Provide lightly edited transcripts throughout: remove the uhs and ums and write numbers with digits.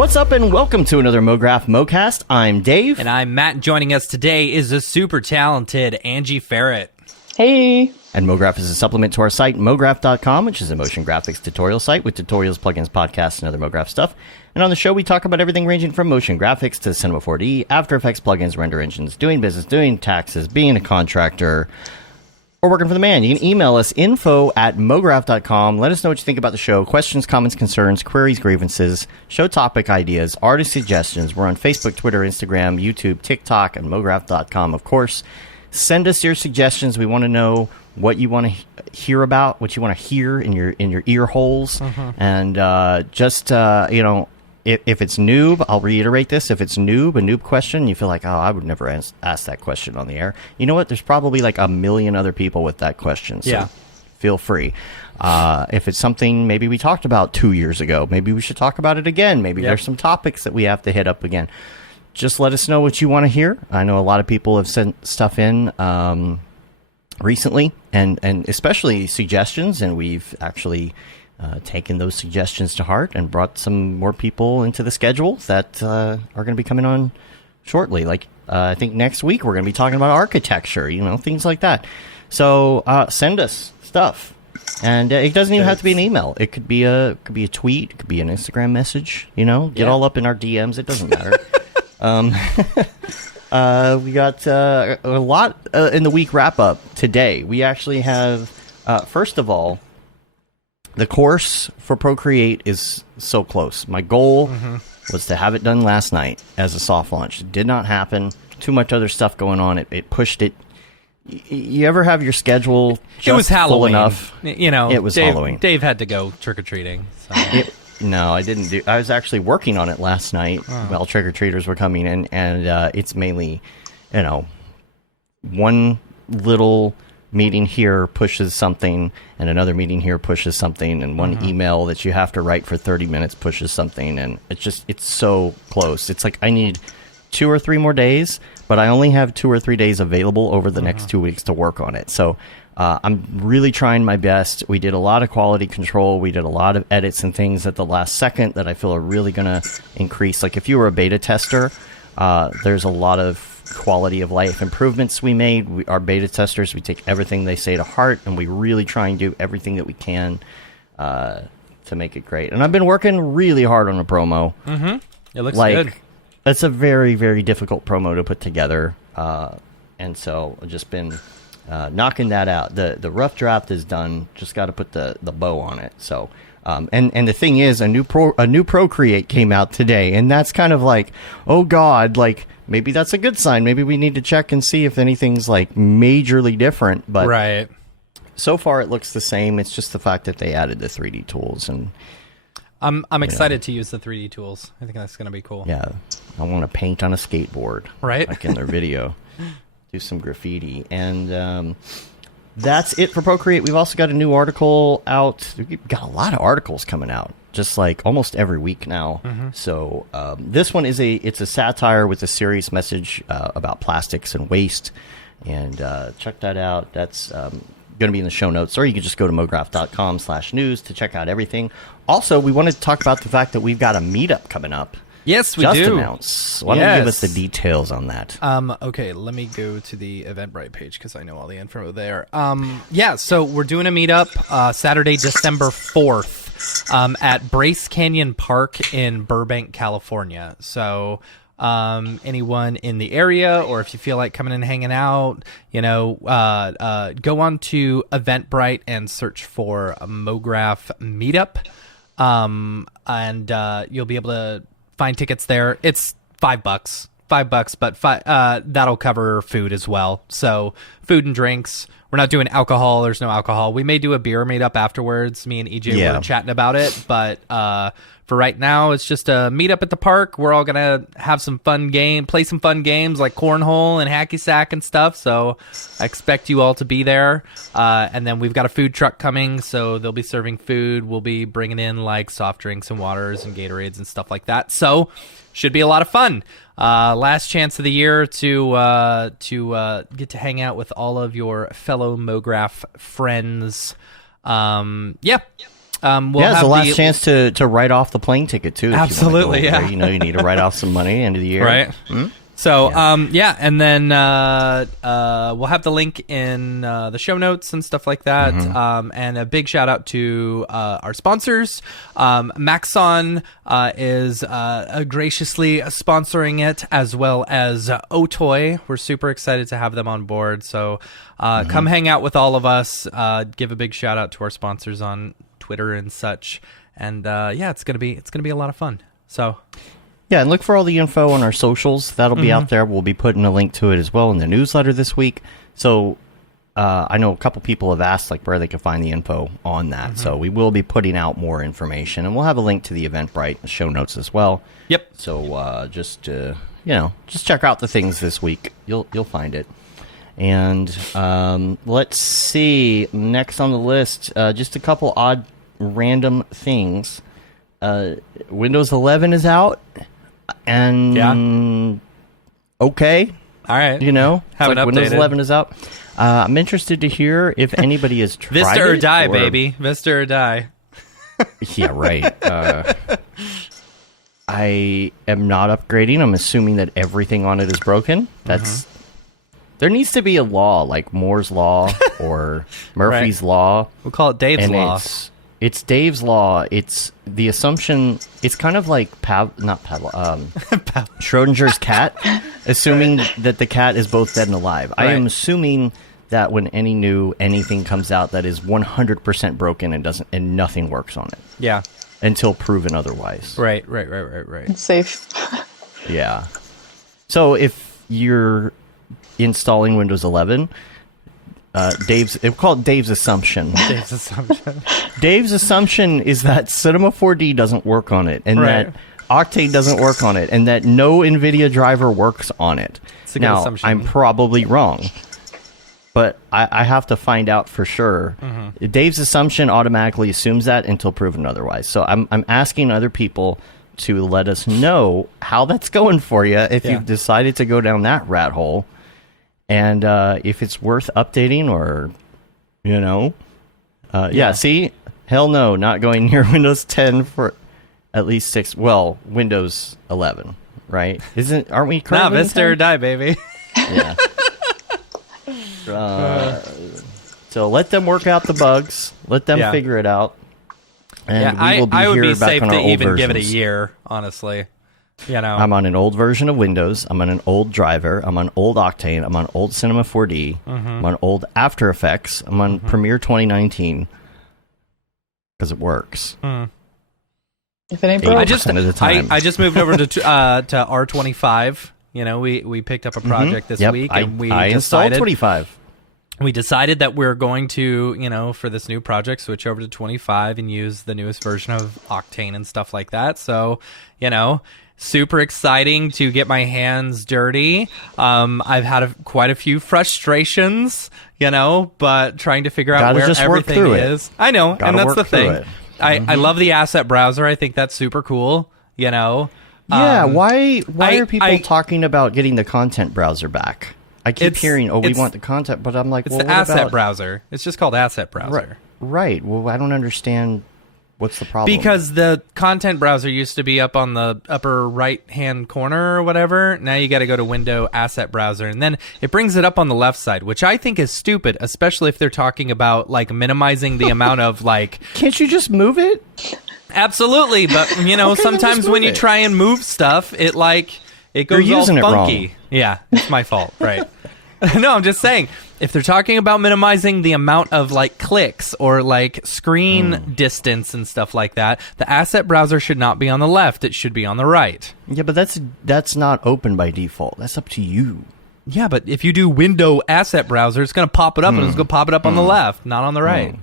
What's up and welcome to another Mograph Mocast. I'm Dave. And I'm Matt. Joining us today is the super talented Angie Feret. Hey. And Mograph is a supplement to our site, mograph.com, which is a motion graphics tutorial site with tutorials, plugins, podcasts, and other Mograph stuff. And on the show, we talk about everything ranging from motion graphics to Cinema 4D, After Effects, plugins, render engines, doing business, doing taxes, being a contractor, or working for the man. You can email us, info@mograph.com. Let us know what you think about the show. Questions, comments, concerns, queries, grievances, show topic ideas, artist suggestions. We're on Facebook, Twitter, Instagram, YouTube, TikTok, and mograph.com, of course. Send us your suggestions. We want to know what you want to hear about, what you want to hear in your ear holes. And if it's noob, I'll reiterate this. If it's a noob question, you feel like, oh, I would never ask that question on the air. You know what? There's probably like a million other people with that question. So feel free. If it's something maybe we talked about 2 years ago, maybe we should talk about it again. Maybe there's some topics that we have to hit up again. Just let us know what you want to hear. I know a lot of people have sent stuff in recently, and especially suggestions, and we've actually taken those suggestions to heart and brought some more people into the schedule that are going to be coming on shortly. Like I think next week we're going to be talking about architecture, things like that. So send us stuff, and it doesn't even have to be an email. It could be a tweet, it could be an Instagram message. Get all up in our DMs. It doesn't matter. We got a lot in the week wrap up today. We actually have, first of all, the course for Procreate is so close. My goal was to have it done last night as a soft launch. It did not happen. Too much other stuff going on. It pushed it. You ever have your schedule just full enough? It was Halloween. Dave had to go trick-or-treating. So. No, I didn't I was actually working on it last night while trick-or-treaters were coming in, and it's mainly, one little meeting here pushes something, and another meeting here pushes something, and one email that you have to write for 30 minutes pushes something, and it's so close. It's like I need 2 or 3 more days, but I only have 2 or 3 days available over the next 2 weeks to work on it. So I'm really trying my best. We did a lot of quality control. We did a lot of edits and things at the last second that I feel are really going to increase. Like if you were a beta tester, there's a lot of quality of life improvements we made. Our beta testers, we take everything they say to heart, and we really try and do everything that we can to make it great. And I've been working really hard on a promo. It looks good. It's a very, very difficult promo to put together, and so I've just been knocking that out. The rough draft is done. Just got to put the bow on it. So, and the thing is, a new Procreate came out today, and that's kind of like, oh God, like maybe that's a good sign. Maybe we need to check and see if anything's like majorly different. But so far, it looks the same. It's just the fact that they added the 3D tools, and I'm excited to use the 3D tools. I think that's going to be cool. Yeah, I want to paint on a skateboard, right? Like in their video. Do some graffiti, and that's it for Procreate. We've also got a new article out. We've got a lot of articles coming out, just like almost every week now. So this one is a satire with a serious message about plastics and waste, and check that out. That's going to be in the show notes, or you can just go to mograph.com/news to check out everything. Also, we wanted to talk about the fact that we've got a meetup coming up. Yes, we just do. Announced. Why don't you give us the details on that? Okay, let me go to the Eventbrite page because I know all the info there. So we're doing a meetup Saturday, December 4th at Brace Canyon Park in Burbank, California. So anyone in the area, or if you feel like coming and hanging out, go on to Eventbrite and search for a Mograph meetup, and you'll be able to find tickets there. It's $5, but that'll cover food as well. So food and drinks. We're not doing alcohol. There's no alcohol. We may do a beer meetup afterwards. Me and EJ were chatting about it, but for right now, it's just a meetup at the park. We're all gonna have some play some fun games like cornhole and hacky sack and stuff. So I expect you all to be there. And then we've got a food truck coming, so they'll be serving food. We'll be bringing in like soft drinks and waters and Gatorades and stuff like that. So should be a lot of fun. Last chance of the year to get to hang out with all of your fellow Mograph friends. We'll it's have the last chance to write off the plane ticket too. Absolutely, if you wanna go yeah. over there. You need to write off some money end of the year, right? So, and then we'll have the link in the show notes and stuff like that. And a big shout out to our sponsors. Maxon is graciously sponsoring it, as well as Otoy. We're super excited to have them on board. So come hang out with all of us. Give a big shout out to our sponsors on Twitter and such. And it's gonna be a lot of fun. So. Yeah, and look for all the info on our socials. That'll be out there. We'll be putting a link to it as well in the newsletter this week. So I know a couple people have asked like where they can find the info on that. So we will be putting out more information, and we'll have a link to the Eventbrite show notes as well. Yep. So just check out the things this week. You'll find it. And let's see, next on the list, just a couple odd random things. Windows 11 is out. And okay, all right, have like Windows 11 is out. I'm interested to hear if anybody has tried Vista or it, die, baby. Vista or die. Yeah, right. I am not upgrading. I'm assuming that everything on it is broken. There needs to be a law like Moore's law or Murphy's law. We'll call it Dave's law. It's Dave's law. It's the assumption. It's kind of like Schrodinger's cat, assuming that the cat is both dead and alive. Right. I am assuming that when anything comes out that is 100% broken and nothing works on it. Yeah. Until proven otherwise. Right. It's safe. Yeah. So if you're installing Windows 11. We'll call it Dave's assumption. Dave's assumption is that Cinema 4D doesn't work on it, and that Octane doesn't work on it, and that no NVIDIA driver works on it. Now, assumption. I'm probably wrong, but I have to find out for sure. Dave's assumption automatically assumes that until proven otherwise. So I'm asking other people to let us know how that's going for you if you've decided to go down that rat hole. And if it's worth updating or, see, hell no, not going near Windows 10 for at least 6, Windows 11, right? Aren't we currently Vista or die, baby. Yeah. So let them work out the bugs. Let them figure it out. And we will be I would here be back safe on to our old even give it a versions. year, honestly. I'm on an old version of Windows. I'm on an old driver. I'm on old Octane. I'm on old Cinema 4D. I'm on old After Effects. I'm on Premiere 2019 because it works. If it ain't broke, I just moved over to R25. We picked up a project this week, and we installed 25. We decided that we're going to, for this new project, switch over to 25 and use the newest version of Octane and stuff like that. So, super exciting to get my hands dirty. I've had quite a few frustrations, but trying to figure out where everything is. I know, and that's the thing. I love the asset browser. I think that's super cool, Yeah, why are people talking about getting the content browser back? I keep hearing, we want the content, but I'm like, it's the asset browser. It's just called asset browser. Right. Well, I don't understand. What's the problem? Because the content browser used to be up on the upper right-hand corner or whatever. Now you got to go to Window Asset Browser, and then it brings it up on the left side, which I think is stupid, especially if they're talking about like minimizing the amount of like. Can't you just move it? Absolutely, but okay, sometimes when you try and move stuff, it goes all funky. Yeah, it's my fault, right? No, I'm just saying, if they're talking about minimizing the amount of like clicks or like screen distance and stuff like that, the asset browser should not be on the left. It should be on the right. Yeah, but that's not open by default. That's up to you. Yeah, but if you do Window Asset Browser, it's going to pop it up and it's going to pop it up on the left, not on the right.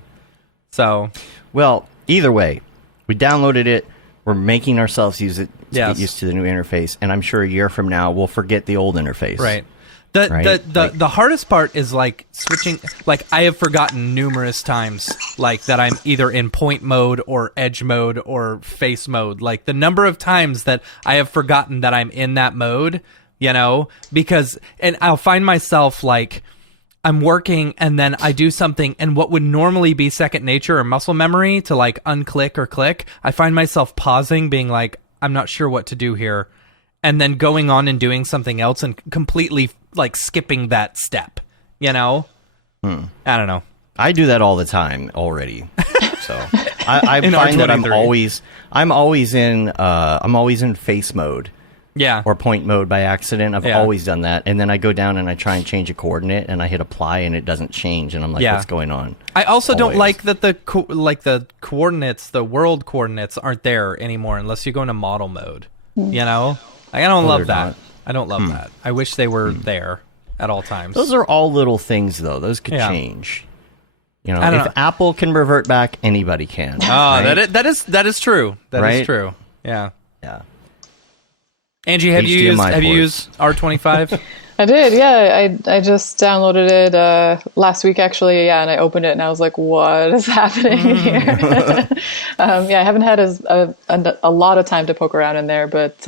So, well, either way, we downloaded it. We're making ourselves use it to get used to the new interface, and I'm sure a year from now we'll forget the old interface. Right. The hardest part is like switching. Like I have forgotten numerous times, like that I'm either in point mode or edge mode or face mode. Like the number of times that I have forgotten that I'm in that mode, because and I'll find myself like I'm working and then I do something, and what would normally be second nature or muscle memory to like unclick or click, I find myself pausing, being like, I'm not sure what to do here, and then going on and doing something else and completely like skipping that step, you know? I don't know. I do that all the time already. So I find that I'm always in face mode. Yeah. Or point mode by accident. I've always done that. And then I go down and I try and change a coordinate and I hit apply and it doesn't change. And I'm like, what's going on? I also don't like that the coordinates, the world coordinates aren't there anymore unless you go into model mode. You know? I don't love that. I don't love that. I wish they were there at all times. Those are all little things, though. Those could change. You know, if Apple can revert back, anybody can. Oh, right? that is true. That is true. Yeah. Yeah. Angie, have you used R25? I did, yeah. I just downloaded it last week, actually, yeah, and I opened it and I was like, what is happening here? Yeah, I haven't had a lot of time to poke around in there, but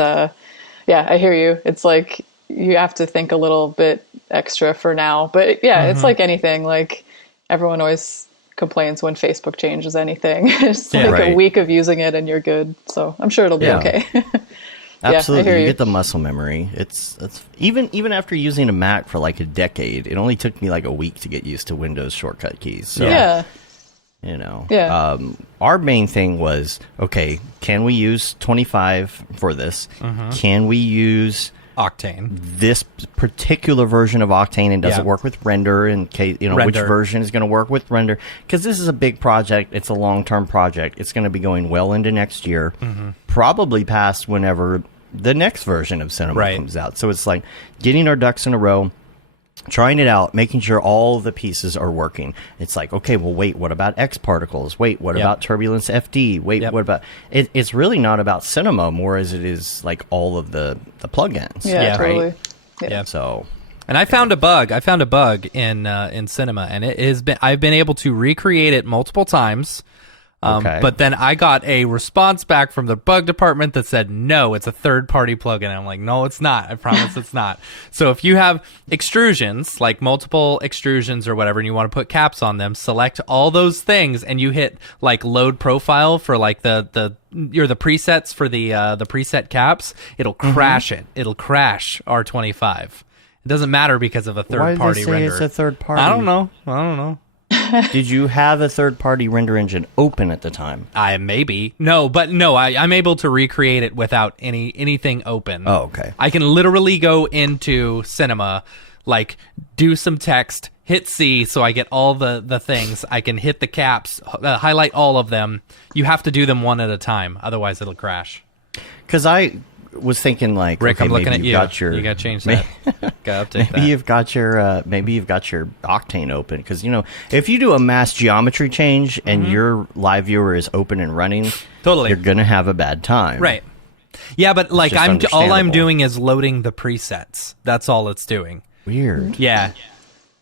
yeah, I hear you. It's like you have to think a little bit extra for now. But yeah, it's like anything. Like everyone always complains when Facebook changes anything. It's like a week of using it and you're good. So I'm sure it'll be okay. Absolutely, yeah, you get the muscle memory. It's even after using a Mac for like a decade, it only took me like a week to get used to Windows shortcut keys. So, you know, our main thing was, okay, can we use 25 for this? Can we use Octane, this particular version of Octane, and does it work with render? In case which version is going to work with render? Because this is a big project. It's a long-term project. It's going to be going well into next year, probably past whenever the next version of Cinema comes out. So it's like getting our ducks in a row, trying it out, making sure all the pieces are working. It's like, okay, well, wait, what about X particles? Wait, what about Turbulence FD? Wait, what about... It's really not about Cinema more as it is like all of the plugins. Yeah, totally. Yeah. So... And I found a bug. In Cinema, and I've been able to recreate it multiple times. But then I got a response back from the bug department that said, no, it's a third-party plugin. I'm like, no, it's not. I promise it's not. So if you have extrusions, like multiple extrusions or whatever, and you want to put caps on them, select all those things, and you hit like load profile for like the presets for the preset caps, it'll crash it. It'll crash R25. It doesn't matter because of a third-party render. Why do they say it's a third party? I don't know. Did you have a third-party render engine open at the time? I'm able to recreate it without anything open. Oh, okay. I can literally go into Cinema, like do some text, hit C, so I get all the things. I can hit the caps, highlight all of them. You have to do them one at a time, otherwise it'll crash. Because I was thinking, like, Rick, okay, I'm looking at you. You got to change that. Got to update that. Maybe you've got your Octane open, because if you do a mass geometry change and your live viewer is open and running, you're gonna have a bad time. Right. Yeah, but like all I'm doing is loading the presets. That's all it's doing. Weird. Yeah,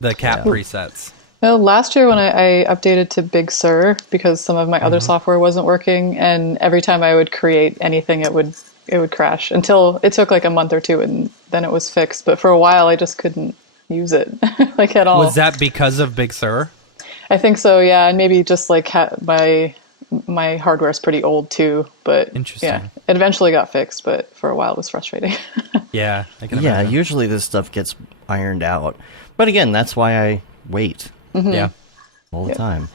the cap presets. Well, last year when I updated to Big Sur because some of my other software wasn't working, and every time I would create anything, it would crash until it took like a month or two, and then it was fixed. But for a while, I just couldn't use it like at all. Was that because of Big Sur? I think so, yeah. And maybe just like my hardware is pretty old too. But interesting. Yeah, it eventually got fixed, but for a while it was frustrating. Yeah, I can imagine. Usually this stuff gets ironed out. But again, that's why I wait. Yeah. All the time.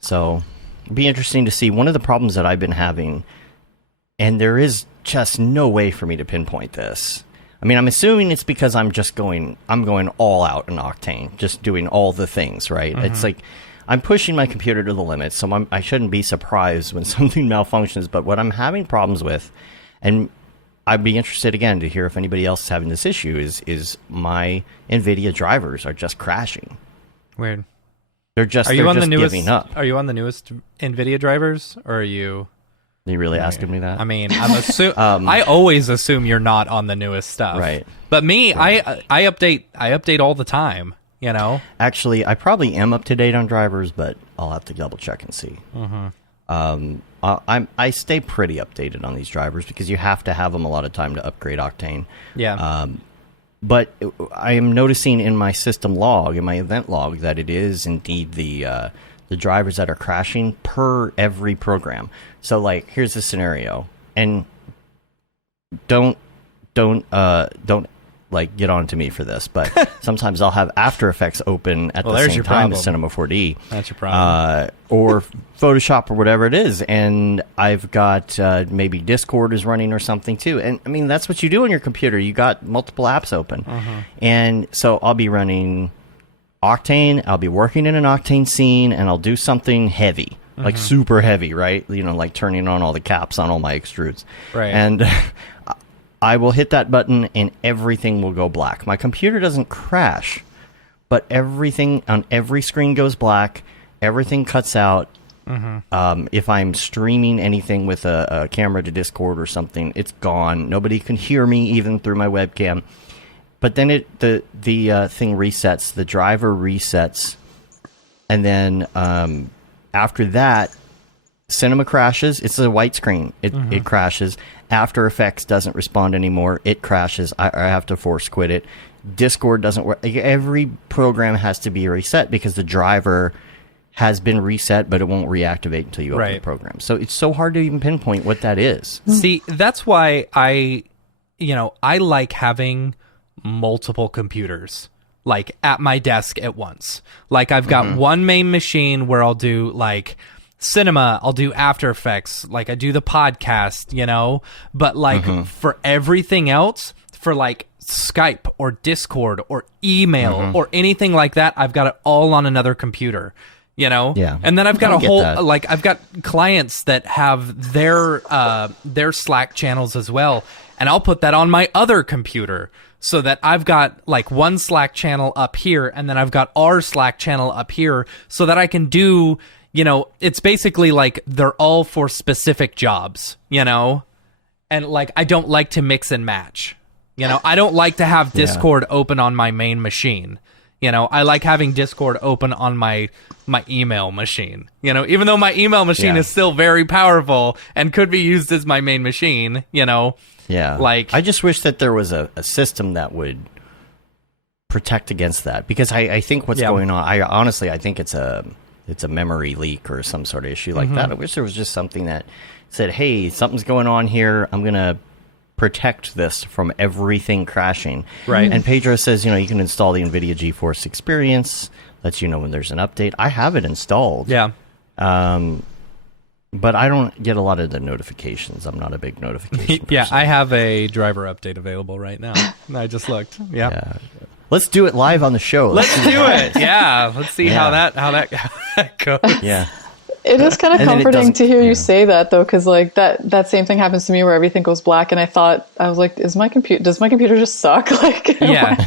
So it'd be interesting to see. One of the problems that I've been having, and there is just no way for me to pinpoint this. I mean, I'm assuming it's because I'm going all out in Octane, just doing all the things, right? It's like I'm pushing my computer to the limit, so I shouldn't be surprised when something malfunctions. But what I'm having problems with, and I'd be interested again to hear if anybody else is having this issue, is my NVIDIA drivers are just crashing. Weird. They're just giving up. Are you on the newest NVIDIA drivers, or are you... Are you really asking me that? I mean, I always assume you're not on the newest stuff. Right. But me, right. I update all the time, Actually, I probably am up to date on drivers, but I'll have to double check and see. I stay pretty updated on these drivers because you have to have them a lot of time to upgrade Octane. Yeah. but I am noticing in my system log, in my event log, that it is indeed the drivers that are crashing per every program. So, like, here's the scenario, and don't like get on to me for this, but sometimes I'll have After Effects open at the same time as Cinema 4D. That's your problem. Or Photoshop or whatever it is, and I've got maybe Discord is running or something too. And I mean, that's what you do on your computer. You got multiple apps open, and so I'll be running Octane. I'll be working in an Octane scene, and I'll do something heavy, like super heavy, right? You know, like turning on all the caps on all my extrudes, right? And I will hit that button and everything will go black. My computer doesn't crash, but everything on every screen goes black. Everything cuts out. If I'm streaming anything with a camera to Discord or something, it's gone. Nobody can hear me even through my webcam. But then the thing resets, the driver resets, and then after that, Cinema crashes. It's a white screen. It crashes. After Effects doesn't respond anymore. It crashes. I have to force quit it. Discord doesn't work. Every program has to be reset because the driver has been reset, but it won't reactivate until you open the program. So it's so hard to even pinpoint what that is. See, that's why I like having multiple computers, like at my desk at once. Like I've got one main machine where I'll do like Cinema, I'll do After Effects, like I do the podcast, but like for everything else, for like Skype or Discord or email or anything like that, I've got it all on another computer, Yeah. And then I've got I've got clients that have their Slack channels as well, and I'll put that on my other computer so that I've got like one Slack channel up here, and then I've got our Slack channel up here so that I can do, it's basically like they're all for specific jobs, and like I don't like to mix and match. I don't like to have Discord open on my main machine. I like having Discord open on my email machine. Even though my email machine is still very powerful and could be used as my main machine, Yeah. Like, I just wish that there was a system that would protect against that, because I think what's going on, I think it's a memory leak or some sort of issue like that. I wish there was just something that said, hey, something's going on here. I'm going to protect this from everything crashing. Right. And Pedro says, you can install the NVIDIA GeForce Experience. Lets you know when there's an update. I have it installed. Yeah. But I don't get a lot of the notifications. I'm not a big notification person. I have a driver update available right now. I just looked. Yeah. Let's do it live on the show. Let's do it. Yeah. Let's see how that goes. Yeah. It is kind of comforting to hear you say that, though, because like that same thing happens to me where everything goes black, and I was like, does my computer just suck? Like, yeah.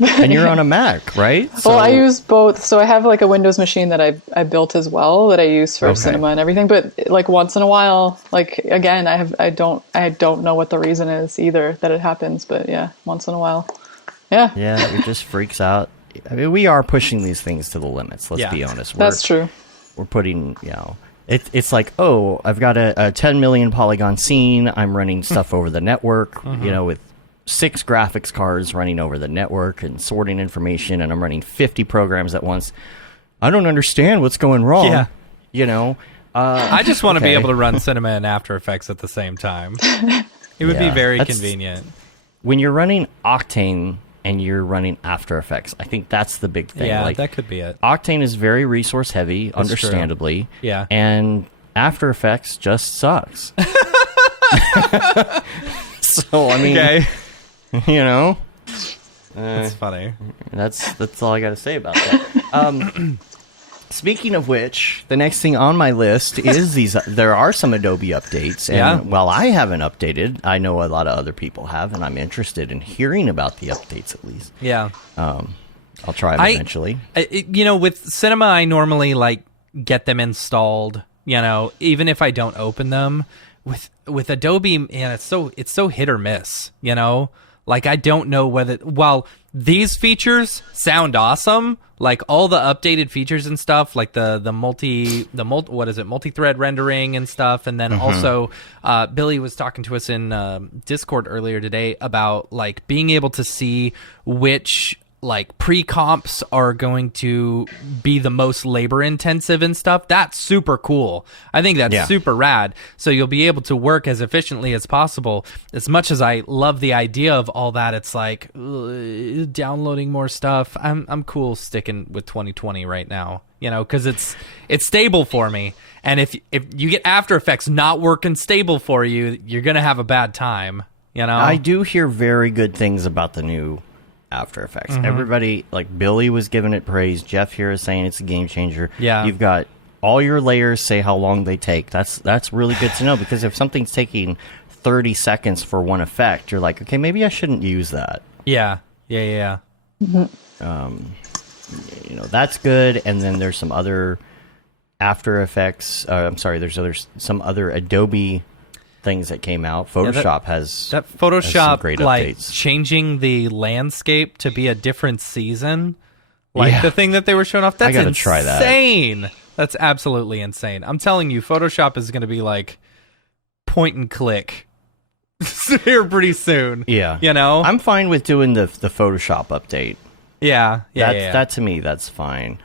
And you're on a Mac, right? Well, I use both. So I have like a Windows machine that I built as well that I use for cinema and everything. But like once in a while, like again, I don't know what the reason is either that it happens. But yeah, once in a while, yeah. It just freaks out. I mean, we are pushing these things to the limits. Let's be honest. That's true. We're putting, it's like, oh, I've got a 10 million polygon scene. I'm running stuff over the network, with 6 graphics cards running over the network and sorting information, and I'm running 50 programs at once. I don't understand what's going wrong. Yeah. I just want to be able to run Cinema and After Effects at the same time. It would be very convenient. When you're running Octane and you're running After Effects, I think that's the big thing. Yeah, that could be it. Octane is very resource heavy, that's understandably. True. Yeah. And After Effects just sucks. So, I mean, that's funny. That's all I got to say about that. Speaking of which, the next thing on my list is there are some Adobe updates. And while I haven't updated, I know a lot of other people have, and I'm interested in hearing about the updates at least. Yeah. I'll try them eventually. With Cinema, I normally like get them installed, even if I don't open them. With Adobe, man, it's so hit or miss, Like, I don't know whether, while these features sound awesome, like all the updated features and stuff, like multi-thread rendering and stuff, and then also Billy was talking to us in Discord earlier today about like being able to see which like pre-comps are going to be the most labor intensive and stuff. That's super cool. I think that's super rad. So you'll be able to work as efficiently as possible. As much as I love the idea of all that, it's like downloading more stuff. I'm cool sticking with 2020 right now, you know, because it's stable for me. And if you get After Effects not working stable for you, you're gonna have a bad time. You know, I do hear very good things about the new After Effects. Everybody, like Billy was giving it praise. Jeff here is saying it's a game changer. Yeah. You've got all your layers say how long they take. That's really good to know, because if something's taking 30 seconds for one effect, you're like, okay, maybe I shouldn't use that. Yeah. You know, that's good. And then there's some other After Effects. There's some other Adobe things that came out. Photoshop has that Photoshop has some great like updates. changing the landscape to be a different season, like the thing that they were showing off. That's I gotta insane. try that. That's absolutely insane. I'm telling you, Photoshop is going to be like point and click here pretty soon. Yeah, you know, I'm fine with doing the Photoshop update. That to me, that's fine.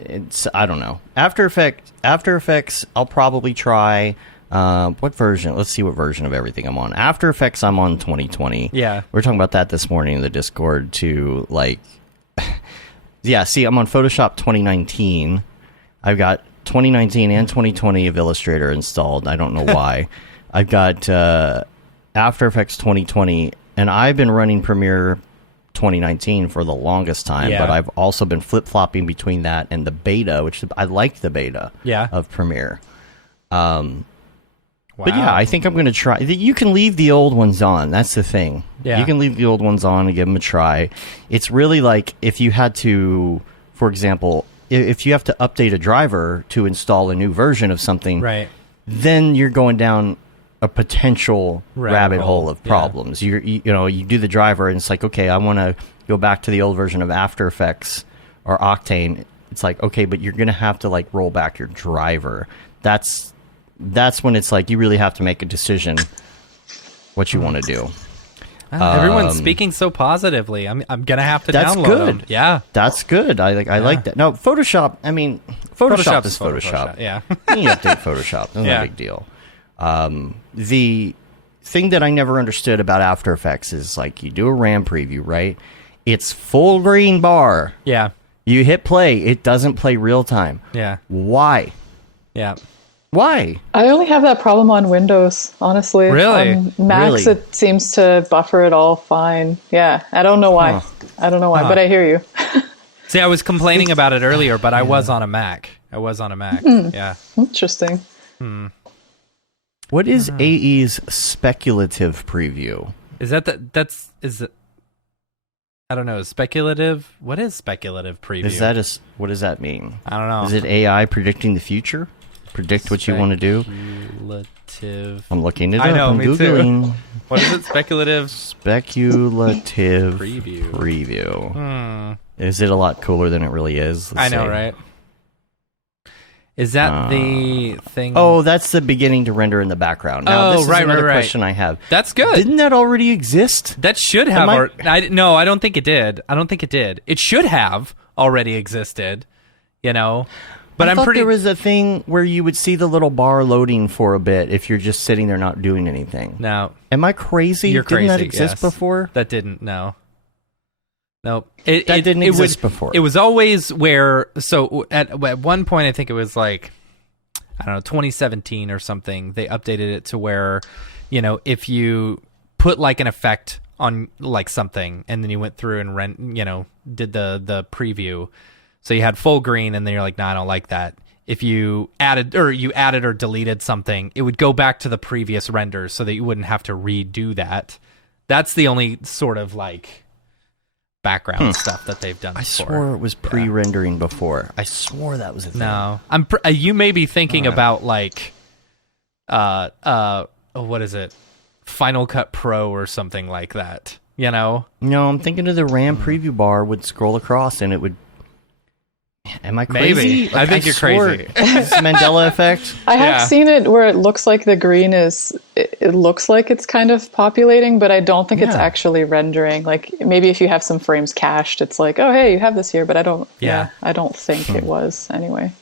It's, I don't know. After Effects, I'll probably try. What version? Let's see what version of everything I'm on. After Effects, I'm on 2020. Yeah. We were talking about that this morning in the Discord too. Like, yeah, see, I'm on Photoshop 2019. I've got 2019 and 2020 of Illustrator installed. I don't know why. I've got After Effects 2020, and I've been running Premiere 2019 for the longest time, but I've also been flip-flopping between that and the beta, which I like the beta of Premiere. But yeah, I think I'm going to try. You can leave the old ones on. That's the thing. You can leave the old ones on and give them a try. It's really like if you had to, for example, if you have to update a driver to install a new version of something, then you're going down a potential rabbit hole of problems. You know, you do the driver and it's like, okay, I want to go back to the old version of After Effects or Octane. It's like, okay, but you're going to have to like roll back your driver. That's when it's like you really have to make a decision what you want to do. Everyone's speaking so positively. I'm gonna have to download them. Yeah, that's good. I like that. No, Photoshop. I mean, Photoshop is Photoshop. Yeah, you update Photoshop. That's no big deal. The thing that I never understood about After Effects is like you do a RAM preview, right? It's full green bar. Yeah. You hit play, it doesn't play real time. Yeah. Why? Yeah. Why? I only have that problem on Windows, honestly. Really? On Macs, it seems to buffer it all fine. Yeah, I don't know why. But I hear you. See, I was complaining about it earlier, but I was on a Mac. Yeah. Interesting. What is AE's speculative preview? Is that is it? I don't know. Speculative? What is speculative preview? What does that mean? I don't know. Is it AI predicting the future? Predict what you want to do? Speculative. I'm looking it up. I know, I'm me Googling. too. What is it? Speculative preview. Is it a lot cooler than it really is? I know, right? Is that the thing? Oh, that's the beginning to render in the background. Now, this is another question I have. That's good. Didn't that already exist? That should have. No, I don't think it did. It should have already existed, you know? But I thought there was a thing where you would see the little bar loading for a bit if you're just sitting there not doing anything. No. Am I crazy? You're crazy. Didn't that exist before? That didn't, no. Nope. It didn't exist before. It was always where, so at one point, I think it was like, I don't know, 2017 or something, they updated it to where, you know, if you put like an effect on like something and then you went through and did the preview, so you had full green and then you're like, no, I don't like that. If you added or deleted something, it would go back to the previous render so that you wouldn't have to redo that. That's the only sort of like background stuff that they've done. I swore it was pre-rendering before. I swore that was a thing. No, you may be thinking about like, what is it? Final Cut Pro or something like that. You know? No, I'm thinking of the RAM preview bar would scroll across and it would. Am I crazy? Maybe. I think you're crazy. It's Mandela effect. I have seen it where it looks like the green is, it looks like it's kind of populating, but I don't think it's actually rendering. Like maybe if you have some frames cached, it's like, oh, hey, you have this here, but I don't, I don't think it was anyway.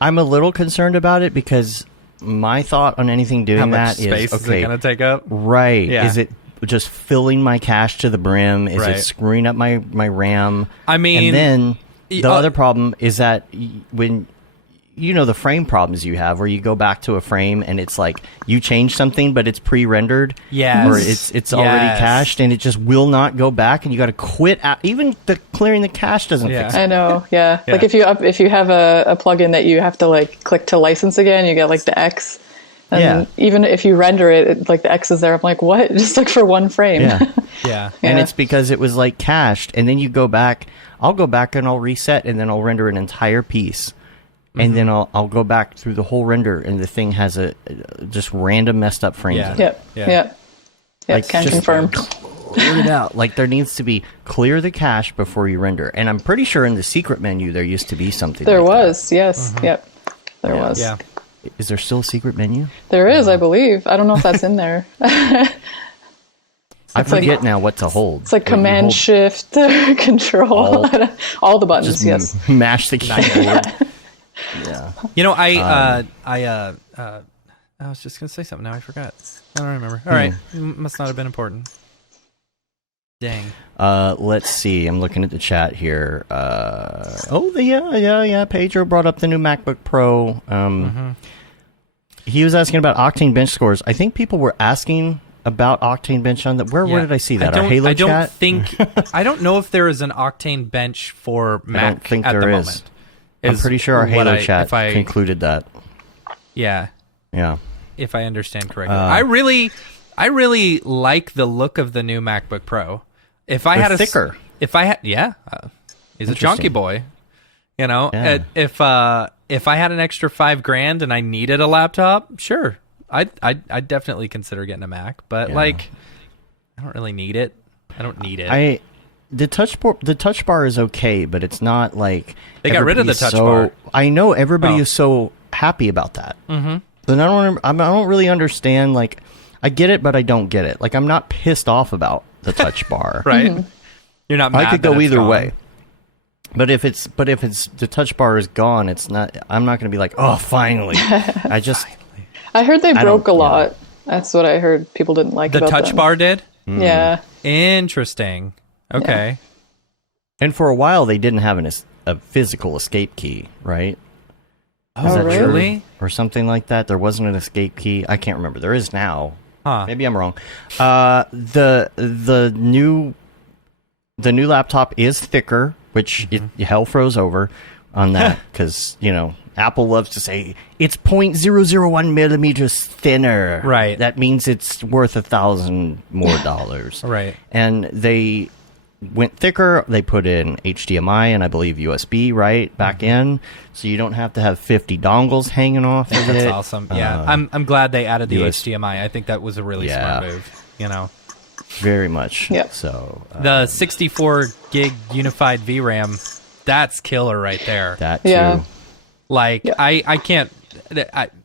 I'm a little concerned about it because my thought on anything doing How much that space is, is it going to take up? Right. Yeah. Is it just filling my cache to the brim? Is it screwing up my RAM? I mean... And then... The other problem is that when the frame problems you have, where you go back to a frame and it's like you change something, but it's pre-rendered, or it's already cached, and it just will not go back, and you got to quit. Even clearing the cache doesn't fix it. I know, Like if you have a plugin that you have to like click to license again, you get like the X. And even if you render it, like the X is there. I'm like, what? Just like for one frame. Yeah. And it's because it was like cached, and then you go back. I'll go back and I'll reset, and then I'll render an entire piece, and then I'll go back through the whole render, and the thing has a just random messed up frames. Yep. Like, can confirm. Clear it out. Like there needs to be clear the cache before you render, and I'm pretty sure in the secret menu there used to be something. There like was, that. yes, yep, there was. Yeah. Is there still a secret menu? There is, I believe. I don't know if that's in there. I forget now what to hold. It's like Command Shift Control, all the buttons. Yes, mash the keyboard. I was just gonna say something. Now I forgot. I don't remember. All right, must not have been important. Dang. Let's see. I'm looking at the chat here. Pedro brought up the new MacBook Pro. He was asking about Octane bench scores. I think people were asking about Octane bench on that. Where did I see that? Our Halo chat? I don't know if there is an Octane bench for Mac. I don't think at there the is. moment. I'm pretty sure our Halo chat concluded that. Yeah. Yeah. If I understand correctly, I really like the look of the new MacBook Pro. If I had thicker. He's a chunky boy. If I had an extra $5,000 and I needed a laptop, sure, I'd definitely consider getting a Mac. But I don't really need it. I don't need it. The touch bar is okay, but it's not like they got rid of the touch bar. I know everybody is so happy about that. Mm-hmm. Then I don't really understand. Like, I get it, but I don't get it. Like, I'm not pissed off about the touch bar. Right? Mm-hmm. You're not. Mad I could go either way. But if it's the touch bar is gone, it's not. I'm not going to be like, oh, finally. I heard they broke a lot. That's what I heard. People didn't like the about touch them. bar did. Yeah. Interesting. Okay. Yeah. And for a while, they didn't have a physical escape key, right? Is that really? Or something like that. There wasn't an escape key. I can't remember. There is now. Huh. Maybe I'm wrong. The new laptop is thicker, which hell froze over on that because Apple loves to say it's 0.001 millimeters thinner. Right. That means it's worth $1,000 more. Right. And they went thicker. They put in HDMI and I believe USB back in, so you don't have to have 50 dongles hanging off of it. That's awesome. Yeah, I'm glad they added the HDMI. I think that was a really smart move. Very much. Yeah. So the 64 gig unified VRAM, that's killer right there. That too. Yeah. Like I can't.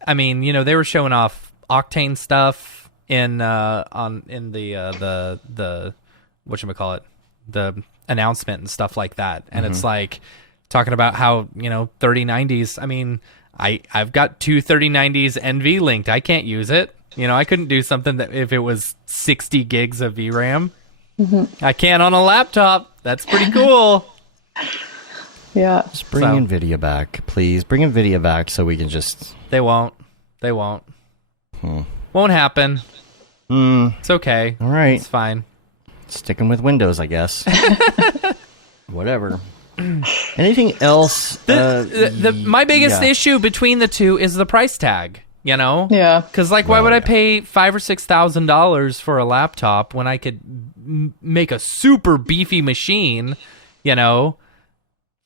I mean, they were showing off Octane stuff in the whatchamacallit, the announcement and stuff like that, and it's like talking about how 3090s. I mean, I've got two 3090s NV linked. I can't use it. I couldn't do something that if it was 60 gigs of VRAM. I can on a laptop. That's pretty cool. Yeah. Just bring NVIDIA back, please. Bring NVIDIA back so we can just... They won't. Won't happen. It's okay. All right. It's fine. Sticking with Windows, I guess. Whatever. Anything else? My biggest issue between the two is the price tag. Yeah. Because why would I pay $5,000 or $6,000 for a laptop when I could make a super beefy machine?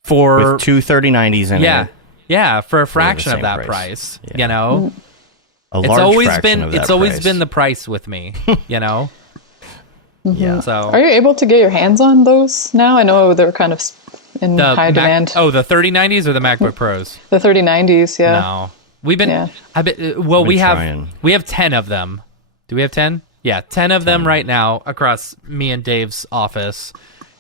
For with two 3090s in it. Yeah, for a fraction of that price. Yeah. a large fraction of that it's always price. been the price with me, you know. Yeah. So Are you able to get your hands on those now? I know they're kind of in high demand. Oh, the 3090s or the MacBook Pros? The 3090s, yeah. No, we've been. Yeah. We trying. have 10 of them. Do we have 10? Yeah, 10 of them right now across me and Dave's office,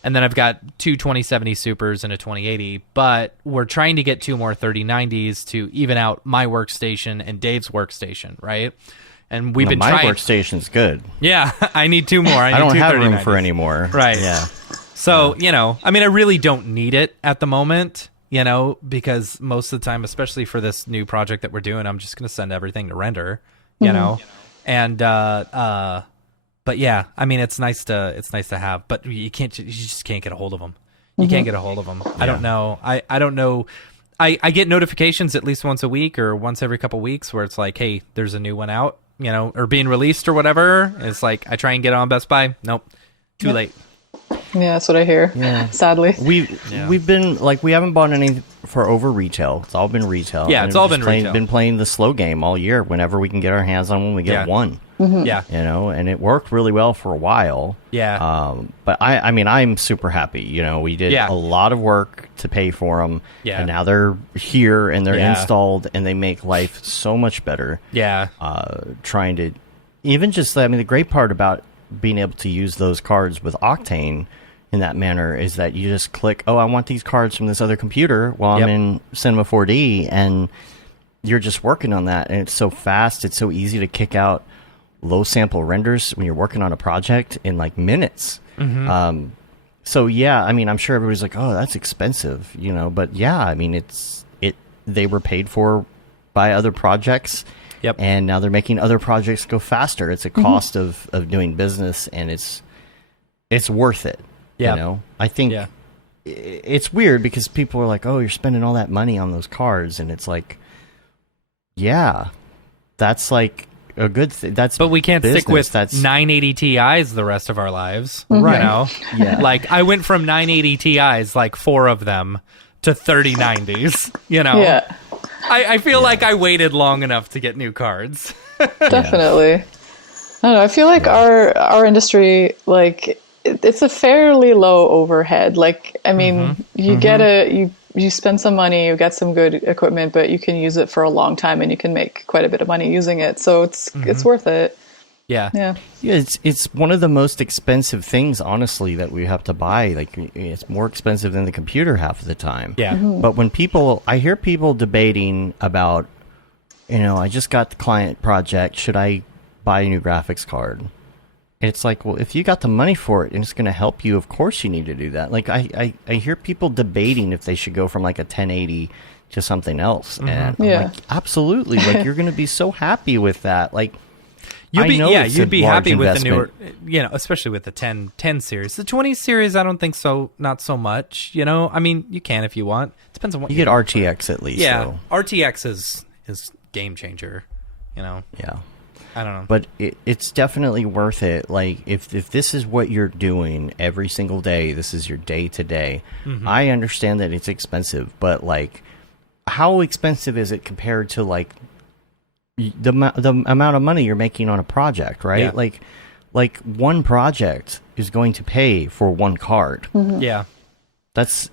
and then I've got two 2070 Supers and a 2080. But we're trying to get 2 more 3090s to even out my workstation and Dave's workstation, right? And we've been my trying. My workstation's good. Yeah, I need 2 more. I don't need have 2 room 3090s. for any more. Right. Yeah. So, you know, I mean, I really don't need it at the moment, you know, because most of the time, especially for this new project that we're doing, I'm just going to send everything to render, you know, and, but yeah, I mean, it's nice to have, but you just can't get a hold of them. You can't get a hold of them. I don't know. I don't know. I get notifications at least once a week or once every couple weeks where it's like, hey, there's a new one out, you know, or being released or whatever. It's like, I try and get it on Best Buy. Nope. Too late. Yeah, that's what I hear. Yeah. Sadly. We've been like, we haven't bought any for over retail. It's all been retail. Yeah, And it's all we've been just retail. Been playing the slow game all year. Whenever we can get our hands on one, we get one. Yeah. You know, and it worked really well for a while. Yeah. But I mean, I'm super happy. You know, we did a lot of work to pay for them. Yeah. And now they're here and they're installed and they make life so much better. Yeah. Trying to, even just, I mean, the great part about being able to use those cards with Octane in that manner is that you just click, oh, I want these cards from this other computer while I'm in Cinema 4D, and you're just working on that, and it's so fast, it's so easy to kick out low sample renders when you're working on a project in like minutes. So yeah, I mean, I'm sure everybody's like, oh, that's expensive, you know, but yeah, I mean, they were paid for by other projects. Yep. And now they're making other projects go faster. It's a cost of doing business, and it's worth it. Yeah. You know, I think it's weird because people are like, "Oh, you're spending all that money on those cards," and it's like, yeah, that's like a good thing. But we can't business. stick with that's 980 Ti's the rest of our lives, Right. You know? Yeah. Like I went from 980 Ti's, like 4 of them, to 3090s. You know, Yeah, I feel like I waited long enough to get new cards. definitely. I don't know. I feel like our industry, like, it's a fairly low overhead. Like, I mean, you get you spend some money, you get some good equipment, but you can use it for a long time and you can make quite a bit of money using it. So it's worth it. Yeah. Yeah. Yeah, it's one of the most expensive things, honestly, that we have to buy. Like, it's more expensive than the computer half of the time. Yeah. But when I hear people debating about, you know, I just got the client project, should I buy a new graphics card? It's like, well, if you got the money for it and it's going to help you, of course you need to do that. Like, I hear people debating if they should go from like a 1080 to something else. And I'm like, absolutely. Like, you're going to be so happy with that. Like, you'd be happy with the investment. newer, you know, especially with the 10 series. The 20 series, I don't think so, not so much, you know. I mean, you can if you want. Depends on what You get RTX at least. Yeah, though. RTX is game changer, you know. Yeah. I don't know. But it's definitely worth it. Like, if this is what you're doing every single day, this is your day to day. I understand that it's expensive, but like, how expensive is it compared to like the amount of money you're making on a project, right? Yeah. Like one project is going to pay for one card. Yeah. That's,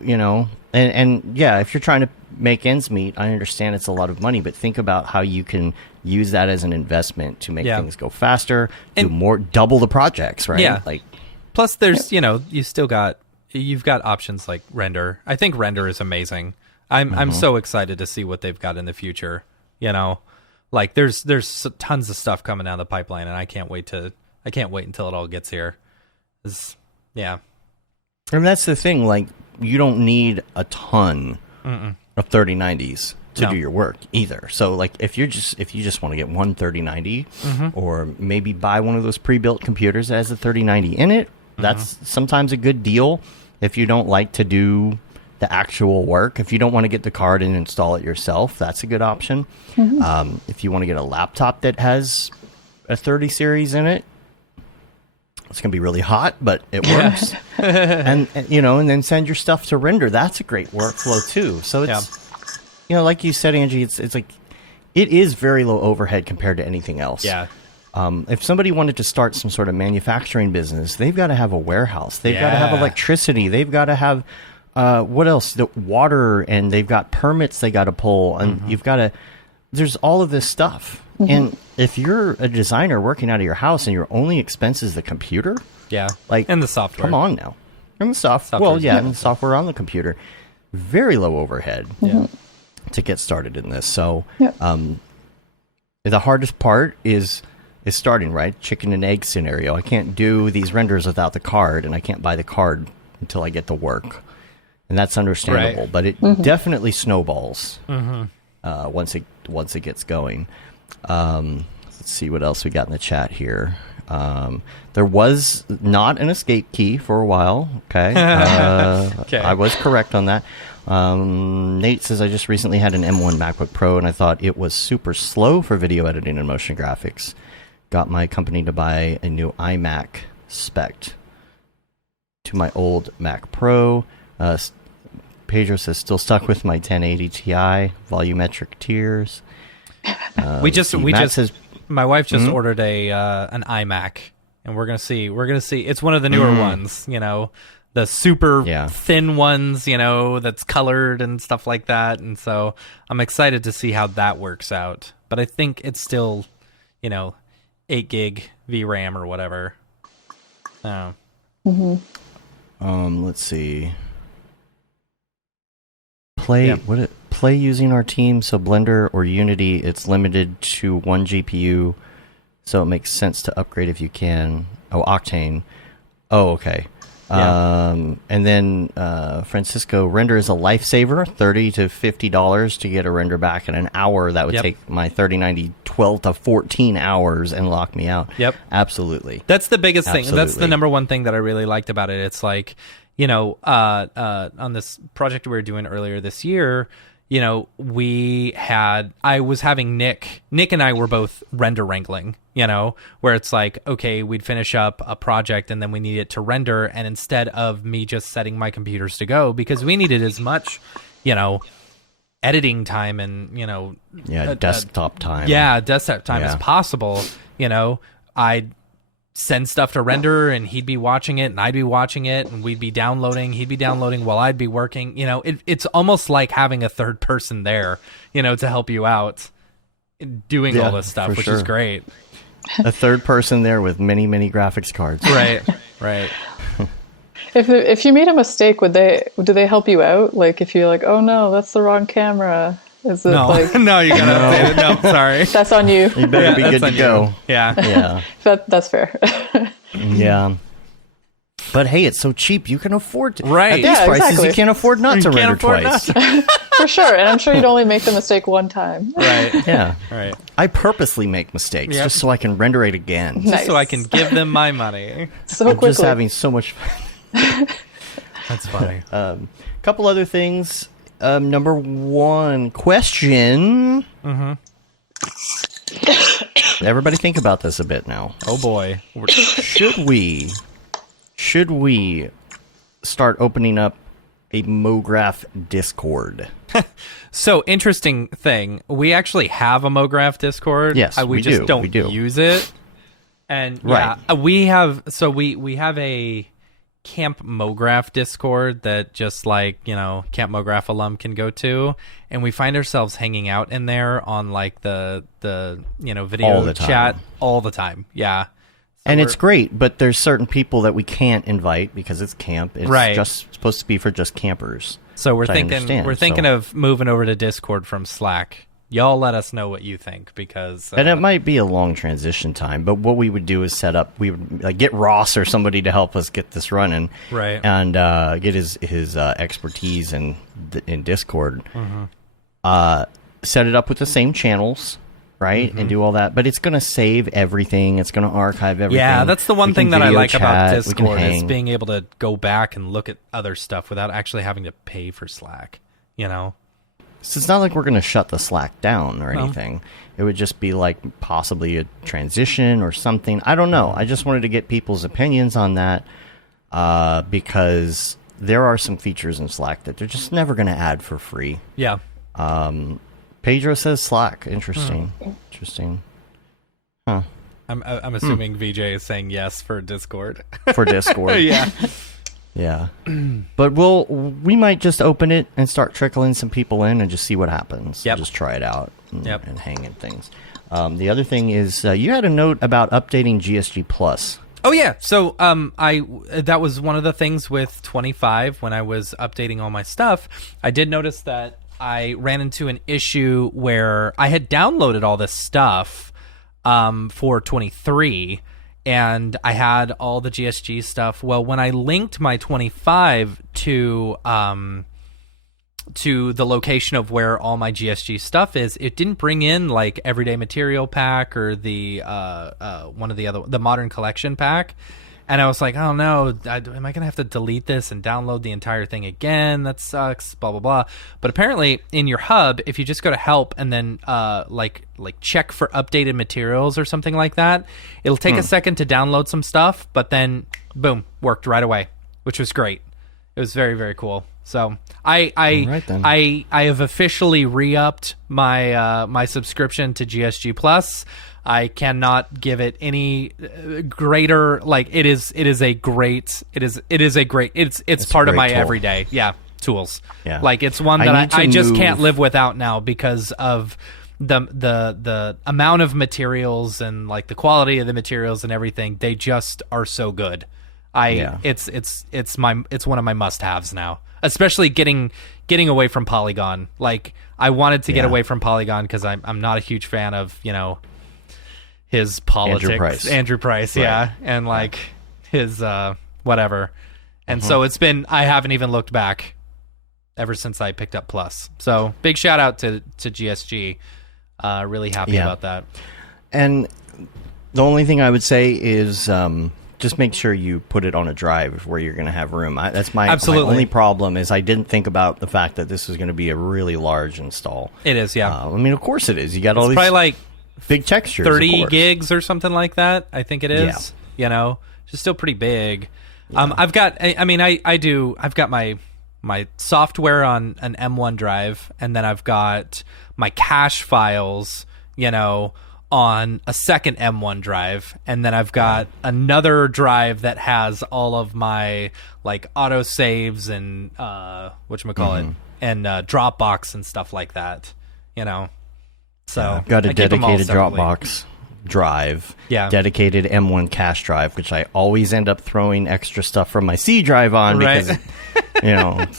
you know, and yeah, if you're trying to make ends meet, I understand it's a lot of money, but think about how you can use that as an investment to make things go faster, do more, double the projects, right? Yeah. Like, plus there's, you know, you've got options like render. I think render is amazing. I'm so excited to see what they've got in the future, you know. Like there's tons of stuff coming down the pipeline, and I can't wait until it all gets here. Yeah. And that's the thing, like, you don't need a ton of 3090s to do your work either. So like, if you just want to get one 3090 or maybe buy one of those pre-built computers that has a 3090 in it, that's sometimes a good deal. If you don't like to do the actual work, if you don't want to get the card and install it yourself, that's a good option. If you want to get a laptop that has a 30 series in it, it's going to be really hot, but it works. and you know, and then send your stuff to render. That's a great workflow too. So it's, you know, like you said, Angie, it's like, It is very low overhead compared to anything else. Yeah. If somebody wanted to start some sort of manufacturing business, they've got to have a warehouse. They've got to have electricity. They've got to have what else? The water, and they've got permits they got to pull, and you've got to. There's all of this stuff. And if you're a designer working out of your house and your only expense is the computer, and the software. Come on now, and the software. Well, and the software on the computer, very low overhead to get started in this. So, the hardest part is starting, right? Chicken and egg scenario. I can't do these renders without the card, and I can't buy the card until I get to work, and that's understandable. Right. But it definitely snowballs once it gets going. Let's see what else we got in the chat here. There was not an escape key for a while. Okay, I was correct on that. Nate says, I just recently had an M1 MacBook Pro, and I thought it was super slow for video editing and motion graphics. Got my company to buy a new iMac spec to my old Mac Pro. Pedro says, still stuck with my 1080 Ti, volumetric tiers. My wife just ordered an iMac, and we're gonna see. It's one of the newer ones, the super thin ones, that's colored and stuff like that. And so I'm excited to see how that works out. But I think it's still, 8 gig VRAM or whatever. Let's see. Play using our team, so Blender or Unity, it's limited to one GPU, so it makes sense to upgrade if you can. Oh, Octane. Oh, okay. And then Francisco, render is a lifesaver, $30 to $50 to get a render back in an hour. That would take my 3090 12 to 14 hours and lock me out. Yep. Absolutely. That's the biggest thing. That's the number one thing that I really liked about it. It's like, on this project we were doing earlier this year, I was having Nick and I were both render wrangling, where it's like, okay, we'd finish up a project and then we need it to render. And instead of me just setting my computers to go, because we needed as much, editing time and, desktop time. Desktop time as possible, I'd send stuff to render and he'd be watching it and I'd be watching it and we'd be downloading, he'd be downloading while I'd be working. It's almost like having a third person there, to help you out doing all this stuff, which is great. A third person there with many, many graphics cards. Right. If you made a mistake, do they help you out? Like if you're like, oh no, that's the wrong camera. Is it no, you gotta update it. No, sorry. That's on you. You better be good to go. Yeah. That's fair. Yeah. But hey, it's so cheap, you can afford to. Right. At these prices, you can't afford not to render twice. For sure. And I'm sure you'd only make the mistake one time. Right. Yeah. Right. I purposely make mistakes just so I can render it again. Just so I can give them my money. I'm just having so much fun. That's funny. Couple other things. Number one question. Everybody think about this a bit now. Oh boy. Should we start opening up a Mograph Discord? So, interesting thing. We actually have a Mograph Discord. Yes, we just don't use it. And we have a Camp Mograph Discord that just like, Camp Mograph alum can go to, and we find ourselves hanging out in there on like the video chat all the time. Yeah. So and it's great, but there's certain people that we can't invite because it's camp. It's just supposed to be for just campers. So we're thinking of moving over to Discord from Slack. Y'all let us know what you think, because and it might be a long transition time, but what we would do is we would get Ross or somebody to help us get this running, right? And get his expertise in Discord. Set it up with the same channels, right, and do all that. But it's going to save everything. It's going to archive everything. Yeah, that's the one thing that I like about Discord is being able to go back and look at other stuff without actually having to pay for Slack. So it's not like we're going to shut the Slack down or anything. It would just be like possibly a transition or something. I don't know. I just wanted to get people's opinions on that because there are some features in Slack that they're just never going to add for free. Yeah. Pedro says Slack. Interesting. Interesting. Huh. I'm assuming VJ is saying yes for Discord. For Discord. Yeah. Yeah. But we might just open it and start trickling some people in and just see what happens. Yep. Just try it out and hang in things. The other thing is you had a note about updating GSG Plus. Oh yeah, so that was one of the things with 25 when I was updating all my stuff. I did notice that I ran into an issue where I had downloaded all this stuff for 23, and I had all the GSG stuff. Well, when I linked my 25 to the location of where all my GSG stuff is, it didn't bring in like Everyday Material Pack or the one of the Modern Collection Pack. And I was like, oh no, am I gonna have to delete this and download the entire thing again? That sucks, blah blah blah. But apparently in your hub, if you just go to help and then like check for updated materials or something like that, it'll take a second to download some stuff, but then boom, worked right away, which was great. It was very, very cool. So I have officially re-upped my subscription to GSG Plus. I cannot give it any greater, like it's part of my tool. Everyday tools. Yeah. Like it's one that I just can't live without now because of the amount of materials and like the quality of the materials and everything. They just are so good. It's one of my must-haves now, especially getting away from Polygon. Like I wanted to get away from Polygon because I'm not a huge fan of his politics, Andrew Price, right. and like his whatever. And so I haven't even looked back ever since I picked up Plus. So big shout out to GSG. Really happy about that. And the only thing I would say is just make sure you put it on a drive where you're going to have room. That's my only problem is I didn't think about the fact that this was going to be a really large install. It is, yeah. I mean, of course it is. You got all these probably like big textures, 30 gigs or something like that. I think it is. Yeah. Just still pretty big. Yeah. I've got my software on an M1 drive, and then I've got my cache files, on a second M1 drive, and then I've got another drive that has all of my like auto saves and whatchamacallit and Dropbox and stuff like that, So I've got a dedicated Dropbox drive, dedicated M1 cache drive, which I always end up throwing extra stuff from my C drive on because so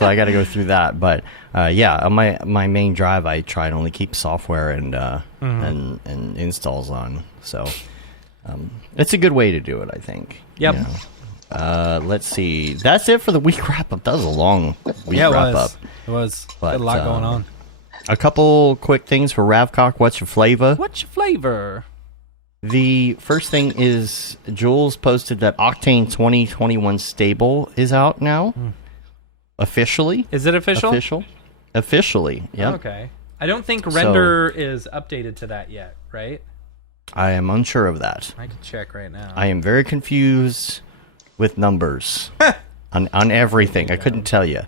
I got to go through that. But on my main drive, I try and only keep software and installs on. So it's a good way to do it, I think. Yep. Let's see. That's it for the week wrap up. That was a long week wrap up. It was. But, had a lot going on. A couple quick things for Ravcock. What's your flavor? What's your flavor? The first thing is Jules posted that Octane 2021 stable is out now. Officially. Is it official? Officially, yeah. Okay. I don't think render is updated to that yet, right? I am unsure of that. I can check right now. I am very confused with numbers on everything. I couldn't tell you.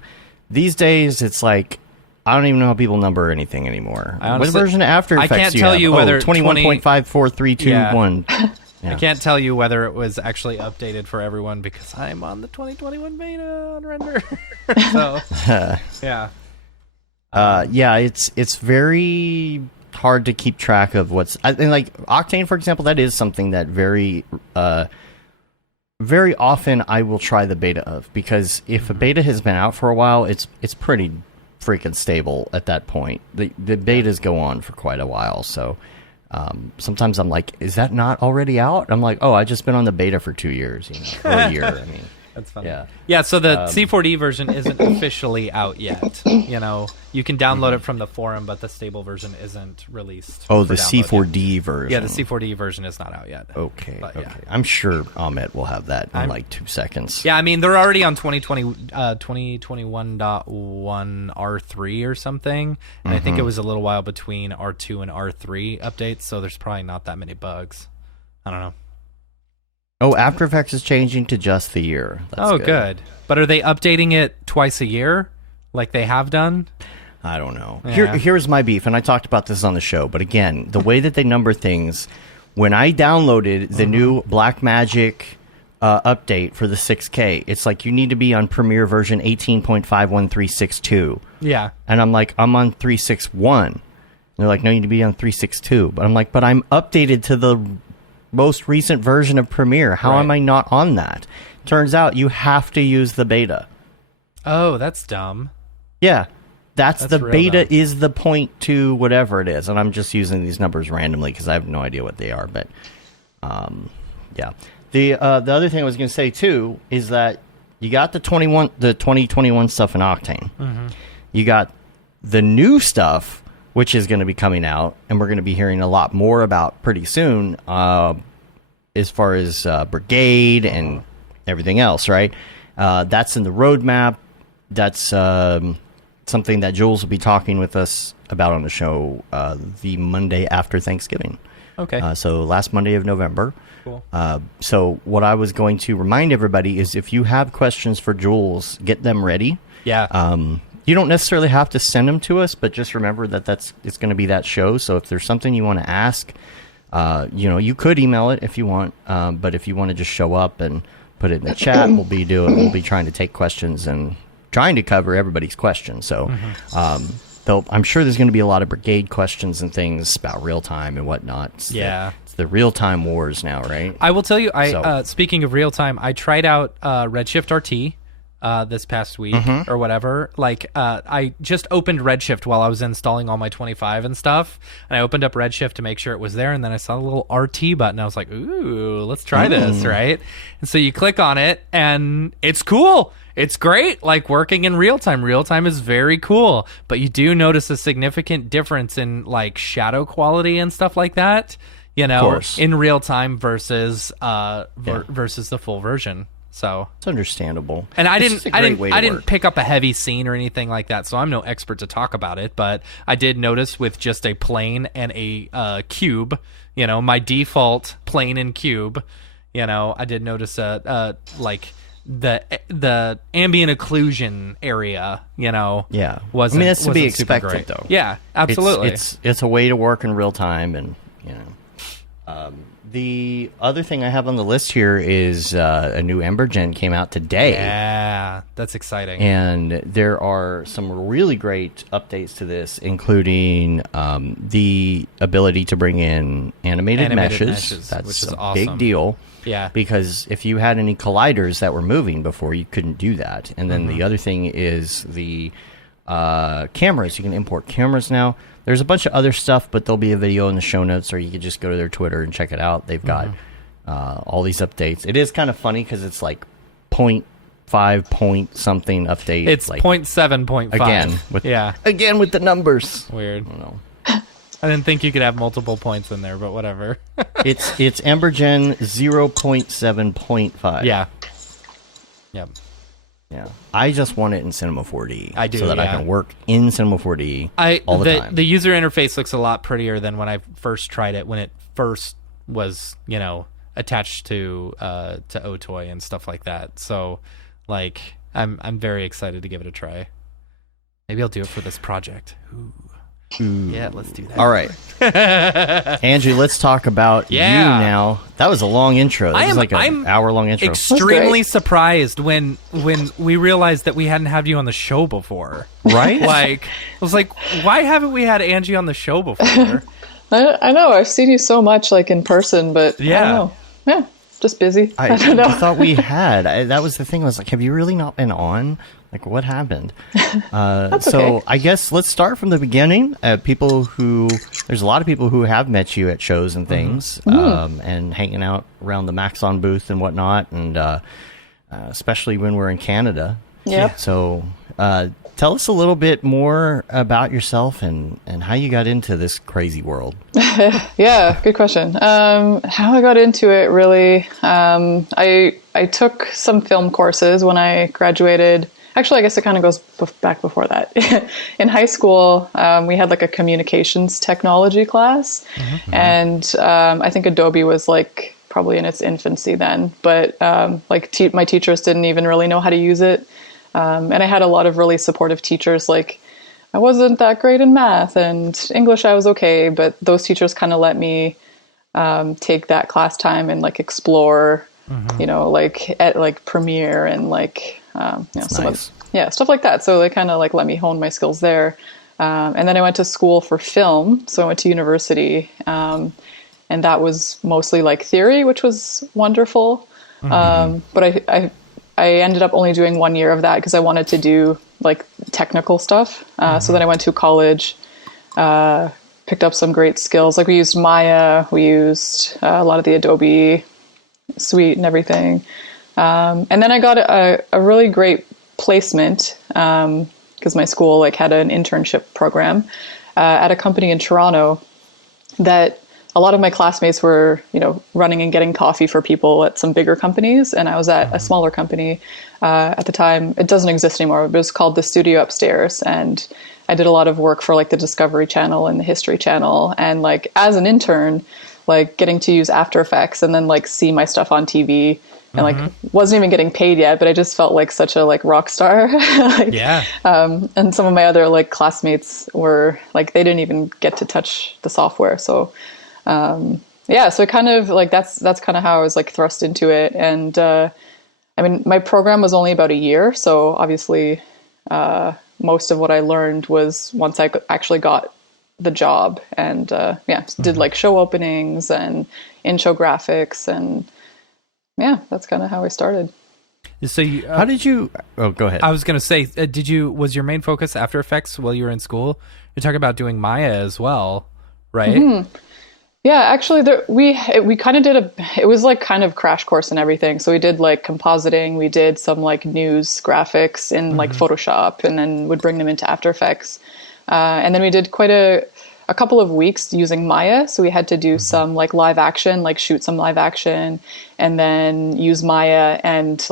These days, it's like I don't even know how people number anything anymore. What version of After Effects I can't do you tell have? you whether 21.54321. I can't tell you whether it was actually updated for everyone because I'm on the 2021 beta on render. So, it's very hard to keep track of what's and like Octane, for example. That is something that very often I will try the beta of, because if a beta has been out for a while, it's pretty freaking stable at that point. The betas go on for quite a while, so sometimes I'm like, is that not already out? I'm like, oh, I just been on the beta for 2 years, or a year. I mean, that's funny. Yeah. So the C4D version isn't officially out yet. You can download it from the forum, but the stable version isn't released. Oh, the C4D version. Yeah, the C4D version is not out yet. Okay. I'm sure Ahmet will have that in like 2 seconds. Yeah, I mean, they're already on 2021.1 R3 or something, and I think it was a little while between R2 and R3 updates, so there's probably not that many bugs. I don't know. Oh, After Effects is changing to just the year. That's good. But are they updating it twice a year, like they have done? I don't know. Yeah. Here's my beef, and I talked about this on the show, but again, the way that they number things, when I downloaded the new Blackmagic update for the 6K, it's like you need to be on Premiere version 18.51362. Yeah. And I'm like, I'm on 361. And they're like, no, you need to be on 362. But I'm like, but I'm updated to the most recent version of Premiere. How am I not on that? Turns out you have to use the beta. Oh, that's dumb. Yeah. That's the beta dumb. is the point to whatever it is. And I'm just using these numbers randomly because I have no idea what they are. But, yeah. The other thing I was going to say, too, is that you got the 2021 stuff in Octane. Mm-hmm. You got the new stuff, which is going to be coming out, and we're going to be hearing a lot more about pretty soon, as far as Brigade and everything else, right? That's in the roadmap. That's something that Jules will be talking with us about on the show the Monday after Thanksgiving. Okay. So last Monday of November. Cool. So what I was going to remind everybody is if you have questions for Jules, get them ready. Yeah. You don't necessarily have to send them to us, but just remember that it's going to be that show. So if there's something you want to ask, you could email it if you want. But if you want to just show up and put it in the chat, we'll be trying to take questions and trying to cover everybody's questions. So, though I'm sure there's going to be a lot of Brigade questions and things about real time and whatnot. It's the real time wars now, right? I will tell you. Speaking of real time, I tried out Redshift RT this past week or whatever. Like, I just opened Redshift while I was installing all my 25 and stuff, and I opened up Redshift to make sure it was there, and then I saw the little RT button. I was like, ooh, let's try this, right? And so you click on it, and it's cool. It's great, like working in real time. Real time is very cool, but you do notice a significant difference in like shadow quality and stuff like that, in real time versus versus the full version. So it's understandable. And I didn't pick up a heavy scene or anything like that, so I'm no expert to talk about it, but I did notice with just a plane and a cube, my default plane and cube, I did notice like the ambient occlusion area, wasn't, that's to be wasn't super expected great. though. Yeah, absolutely. It's a way to work in real time, and the other thing I have on the list here is a new Ember Gen came out today. Yeah, that's exciting. And there are some really great updates to this, including the ability to bring in animated meshes. That's which is a awesome. big deal. Yeah. Because if you had any colliders that were moving before, you couldn't do that. And then the other thing is the cameras. You can import cameras now. There's a bunch of other stuff, but there'll be a video in the show notes, or you can just go to their Twitter and check it out. They've got all these updates. It is kind of funny because it's like 0.5 point something update. It's like 0.7.5. Again with the numbers. Weird. I don't know. I didn't think you could have multiple points in there, but whatever. It's Ember Gen 0.7.5. Yeah. Yep. Yeah, I just want it in Cinema 4D. I do, so that I can work in Cinema 4D all the time. The user interface looks a lot prettier than when I first tried it. When it first was, attached to OTOY and stuff like that. So, like, I'm very excited to give it a try. Maybe I'll do it for this project. Ooh. Yeah, let's do that. All right. Angie, let's talk about you now. That was a long intro. That was like an hour-long intro. Extremely surprised when we realized that we hadn't had you on the show before. Right? Like, I was like, why haven't we had Angie on the show before? I know. I've seen you so much, like, in person, but I don't know. Yeah, just busy. I don't know. I thought we had. That was the thing. I was like, have you really not been on? Like, what happened? So I guess let's start from the beginning. There's a lot of people who have met you at shows and things, and hanging out around the Maxon booth and whatnot, and especially when we're in Canada. Yeah. So tell us a little bit more about yourself and how you got into this crazy world. Yeah, good question. How I got into it, really, I took some film courses when I graduated. Actually, I guess it kind of goes back before that. In high school, we had like a communications technology class, and I think Adobe was like probably in its infancy then, but my teachers didn't even really know how to use it. And I had a lot of really supportive teachers, like I wasn't that great in math, and English I was okay, but those teachers kind of let me take that class time and like explore, like at like Premiere and like stuff like that. So they kind of like let me hone my skills there. And then I went to school for film, so I went to university, and that was mostly like theory, which was wonderful. But I ended up only doing 1 year of that because I wanted to do like technical stuff. So then I went to college, picked up some great skills. Like we used Maya, we used a lot of the Adobe suite and everything. And then I got a really great placement because my school like had an internship program at a company in Toronto that a lot of my classmates were, running and getting coffee for people at some bigger companies. And I was at a smaller company at the time. It doesn't exist anymore. It was called the Studio Upstairs. And I did a lot of work for like the Discovery Channel and the History Channel. And like as an intern, like getting to use After Effects and then like see my stuff on TV and like wasn't even getting paid yet, but I just felt like such a like rock star. And some of my other like classmates were like, they didn't even get to touch the software. So so it kind of like, that's kind of how I was like thrust into it. And, I mean, my program was only about a year. So obviously, most of what I learned was once I actually got the job and, did like show openings and in-show graphics. And that's kind of how I started. So you, how did you, oh, go ahead. I was going to say, was your main focus After Effects while you were in school? You're talking about doing Maya as well, right? Yeah, actually, we kind of did it was like kind of crash course and everything. So we did like compositing, we did some like news graphics in like Photoshop, and then would bring them into After Effects. And then we did quite a couple of weeks using Maya. So we had to do some like live action, like shoot some live action, and then use Maya and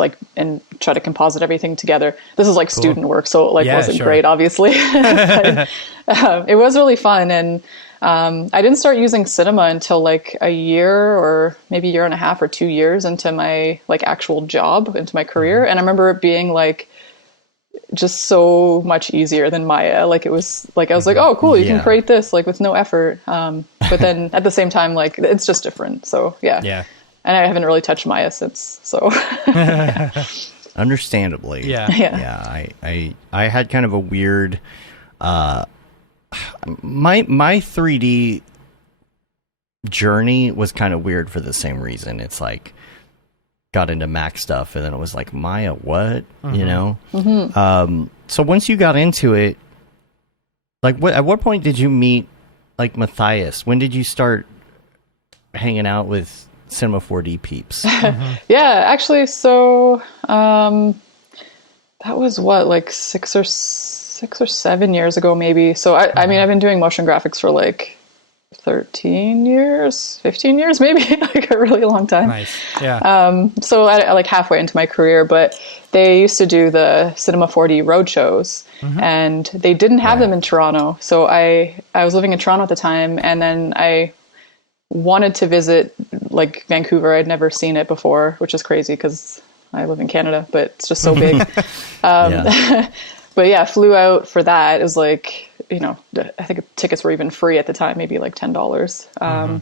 try to composite everything together. This is like student work, so it like wasn't great, obviously. But, it was really fun. And I didn't start using cinema until like a year or maybe a year and a half or 2 years into my like actual job, into my career. And I remember it being like just so much easier than Maya. Like it was like, I was like, oh, cool, you can create this like with no effort. But then at the same time, like it's just different. So yeah. And I haven't really touched Maya since. So understandably. Yeah. I had kind of a weird, my 3D journey was kind of weird for the same reason. It's like got into Mac stuff and then it was like, Maya, what? So once you got into it, like at what point did you meet like Matthias? When did you start hanging out with Cinema 4D peeps? Yeah, actually, so that was what, like 6 or 7 years ago, maybe. So I mean, I've been doing motion graphics for like 13 years, 15 years, maybe, like a really long time. Nice. Yeah. So I like halfway into my career, but they used to do the Cinema 4D road shows and they didn't have them in Toronto. So I was living in Toronto at the time, and then I wanted to visit like Vancouver. I'd never seen it before, which is crazy because I live in Canada, but it's just so big. But yeah, flew out for that. It was like, I think tickets were even free at the time, maybe like $10.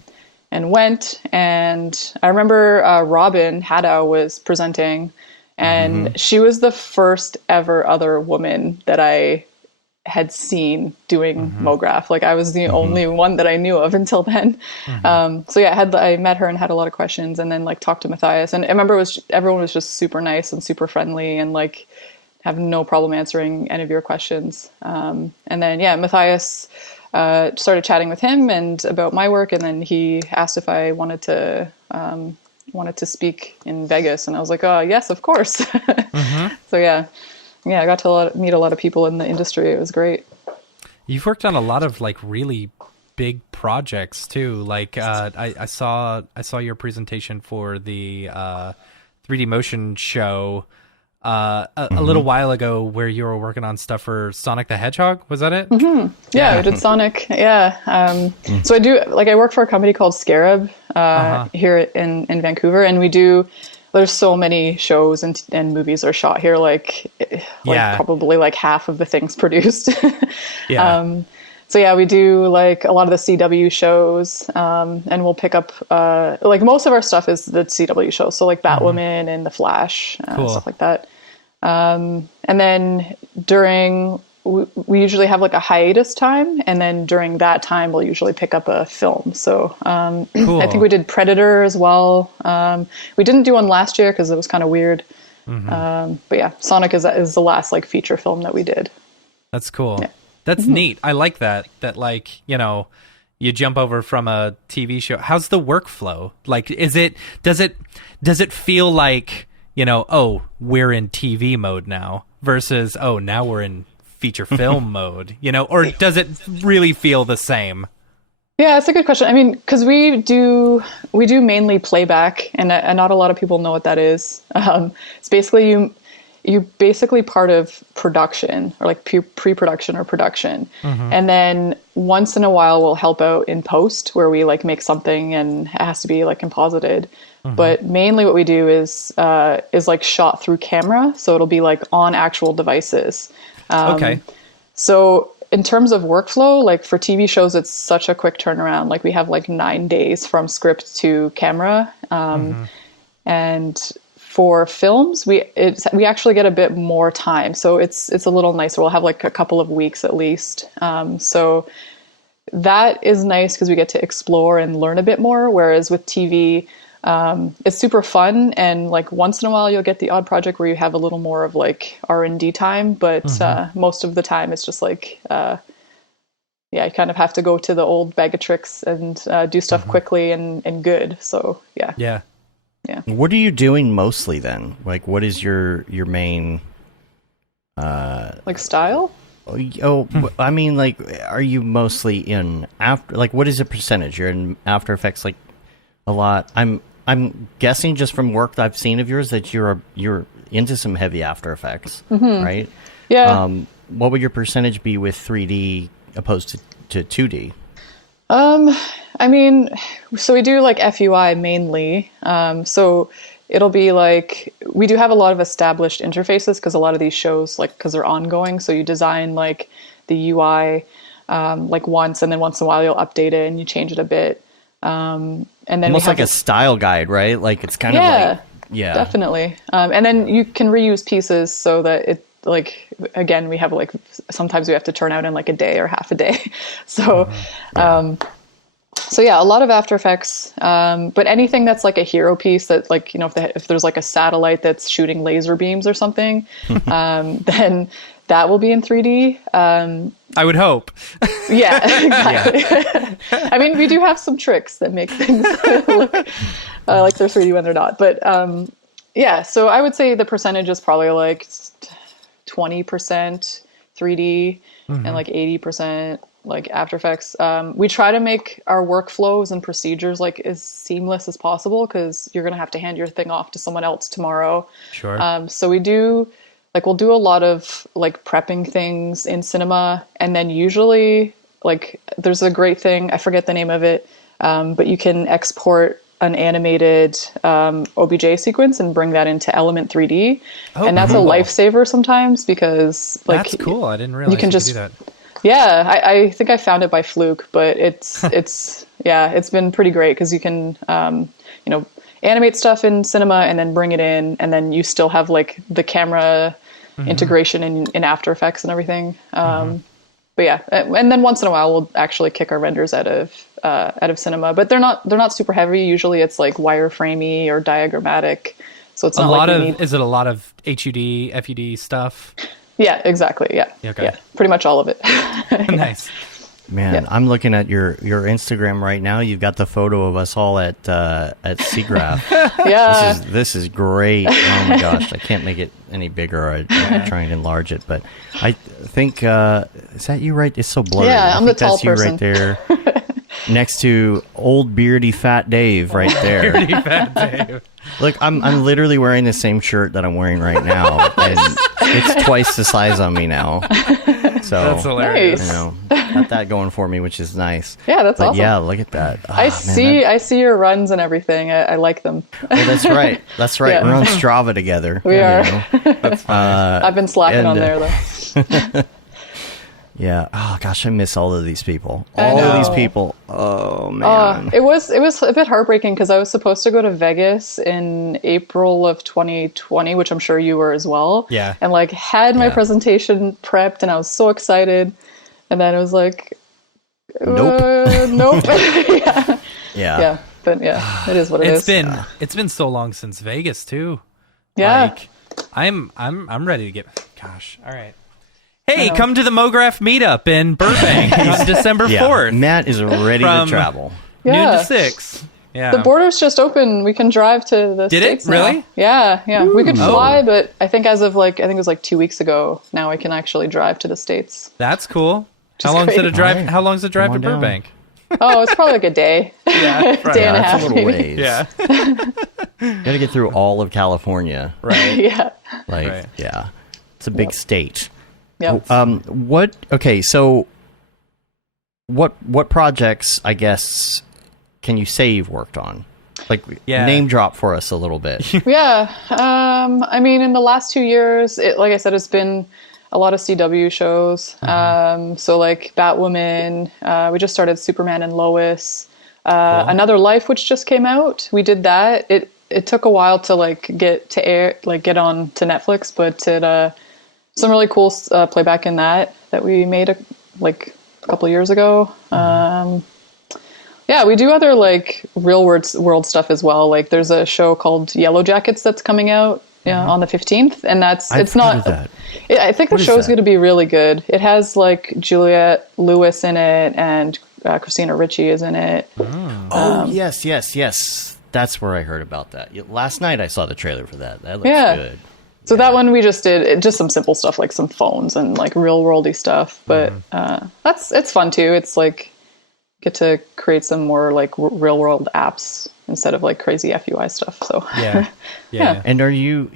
And went, and I remember Robin Haddow was presenting, and she was the first ever other woman that I had seen doing Mograph. Like I was the only one that I knew of until then. So yeah, I met her and had a lot of questions, and then like talked to Matthias. And I remember everyone was just super nice and super friendly, and like have no problem answering any of your questions. And then, Matthias started chatting with him and about my work. And then he asked if I wanted to speak in Vegas. And I was like, oh, yes, of course. So I got to meet a lot of people in the industry. It was great. You've worked on a lot of like really big projects too. Like I saw your presentation for the 3D motion show a little while ago, where you were working on stuff for Sonic the Hedgehog. Was that it? Yeah, we did Sonic. Yeah. So I work for a company called Scarab here in Vancouver, and we do there's so many shows and movies are shot here, like probably like half of the things produced. Yeah. So yeah, we do like a lot of the CW shows, and we'll pick up like most of our stuff is the CW shows, so like Batwoman and The Flash, stuff like that. And then we usually have like a hiatus time, and then during that time we'll usually pick up a film. So I think we did Predator as well. We didn't do one last year because it was kind of weird. But yeah, Sonic is the last like feature film that we did. That's cool. Yeah. That's neat. I like that like, you know, you jump over from a TV show. How's the workflow? Like, does it feel like, you know, oh, we're in TV mode now versus, oh, now we're in feature film mode, you know, or does it really feel the same? Yeah, it's a good question. I mean, because we do mainly playback, and not a lot of people know what that is. It's basically you basically part of production, or like pre-production or production. And then once in a while we'll help out in post, where we like make something and it has to be like composited. But mainly what we do is like shot through camera. So it'll be like on actual devices. Okay. So in terms of workflow, like for TV shows, it's such a quick turnaround. Like we have like 9 days from script to camera. And for films, we actually get a bit more time, so it's a little nicer. We'll have like a couple of weeks at least. So that is nice because we get to explore and learn a bit more. Whereas with TV, it's super fun, and like once in a while you'll get the odd project where you have a little more of like R&D time. But most of the time it's just like you kind of have to go to the old bag of tricks and do stuff quickly and good. So yeah. What are you doing mostly then? Like, what is your main like style? I mean, like, are you mostly in after? Like, what is the percentage? You're in After Effects like a lot. I'm guessing just from work that I've seen of yours that you're into some heavy After Effects, right? Yeah. What would your percentage be with 3D opposed to 2D? I mean, so we do like FUI mainly. So it'll be like, we do have a lot of established interfaces because a lot of these shows, like, because they're ongoing. So you design like the UI like once, and then once in a while you'll update it and you change it a bit. And then almost like a style guide, right? Like it's kind of like, definitely. And then you can reuse pieces so that it, like, again, we have like, sometimes we have to turn out in like a day or half a day. So, so yeah, a lot of After Effects, but anything that's like a hero piece that, like, you know, if there's like a satellite that's shooting laser beams or something, then that will be in 3D. I would hope. Yeah, exactly. I mean, we do have some tricks that make things look like they're 3D when they're not. But so I would say the percentage is probably like 20% 3D and like 80% like After Effects. We try to make our workflows and procedures like as seamless as possible, because you're going to have to hand your thing off to someone else tomorrow. Sure. So we'll do a lot of like prepping things in cinema, and then usually like there's a great thing, I forget the name of it, but you can export an animated OBJ sequence and bring that into Element 3D. And that's a lifesaver sometimes, because like, that's cool. I didn't realize you can just do that. Yeah, I think I found it by fluke, but it's it's been pretty great because you can animate stuff in cinema and then bring it in, and then you still have like the camera integration in After Effects and everything. But yeah, and then once in a while we'll actually kick our renders out of cinema, but they're not super heavy. Usually it's like wireframey or diagrammatic, so it's not is it a lot of HUD, FUD stuff? Yeah, exactly. Yeah. Okay. Yeah, pretty much all of it. Nice. Man, I'm looking at your Instagram right now. You've got the photo of us all at Seagraph. Yeah. This is great. Oh my gosh, I can't make it any bigger. I'm trying to enlarge it, but I think is that you right? It's so blurry. Yeah, I'm the tall person. That's you right there. Next to old beardy fat Dave right there. Beardy fat Dave. Look, I'm literally wearing the same shirt that I'm wearing right now, and it's twice the size on me now. So that's hilarious. You know, got that going for me, which is nice. Yeah, that's awesome. Yeah, look at that. I see your runs and everything. I like them. Oh, that's right. That's right. Yeah. We're on Strava together. We are. That's fine. I've been slacking on there though. Yeah. Oh gosh, I miss all of these people. I All of these know. people. Oh man. It was a bit heartbreaking because I was supposed to go to Vegas in April of 2020, which I'm sure you were as well. Yeah. And like had my Yeah. presentation prepped and I was so excited. And then it was like, Nope. nope. Yeah. Yeah. But yeah, it is what it is. It's been so long since Vegas too. Yeah. Like, I'm ready to get. Gosh. All right. Hey, come to the Mograph meetup in Burbank on December 4th. Matt is ready to From- travel. Noon Yeah. to 6. Yeah. The border's just open. We can drive to the Did it? States now. Really? Yeah. We could fly, Oh. but I think as of I think it was like 2 weeks ago, now I can actually drive to the States. That's cool. How is long is it a great. drive? Alright. How long is the drive to Come on down. Burbank? Oh, it's probably like a day. Yeah. Day and a That's half, a little maybe. ways. Yeah. Gotta get through all of California. Right. Yeah. Like, Right. yeah. It's a big state. Yep. So what projects, I guess, can you say you've worked on? Like, Yeah. name drop for us a little bit. Yeah. I mean, in the last 2 years, like I said, it's been a lot of CW shows. So like Batwoman, we just started Superman and Lois, Another Life, which just came out. We did that. It took a while to like get to air, like get on to Netflix, but it, some really cool playback in that we made a couple years ago. Yeah, we do other like real world stuff as well. Like there's a show called Yellow Jackets that's coming out on the 15th, and I've it's not. heard of that. I think the What is show's that? going to be really good. It has like Juliette Lewis in it, and Christina Ricci is in it. Oh, yes. That's where I heard about that. Last night I saw the trailer for that. That looks Yeah. good. So that one we just did just some simple stuff like some phones and like real worldy stuff. But it's fun too. It's like get to create some more like real world apps instead of like crazy FUI stuff. So Yeah. Yeah. And are you,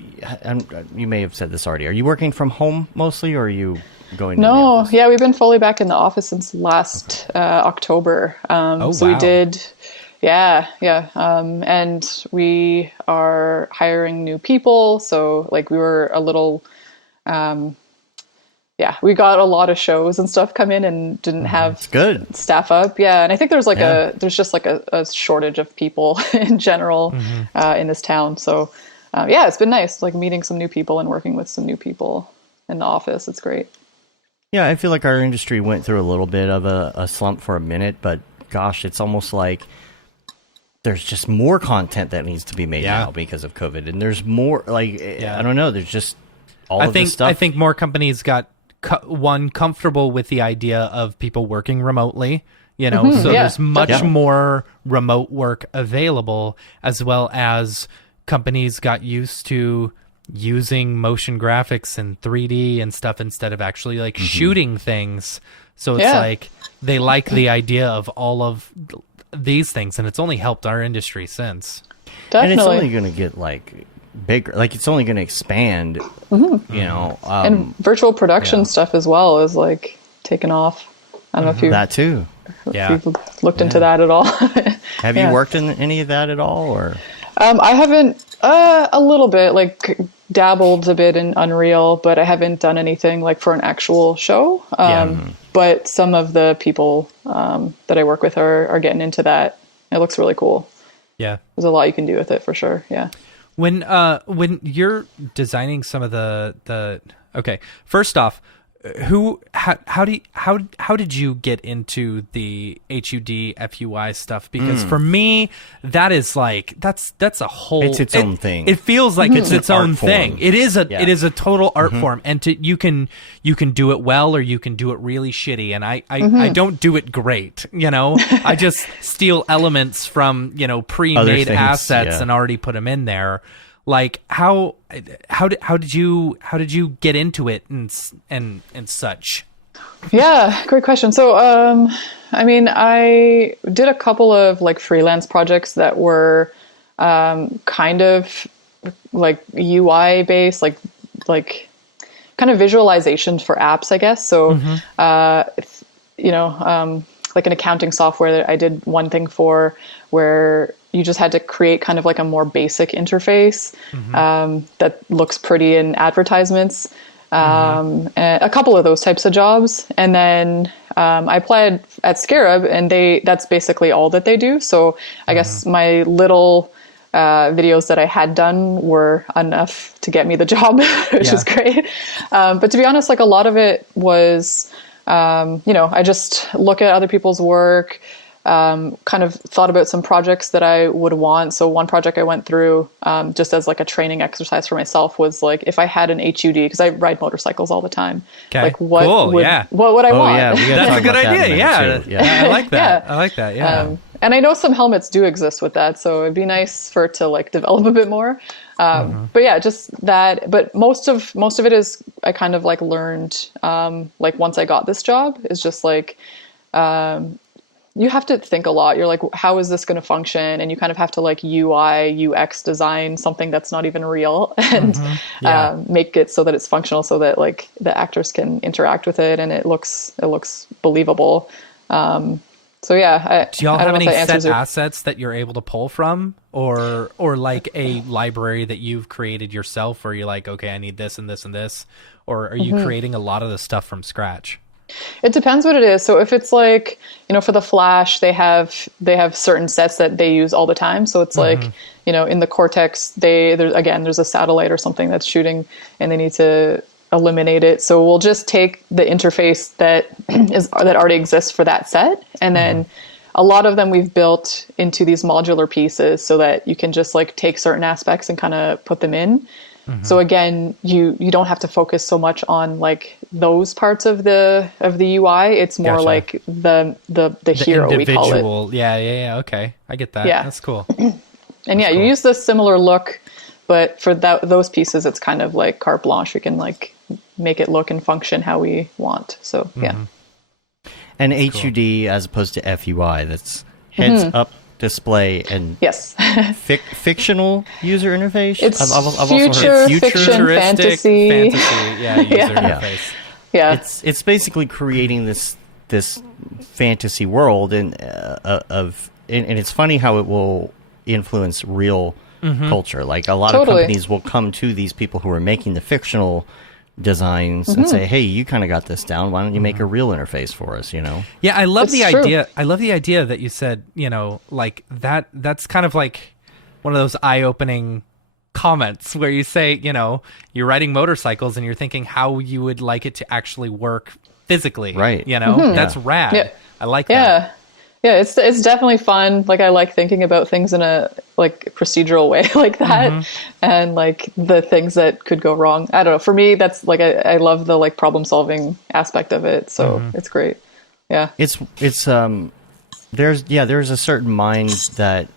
you may have said this already, are you working from home mostly, or are you going to the No, office? yeah, we've been fully back in the office since last October. So we wow. did, yeah. And we are hiring new people. So like we were a little, we got a lot of shows and stuff come in and didn't have Good. staff up. Yeah, and I think there's like Yeah. there's just like a shortage of people in general in this town. So it's been nice like meeting some new people and working with some new people in the office. It's great. Yeah, I feel like our industry went through a little bit of a slump for a minute, but gosh, it's almost like there's just more content that needs to be made Yeah. now because of COVID, and there's more like I don't know. There's just all of this stuff. I think more companies got comfortable with the idea of people working remotely. So yeah, there's much definitely. more remote work available, as well as companies got used to using motion graphics and 3D and stuff instead of actually like shooting things. So it's like they like the idea of all of these things, and it's only helped our industry since. Definitely. And it's only going to get like bigger. Like it's only going to expand. You know, and virtual production stuff as well is like taken off. I don't know if you that too. Yeah. if you've looked into that at all. Have you worked in any of that at all, or? I haven't a little bit like dabbled a bit in Unreal, but I haven't done anything like for an actual show. But some of the people that I work with are getting into that. It looks really cool. Yeah. There's a lot you can do with it for sure. Yeah. When you're designing some of the okay, first off, how did you get into the HUD FUI stuff? Because for me, that is like that's a whole It's own thing. It feels like it's its An own art form. thing. It is Yeah. it is a total art form, and you can do it well or you can do it really shitty. And I don't do it great. I just steal elements from pre-made things, assets yeah. and already put them in there. Like how did you get into it and such? Yeah, great question. So, I mean, I did a couple of like freelance projects that were kind of like UI based, like kind of visualizations for apps, I guess. So, like an accounting software that I did one thing for, where you just had to create kind of like a more basic interface that looks pretty in advertisements. And a couple of those types of jobs. And then I applied at Scarab, and that's basically all that they do. So I guess my little videos that I had done were enough to get me the job, which is great. But to be honest, like a lot of it was, I just look at other people's work, kind of thought about some projects that I would want. So one project I went through, just as like a training exercise for myself, was like, if I had an HUD, because I ride motorcycles all the time, like what would I want? Yeah, that's a good idea. Yeah, I like that. Yeah. I like that. Yeah. And I know some helmets do exist with that, so it'd be nice for it to like develop a bit more. But yeah, just that. But most of it is I kind of like learned, like once I got this job, is just like, you have to think a lot. You're like, how is this going to function? And you kind of have to like UI, UX design something that's not even real and make it so that it's functional, so that like the actors can interact with it and it looks believable. So yeah, do y'all have any set assets that you're able to pull from, or like a library that you've created yourself, where you're like, okay, I need this and this and this, or are you creating a lot of the stuff from scratch? It depends what it is. So if it's like, for the Flash, they have certain sets that they use all the time. So it's like, in the Cortex, there's a satellite or something that's shooting, and they need to eliminate it. So we'll just take the interface that already exists for that set, and then a lot of them we've built into these modular pieces so that you can just like take certain aspects and kind of put them in. So again, you don't have to focus so much on like those parts of the UI. It's more like the hero, we call it. Yeah. Okay, I get that. Yeah, that's cool. And you use the similar look, but for those pieces, it's kind of like carte blanche. We can like make it look and function how we want. So yeah. And that's HUD cool. As opposed to FUI, that's heads up display and fictional user interface. It's I've also heard fiction, fantasy. User interface. Yeah. It's basically creating this fantasy world and it's funny how it will influence real culture. Like a lot of companies will come to these people who are making the fictional designs and say, hey, you kind of got this down, why don't you make a real interface for us? Yeah, I love the idea. I love the idea that you said, like that's kind of like one of those eye-opening comments where you say, you're riding motorcycles and you're thinking how you would like it to actually work physically, right? That's rad. I like that. Yeah, it's definitely fun. Like I like thinking about things in a like procedural way like that, and like the things that could go wrong. I don't know. For me, that's like I love the like problem solving aspect of it. So it's great. Yeah, it's there's a certain mind that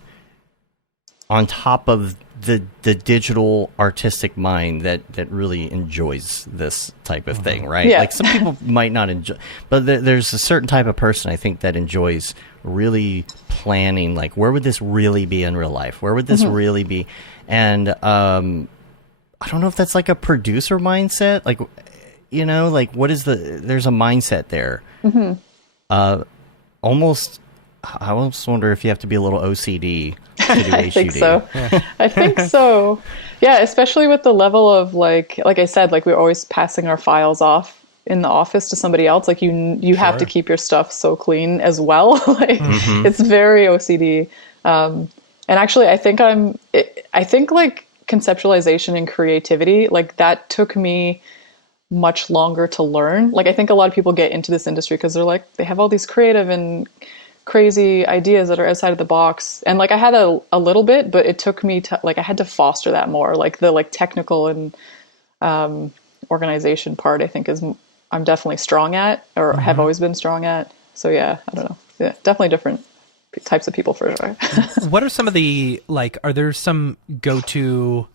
on top of the digital artistic mind that really enjoys this type of thing, right? Yeah. Like some people might not enjoy, but there's a certain type of person I think that enjoys really planning, like where would this really be in real life? Where would this really be? And I don't know if that's like a producer mindset, like like what is there's a mindset there. Almost I almost wonder if you have to be a little OCD to do I think so. I think so. Yeah, especially with the level of like I said, like we're always passing our files off in the office to somebody else. Like you have to keep your stuff so clean as well. Like it's very OCD. And actually, I think like conceptualization and creativity, like that took me much longer to learn. Like I think a lot of people get into this industry because they're like they have all these creative and crazy ideas that are outside of the box, and like I had a little bit, but it took me to like I had to foster that more. Like the like technical and organization part, I think I'm definitely strong at, or have always been strong at. So yeah, I don't know. Yeah, definitely different types of people for sure. What are some of the like? Are there some go-to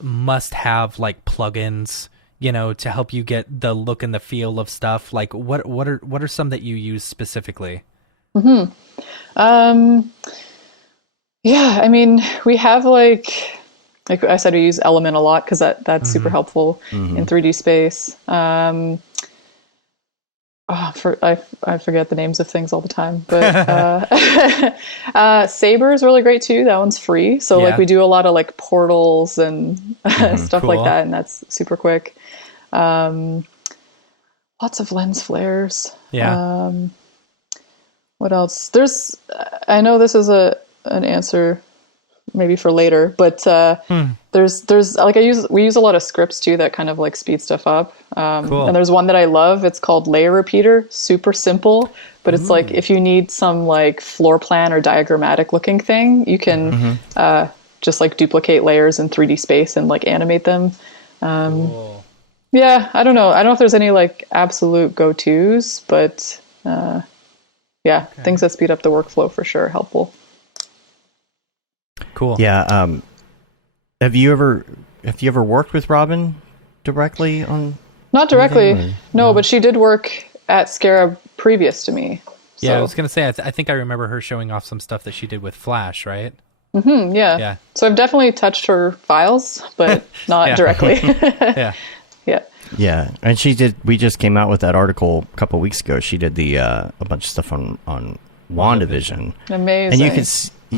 must-have like plugins? To help you get the look and the feel of stuff. Like what are some that you use specifically? Yeah, I mean, we have like I said, we use Element a lot because that's super helpful in 3D space. I forget the names of things all the time, but Saber is really great too. That one's free. So like we do a lot of like portals and stuff like that, and that's super quick. Lots of lens flares. Yeah. What else? I know this is an answer maybe for later, but there's like we use a lot of scripts too that kind of like speed stuff up. Cool. And there's one that I love. It's called Layer Repeater. Super simple, but it's like if you need some like floor plan or diagrammatic looking thing, you can just like duplicate layers in 3D space and like animate them. Cool. Yeah, I don't know. I don't know if there's any like absolute go-tos, but things that speed up the workflow for sure, helpful. Cool. Yeah. Have you ever worked with Robin directly on? Not directly, no, but she did work at Scarab previous to me. So. Yeah, I was gonna say I think I remember her showing off some stuff that she did with Flash, right? Mm-hmm, yeah. So I've definitely touched her files, but not directly. Yeah, and she did. We just came out with that article a couple of weeks ago. She did a bunch of stuff on WandaVision. Amazing. And you can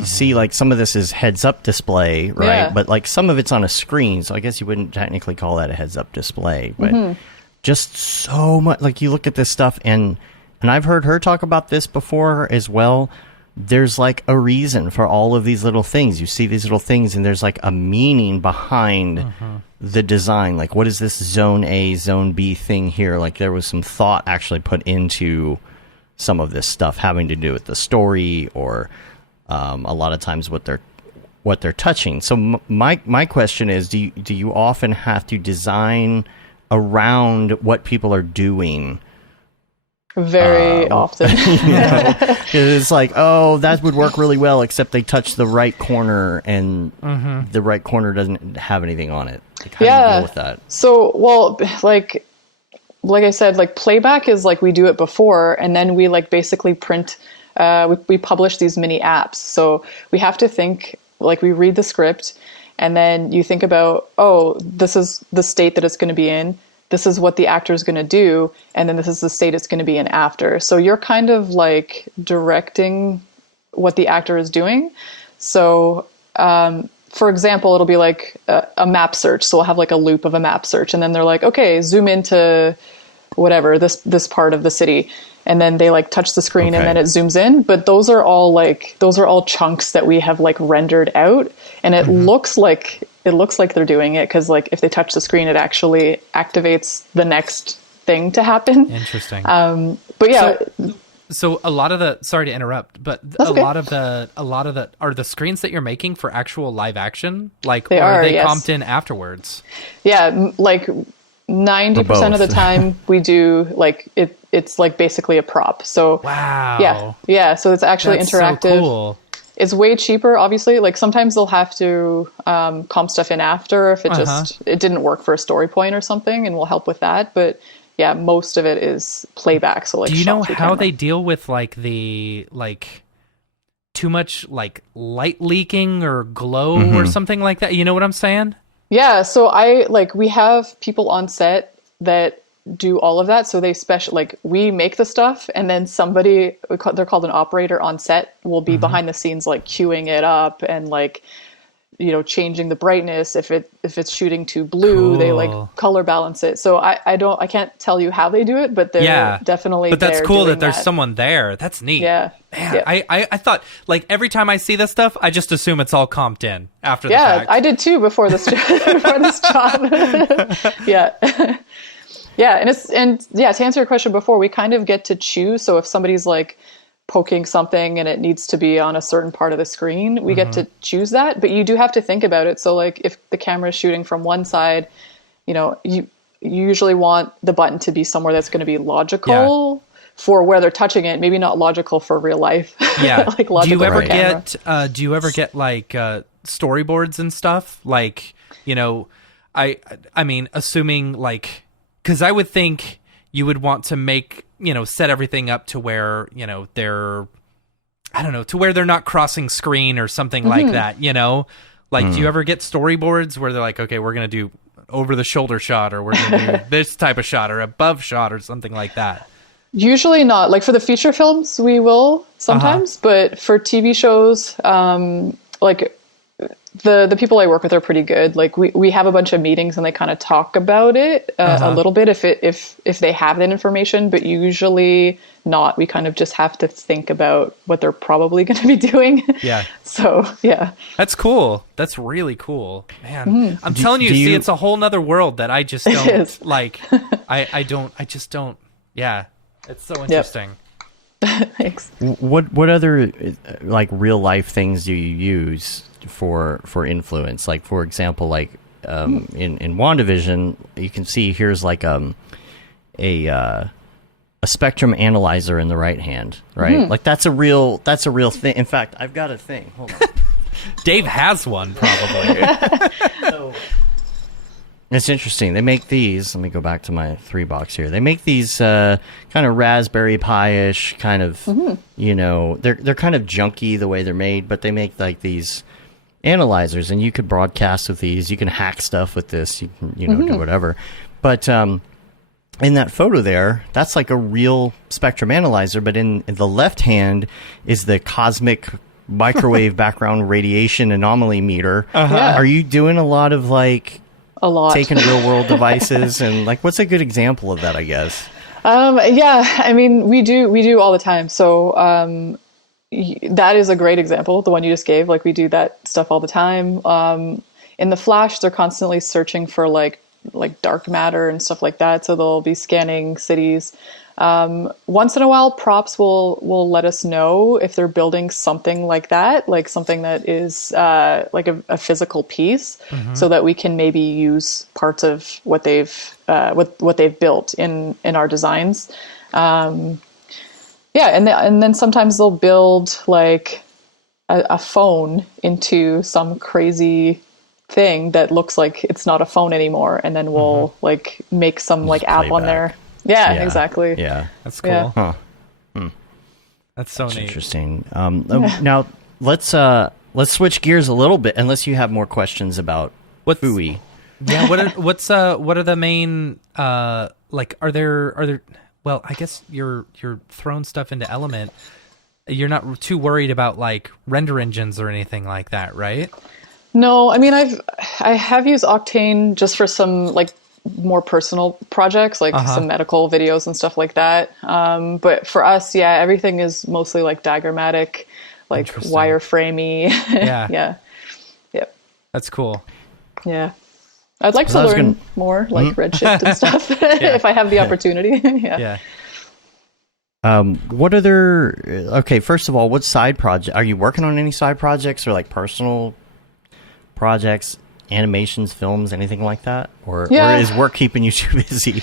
see like some of this is heads up display, right? Yeah. But like some of it's on a screen, so I guess you wouldn't technically call that a heads up display. But just so much. Like you look at this stuff, and I've heard her talk about this before as well. There's like a reason for all of these little things. You see these little things, and there's like a meaning behind the design. Like, what is this zone A, zone B thing here? Like, there was some thought actually put into some of this stuff having to do with the story, or a lot of times what they're touching. So my question is, do you often have to design around what people are doing? Very often. It's like, oh, that would work really well, except they touch the right corner, and the right corner doesn't have anything on it. Like, how do you deal with that? So, well, like I said, like playback is like we do it before, and then we like basically print. We publish these mini apps. So we have to think, like we read the script, and then you think about, oh, this is the state that it's going to be in. This is what the actor is going to do, and then this is the state it's going to be in after. So you're kind of like directing what the actor is doing. So, for example, it'll be like a map search. So we'll have like a loop of a map search, and then they're like, okay, zoom into whatever, this part of the city. And then they like touch the screen and then it zooms in. But those are all chunks that we have like rendered out. And it looks like they're doing it, because like if they touch the screen, it actually activates the next thing to happen. Interesting. But yeah. So a lot of the, sorry to interrupt, but a lot of the are the screens that you're making for actual live action? Like, are they comped in afterwards? Yeah, like 90% of the time we do like it's like basically a prop. So wow. Yeah. So it's actually That's interactive. So cool. It's way cheaper, obviously. Like sometimes they'll have to comp stuff in after if it didn't work for a story point or something, and we'll help with that. But yeah, most of it is playback. So like, do you know how they deal with like the too much like light leaking or glow or something like that? You know what I'm saying? Yeah. So we have people on set that do all of that. So they we make the stuff, and then somebody, they're called an operator on set, will be behind the scenes like queuing it up and like, you know, changing the brightness. If it's shooting too blue, they like color balance it. So I can't tell you how they do it, but they're definitely. But that's cool that there's someone there. That's neat. Yeah. Man, yeah. I thought, like, every time I see this stuff, I just assume it's all comped in after the fact. Yeah, I did too before this job. Yeah. Yeah, to answer your question before, we kind of get to choose. So if somebody's like poking something and it needs to be on a certain part of the screen, we get to choose that. But you do have to think about it. So like if the camera is shooting from one side, you know, you usually want the button to be somewhere that's going to be logical for where they're touching it. Maybe not logical for real life. Yeah. Like logical. Do you ever get like storyboards and stuff? Like, you know, I mean, assuming like. Because I would think you would want to make, you know, set everything up to where, you know, to where they're not crossing screen or something like that, you know? Like, do you ever get storyboards where they're like, okay, we're going to do over the shoulder shot, or we're going to do this type of shot or above shot or something like that? Usually not. Like for the feature films, we will sometimes, but for TV shows, like the people I work with are pretty good. Like we have a bunch of meetings and they kind of talk about it a little bit if they have that information, but usually not. We kind of just have to think about what they're probably going to be doing. Yeah. So yeah, that's cool. That's really cool, man. I'm telling you, see, it's a whole nother world that I just don't like. I just don't. Yeah. It's so interesting. Yep. Thanks. What other like real life things do you use for influence? Like for example, like in WandaVision, you can see here's like a spectrum analyzer in the right hand, right? Like that's a real thing. In fact, I've got a thing. Hold on. Dave has one probably. So, it's interesting. They make these. Let me go back to my 3-box here. They make these kind of Raspberry Pi-ish kind of, you know, they're kind of junky the way they're made, but they make like these analyzers, and you could broadcast with these. You can hack stuff with this. You can, do whatever. But in that photo there, that's like a real spectrum analyzer, but in the left hand is the cosmic microwave background radiation anomaly meter. Yeah. Are you doing a lot of like... A lot. Taking real world devices and like, what's a good example of that, I guess? Yeah, I mean, we do all the time. So that is a great example, the one you just gave. Like we do that stuff all the time. In the Flash, they're constantly searching for like dark matter and stuff like that. So they'll be scanning cities. Once in a while, props will let us know if they're building something like that, like something that is like a physical piece, so that we can maybe use parts of what they've built in our designs. And then sometimes they'll build like a phone into some crazy thing that looks like it's not a phone anymore, and then we'll like make some like app on there. Yeah, exactly. Yeah, that's cool. Yeah. Huh. That's so neat. Interesting. Now let's switch gears a little bit, unless you have more questions about FUI. Yeah. What are the main like? Are there? Well, I guess you're throwing stuff into Element. You're not too worried about like render engines or anything like that, right? No, I mean I have used Octane just for some like more personal projects, like some medical videos and stuff like that. But for us, everything is mostly like diagrammatic, like wireframey. Yeah. Yep. That's cool. Yeah. I'd like to learn more like Redshift and stuff if I have the opportunity. Yeah. What other, okay, first of all, what side project, are you working on any side projects or like personal projects, animations, films, anything like that? Or is work keeping you too busy?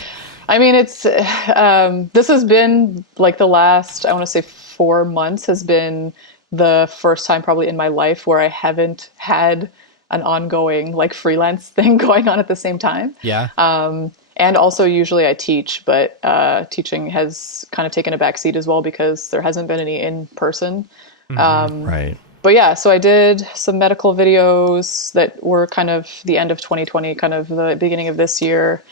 I mean, it's this has been like the last, I want to say 4 months has been the first time probably in my life where I haven't had an ongoing like freelance thing going on at the same time. Yeah. And also usually I teach, but teaching has kind of taken a back seat as well because there hasn't been any in person. Right. But yeah, so I did some medical videos that were kind of the end of 2020, kind of the beginning of this year.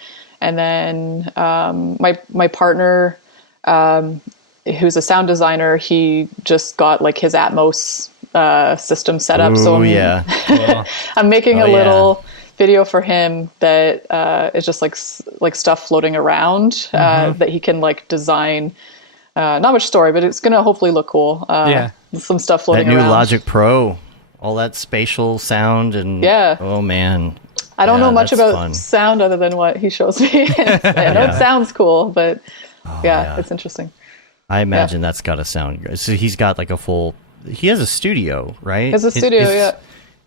And then my partner, who's a sound designer, he just got like his Atmos system set up. Ooh, so cool. I'm making a little video for him that is just like stuff floating around that he can like design. Not much story, but it's going to hopefully look cool. Some stuff floating around. That new Logic Pro, all that spatial sound and oh man. I don't know much about sound other than what he shows me. I know it sounds cool, but it's interesting. I imagine that's got to sound good. So he's got like he has a studio, right? He has a studio,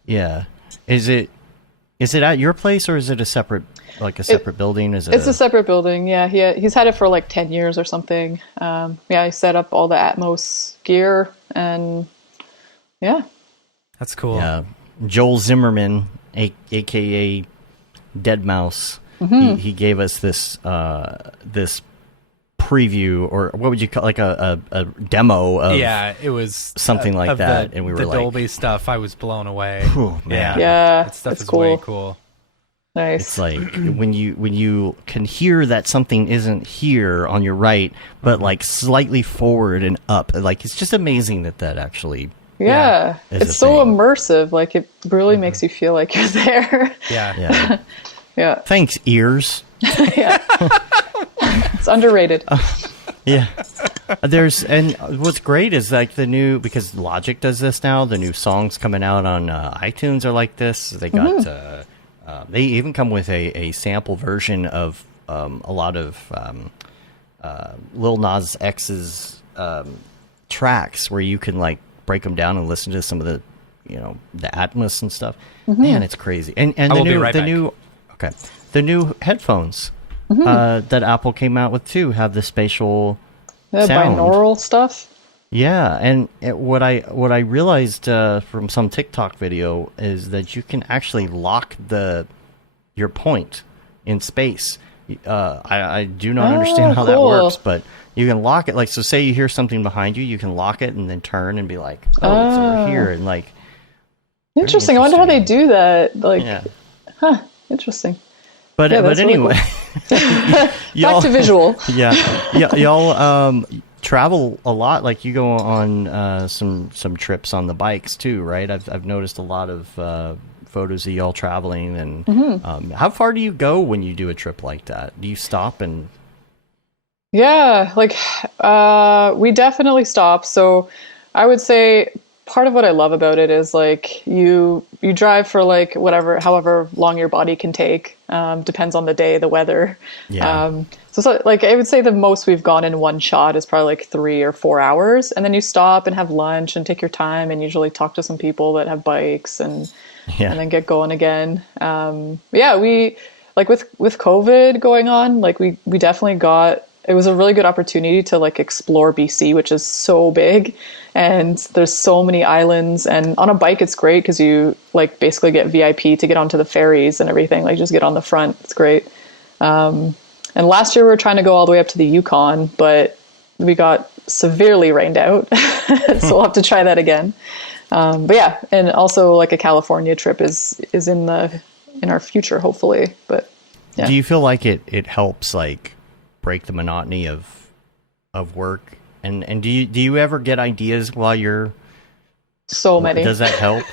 Yeah. Is it at your place or is it a separate building? It's a separate building. Yeah. He's had it for like 10 years or something. I set up all the Atmos gear and that's cool. Yeah. Joel Zimmerman, aka Deadmau5, he gave us this preview, or what would you call, like a demo of it was something like that, and we were the like, Dolby stuff. I was blown away. Man. Yeah, that stuff is cool. way cool. Nice. It's like when you can hear that something isn't here on your right, but like slightly forward and up. Like it's just amazing that actually. Yeah, it's so immersive. Like it really makes you feel like you're there. Yeah. Yeah. Thanks, ears. Yeah. It's underrated. Yeah. And what's great is like because Logic does this now, the new songs coming out on iTunes are like this. They got, they even come with a sample version of a lot of Lil Nas X's tracks where you can like break them down and listen to some of the, the Atmos and stuff. Man, it's crazy. And the new headphones that Apple came out with too have the spatial sound. Binaural stuff. Yeah, and what I realized from some TikTok video is that you can actually lock your point in space. I do not understand how that works, but you can lock it. Like, so say you hear something behind you, you can lock it and then turn and be like, it's over here, and like. Interesting. I wonder how they do that. Like, interesting. But anyway, really cool. Back to visual. Yeah, y'all travel a lot. Like you go on some trips on the bikes too, right? I've noticed a lot of photos of y'all traveling. And how far do you go when you do a trip like that? Do you stop and? Yeah, like we definitely stop. So I would say part of what I love about it is like you drive for like however long your body can take. Depends on the day, the weather. Yeah. So like I would say the most we've gone in one shot is probably like 3 or 4 hours, and then you stop and have lunch and take your time and usually talk to some people that have bikes and then get going again. We like with COVID going on, like we definitely it was a really good opportunity to like explore BC, which is so big, and there's so many islands, and on a bike it's great because you like basically get VIP to get onto the ferries and everything. Like just get on the front. It's great. And last year we were trying to go all the way up to the Yukon, but we got severely rained out. So we'll have to try that again. But yeah, and also like a California trip is in our future, hopefully. But yeah. Do you feel like it helps like break the monotony of work? And do you ever get ideas while you're so many? Does that help?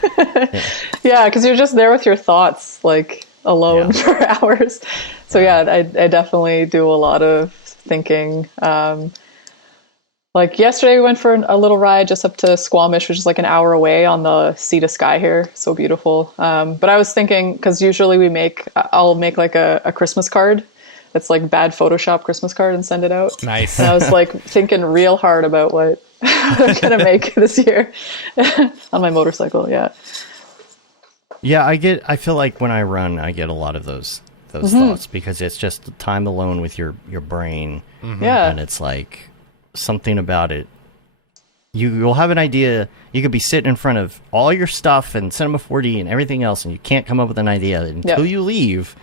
Yeah, because you're just there with your thoughts, like alone for hours. So I definitely do a lot of thinking. Like yesterday we went for a little ride just up to Squamish, which is like an hour away on the sea to sky here. So beautiful. But I was thinking, because usually I'll make like a Christmas card. It's like bad Photoshop Christmas card and send it out. Nice. And I was like thinking real hard about what I'm going to make this year on my motorcycle. Yeah. Yeah, I feel like when I run, I get a lot of those thoughts because it's just time alone with your brain. Yeah. And it's like something about it. You'll have an idea. You could be sitting in front of all your stuff and Cinema 4D and everything else, and you can't come up with an idea until you leave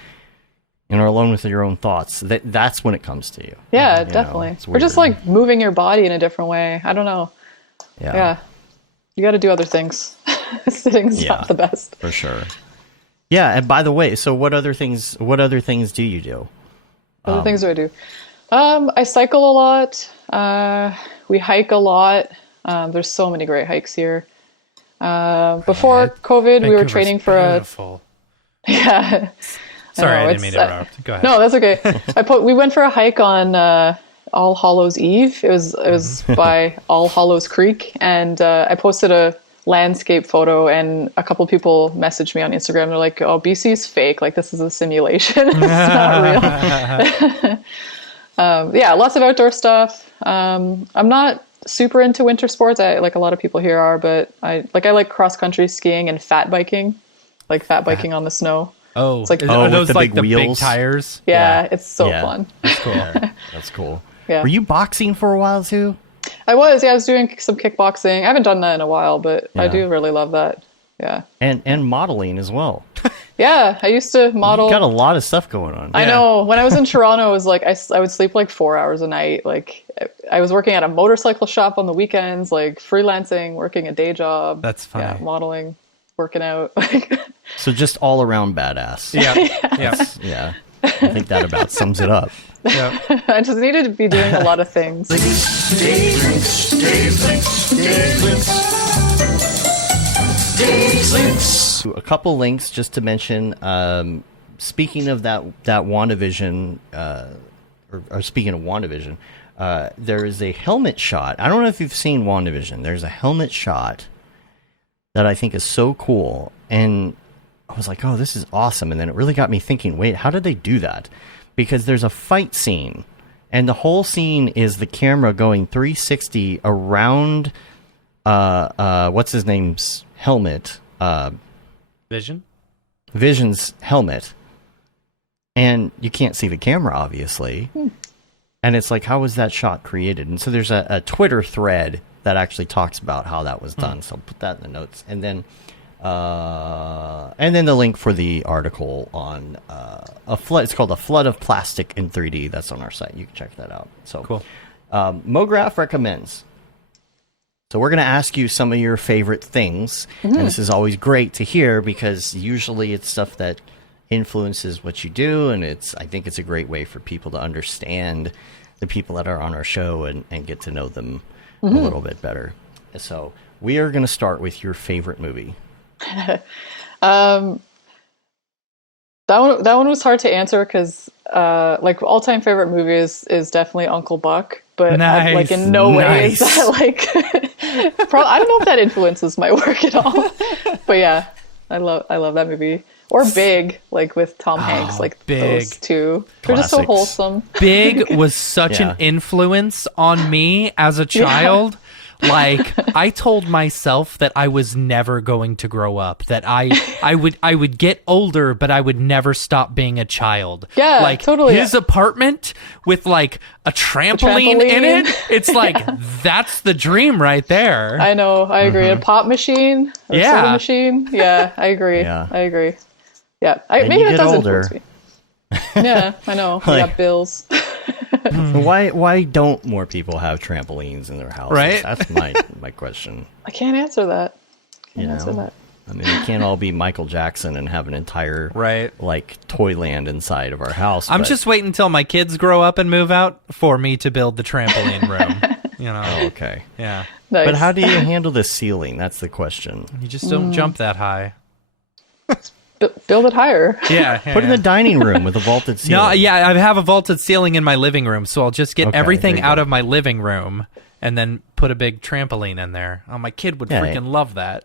and are alone with your own thoughts. That's when it comes to you. Yeah, definitely. Or just like moving your body in a different way. I don't know. Yeah. You got to do other things. Sitting's not the best. For sure. Yeah, and by the way, so what other things do you do? What other things do I do? I cycle a lot. We hike a lot. There's so many great hikes here. Before COVID, we were training for beautiful. Yeah. Sorry, I didn't mean to interrupt. Go ahead. No, that's okay. We went for a hike on All Hallows Eve. It was by All Hallows Creek, and I posted a landscape photo, and a couple people messaged me on Instagram. They're like, "Oh, BC's fake. Like this is a simulation. It's not real." Yeah, lots of outdoor stuff. I'm not super into winter sports. Like a lot of people here are, but I like cross country skiing and fat biking, like fat biking on the snow. Oh, it's like are those the like big the wheels? big tires? Yeah, it's so fun. That's cool. That's cool. Yeah. Were you boxing for a while too? I was doing some kickboxing. I haven't done that in a while, but I do really love that. Yeah. And modeling as well. Yeah, I used to model. You got a lot of stuff going on. I know. When I was in Toronto, it was like I would sleep like 4 hours a night. Like I was working at a motorcycle shop on the weekends, like freelancing, working a day job. That's funny. Yeah, modeling, working out. So just all around badass. Yeah. Yeah. Yeah. I think that about sums it up. Yeah. I just needed to be doing a lot of things. A couple links just to mention. Speaking of that WandaVision, or speaking of WandaVision, there is a helmet shot. I don't know if you've seen WandaVision. There's a helmet shot that I think is so cool, and I was like, "Oh, this is awesome!" And then it really got me thinking. Wait, how did they do that? Because there's a fight scene, and the whole scene is the camera going 360 around. What's his name's helmet? Vision's helmet. And you can't see the camera, obviously. And it's like, how was that shot created? And so there's a Twitter thread that actually talks about how that was done. So I'll put that in the notes. And then the link for the article on a flood. It's called A Flood of Plastic in 3D. That's on our site. You can check that out. So cool. Mograph recommends. So we're going to ask you some of your favorite things. And this is always great to hear because usually it's stuff that influences what you do, and I think it's a great way for people to understand the people that are on our show and get to know them a little bit better. So we are going to start with your favorite movie. That one was hard to answer because like all-time favorite movie is definitely Uncle Buck, but like in no way is that like I don't know if that influences my work at all. But yeah, I love that movie. Or Big, like with Tom Hanks, like Big. Those two. They're just so wholesome. Big was such an influence on me as a child. Like, I told myself that I was never going to grow up, that I would get older, but I would never stop being a child. Yeah, like, totally. His apartment with, like, a trampoline in it, it's like, that's the dream right there. I know, I agree. A pop machine, a soda machine. Yeah, I agree. Yeah. I agree. Yeah, and maybe that does older. influence me. Yeah, I know. We got bills. Why don't more people have trampolines in their houses? Right? That's my question. I can't answer that. Answer that. I mean, we can't all be Michael Jackson and have an entire like Toyland inside of our house. I'm just waiting until my kids grow up and move out for me to build the trampoline room. You know? Oh, okay. Yeah. Nice. But how do you handle the ceiling? That's the question. You just don't jump that high. Build it higher. Yeah. Put it in the dining room with a vaulted ceiling. No, yeah, I have a vaulted ceiling in my living room, so I'll just get everything there you out go. of my living room and then put a big trampoline in there. Oh, my kid would freaking love that.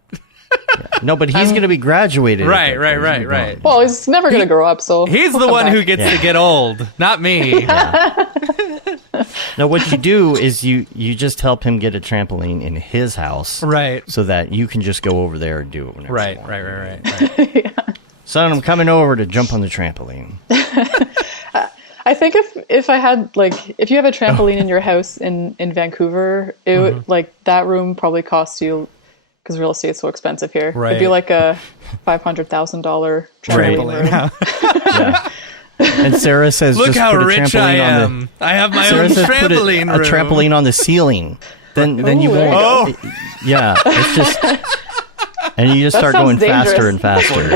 No, but he's going to Right. graduated. Right. Well, he's never going to grow up, so He's the one who gets to get old, not me. No, what you do is you just help him get a trampoline in his house. Right. So that you can just go over there and do it whenever you want. Right. Son, I'm coming over to jump on the trampoline. I think if I had if you have a trampoline in your house in Vancouver, it would like that room probably costs you, because real estate's so expensive here. Right. It'd be like a $500,000 trampoline room. Yeah. And Sarah says, Look just how put a rich trampoline I on am. I have my Sarah own says trampoline put a room. trampoline on the ceiling. Then you Ooh, won't. Yeah, it's just, and you just That start sounds going faster dangerous. and faster.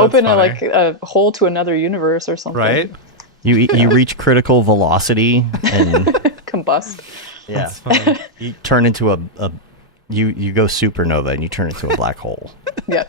Open a hole to another universe or something. Right? You reach critical velocity and Combust. yeah, you turn into you go supernova and you turn into a black hole. Yeah.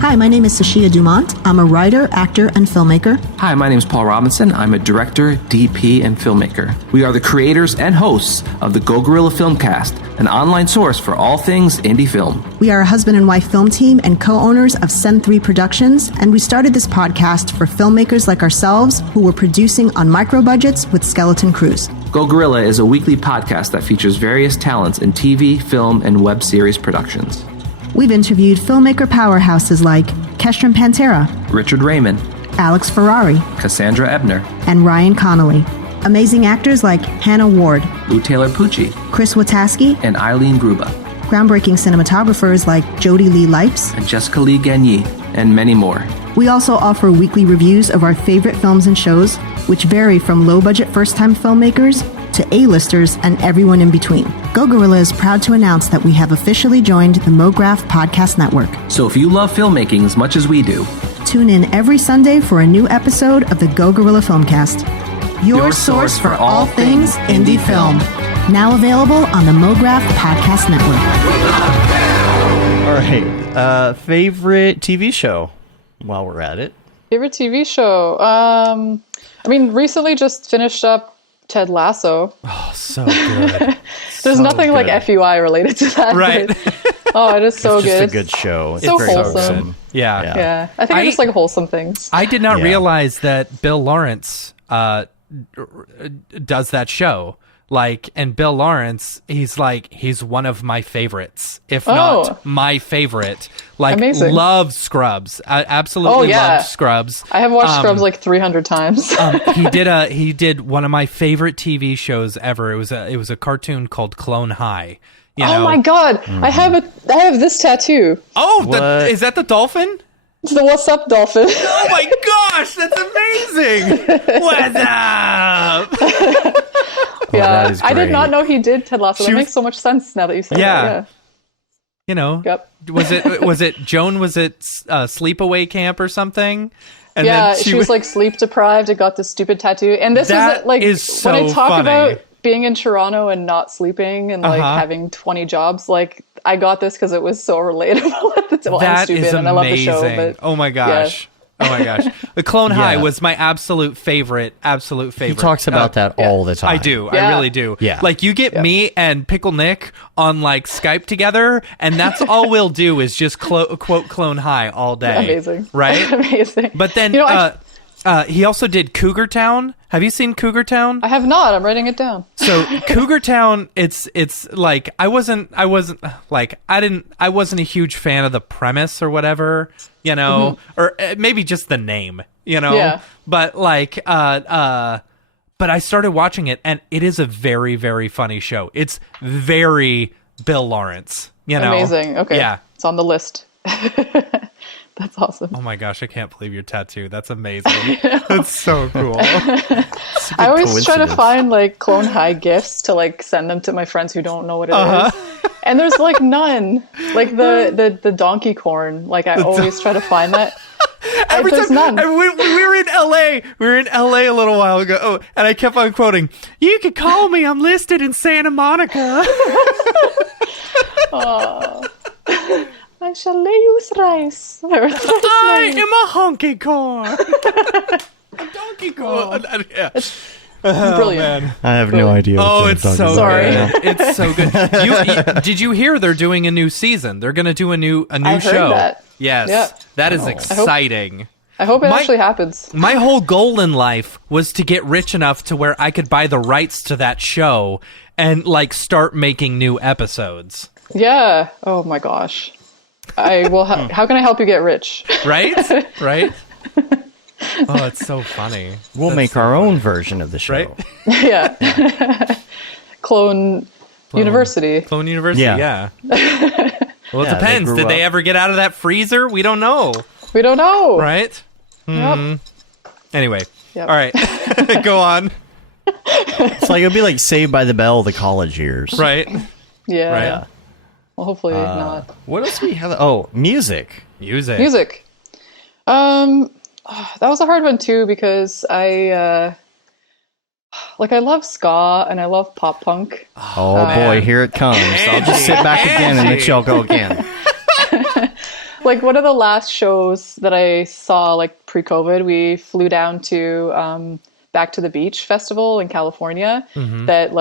Hi, my name is Sashia Dumont. I'm a writer, actor, and filmmaker. Hi, my name is Paul Robinson. I'm a director, DP, and filmmaker. We are the creators and hosts of the Go Gorilla Filmcast, an online source for all things indie film. We are a husband and wife film team and co-owners of Send 3 Productions, and we started this podcast for filmmakers like ourselves who were producing on micro budgets with skeleton crews. Go Gorilla is a weekly podcast that features various talents in TV, film, and web series productions. We've interviewed filmmaker powerhouses like Kestrin Pantera, Richard Raymond, Alex Ferrari, Cassandra Ebner, and Ryan Connolly. Amazing actors like Hannah Ward, Lou Taylor Pucci, Chris Wataski, and Eileen Gruba, groundbreaking cinematographers like Jody Lee Lipes, and Jessica Lee Gagné, and many more. We also offer weekly reviews of our favorite films and shows, which vary from low-budget first-time filmmakers to to A-listers and everyone in between. Go Gorilla is proud to announce that we have officially joined the Mograph Podcast Network. So if you love filmmaking as much as we do, tune in every Sunday for a new episode of the Go Gorilla Filmcast, your source for all things indie film. Now available on the Mograph Podcast Network. All right. Favorite TV show while we're at it? Favorite TV show? Recently just finished up Ted Lasso. Oh, so good. There's nothing good. like FUI related to that. Right. It is so It's good. just a good show. So very wholesome. Yeah. Yeah. I think I just like wholesome things. I did not Yeah. realize that Bill Lawrence does that show. And Bill Lawrence, he's one of my favorites, if not my favorite. Amazing. Love Scrubs. I absolutely love Scrubs. I have watched Scrubs 300 times. He did one of my favorite TV shows ever. It was a cartoon called Clone High. Oh my god! I have this tattoo. Oh, is that the dolphin? It's the What's Up dolphin. Oh my gosh, that's amazing! What's up? Yeah, that is I did great. not know he did Ted Lasso. That She was- makes so much sense now that you say that. Yeah. Yep. Was it Joan was at sleepaway camp or something? And Yeah, then she was sleep deprived and got this stupid tattoo. And this That is is so when I talk funny. about being in Toronto and not sleeping and having 20 jobs, I got this because it was so relatable at the time. Well, I'm that stupid is and I love the amazing. show, but Oh my gosh. Oh my gosh. The Clone High was my absolute favorite. He talks about that all the time. I do. Yeah. I really do. Yeah. You get me and Pickle Nick on Skype together, and that's all we'll do is just quote Clone High all day. Amazing. Right? Amazing. But then he also did Cougar Town. Have you seen Cougar Town? I have not. I'm writing it down. So Cougar Town, it's I wasn't a huge fan of the premise or whatever, or maybe just the name, Yeah. But but I started watching it, and it is a very, very funny show. It's very Bill Lawrence, Amazing. Okay. Yeah. It's on the list. That's awesome. Oh my gosh, I can't believe your tattoo. That's amazing. That's so cool. I always try to find Clone High gifts to send them to my friends who don't know what it is. And there's none. The donkey corn. I always try to find that. There's none. And we were in LA. We were in LA a little while ago, and I kept on quoting, "You could call me. I'm listed in Santa Monica." I shall lay you thrice. I am a honky corn. A donkey corn. Yeah. Brilliant. I have no idea. Oh, it's so Sorry. good. It's so good. Did you hear they're doing a new season? They're going to do a new I heard show. that. Yes. Yep. That is exciting. I hope it actually happens. My whole goal in life was to get rich enough to where I could buy the rights to that show and start making new episodes. Yeah. Oh my gosh. I will. How can I help you get rich? Right? Right? Oh, it's so funny. We'll make our own version of the show. Right? Yeah. Clone University. Clone University, yeah. Well, it Yeah, depends. they Did grew they up. ever get out of that freezer? We don't know. We don't know. Right? Yep. Anyway. Yep. All right. Go on. It's it'll be like Saved by the Bell, the college years. Right? Yeah. Right. Well, hopefully not. What else do we have? Oh, music. Music. That was a hard one too because I love ska and I love pop punk. Oh boy, here it comes. I'll just sit back again and let y'all go again. One of the last shows that I saw pre-COVID, we flew down to Back to the Beach Festival in California that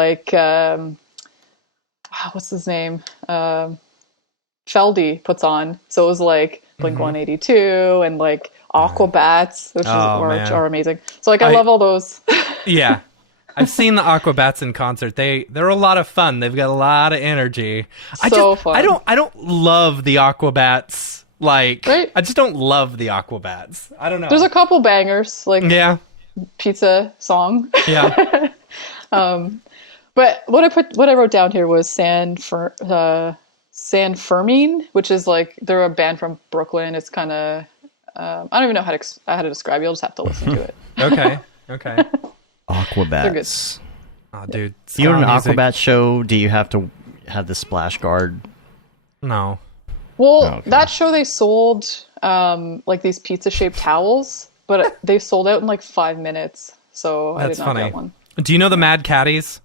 what's his name? Feldy puts on. So it was Blink 182 and Aquabats, which are amazing. So I love all those. Yeah. I've seen the Aquabats in concert. They're a lot of fun. They've got a lot of energy. Fun. I don't love the Aquabats. Right? I just don't love the Aquabats. I don't know. There's a couple bangers, yeah. Pizza Song. Yeah. But what I wrote down here was San Fermin, which is they're a band from Brooklyn. It's kind of I don't even know how to describe it. You'll just have to listen to it. Okay. They're good. Aquabats. Oh, dude. You go to an music. Aquabat show, do you have to have the splash guard? No. Well, okay. that show they sold like these pizza-shaped towels, but they sold out in like 5 minutes. So That's I did not funny. get one. Do you know the Mad Caddies?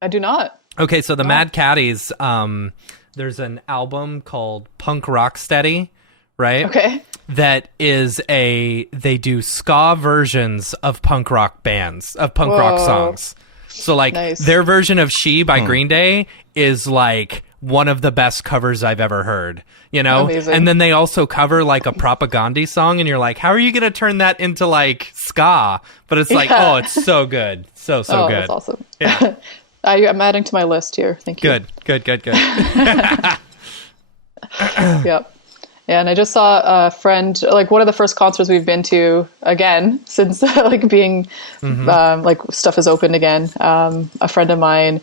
I do not. Okay, so the Mad Caddies, there's an album called Punk Rocksteady, right? Okay. That is they do ska versions of punk rock bands, of punk rock Whoa. songs. So like Nice. their version of She by Green Day is like one of the best covers I've ever heard, you know? Amazing. And then they also cover like a Propaganda song and you're like, how are you going to turn that into like ska? But it's like, Yeah. oh, it's so good. So Oh, good. that's awesome. Yeah. I'm adding to my list here. Thank you. Good. Yep. Yeah, and I just saw a friend, like one of the first concerts we've been to again since like being like stuff is opened again. A friend of mine,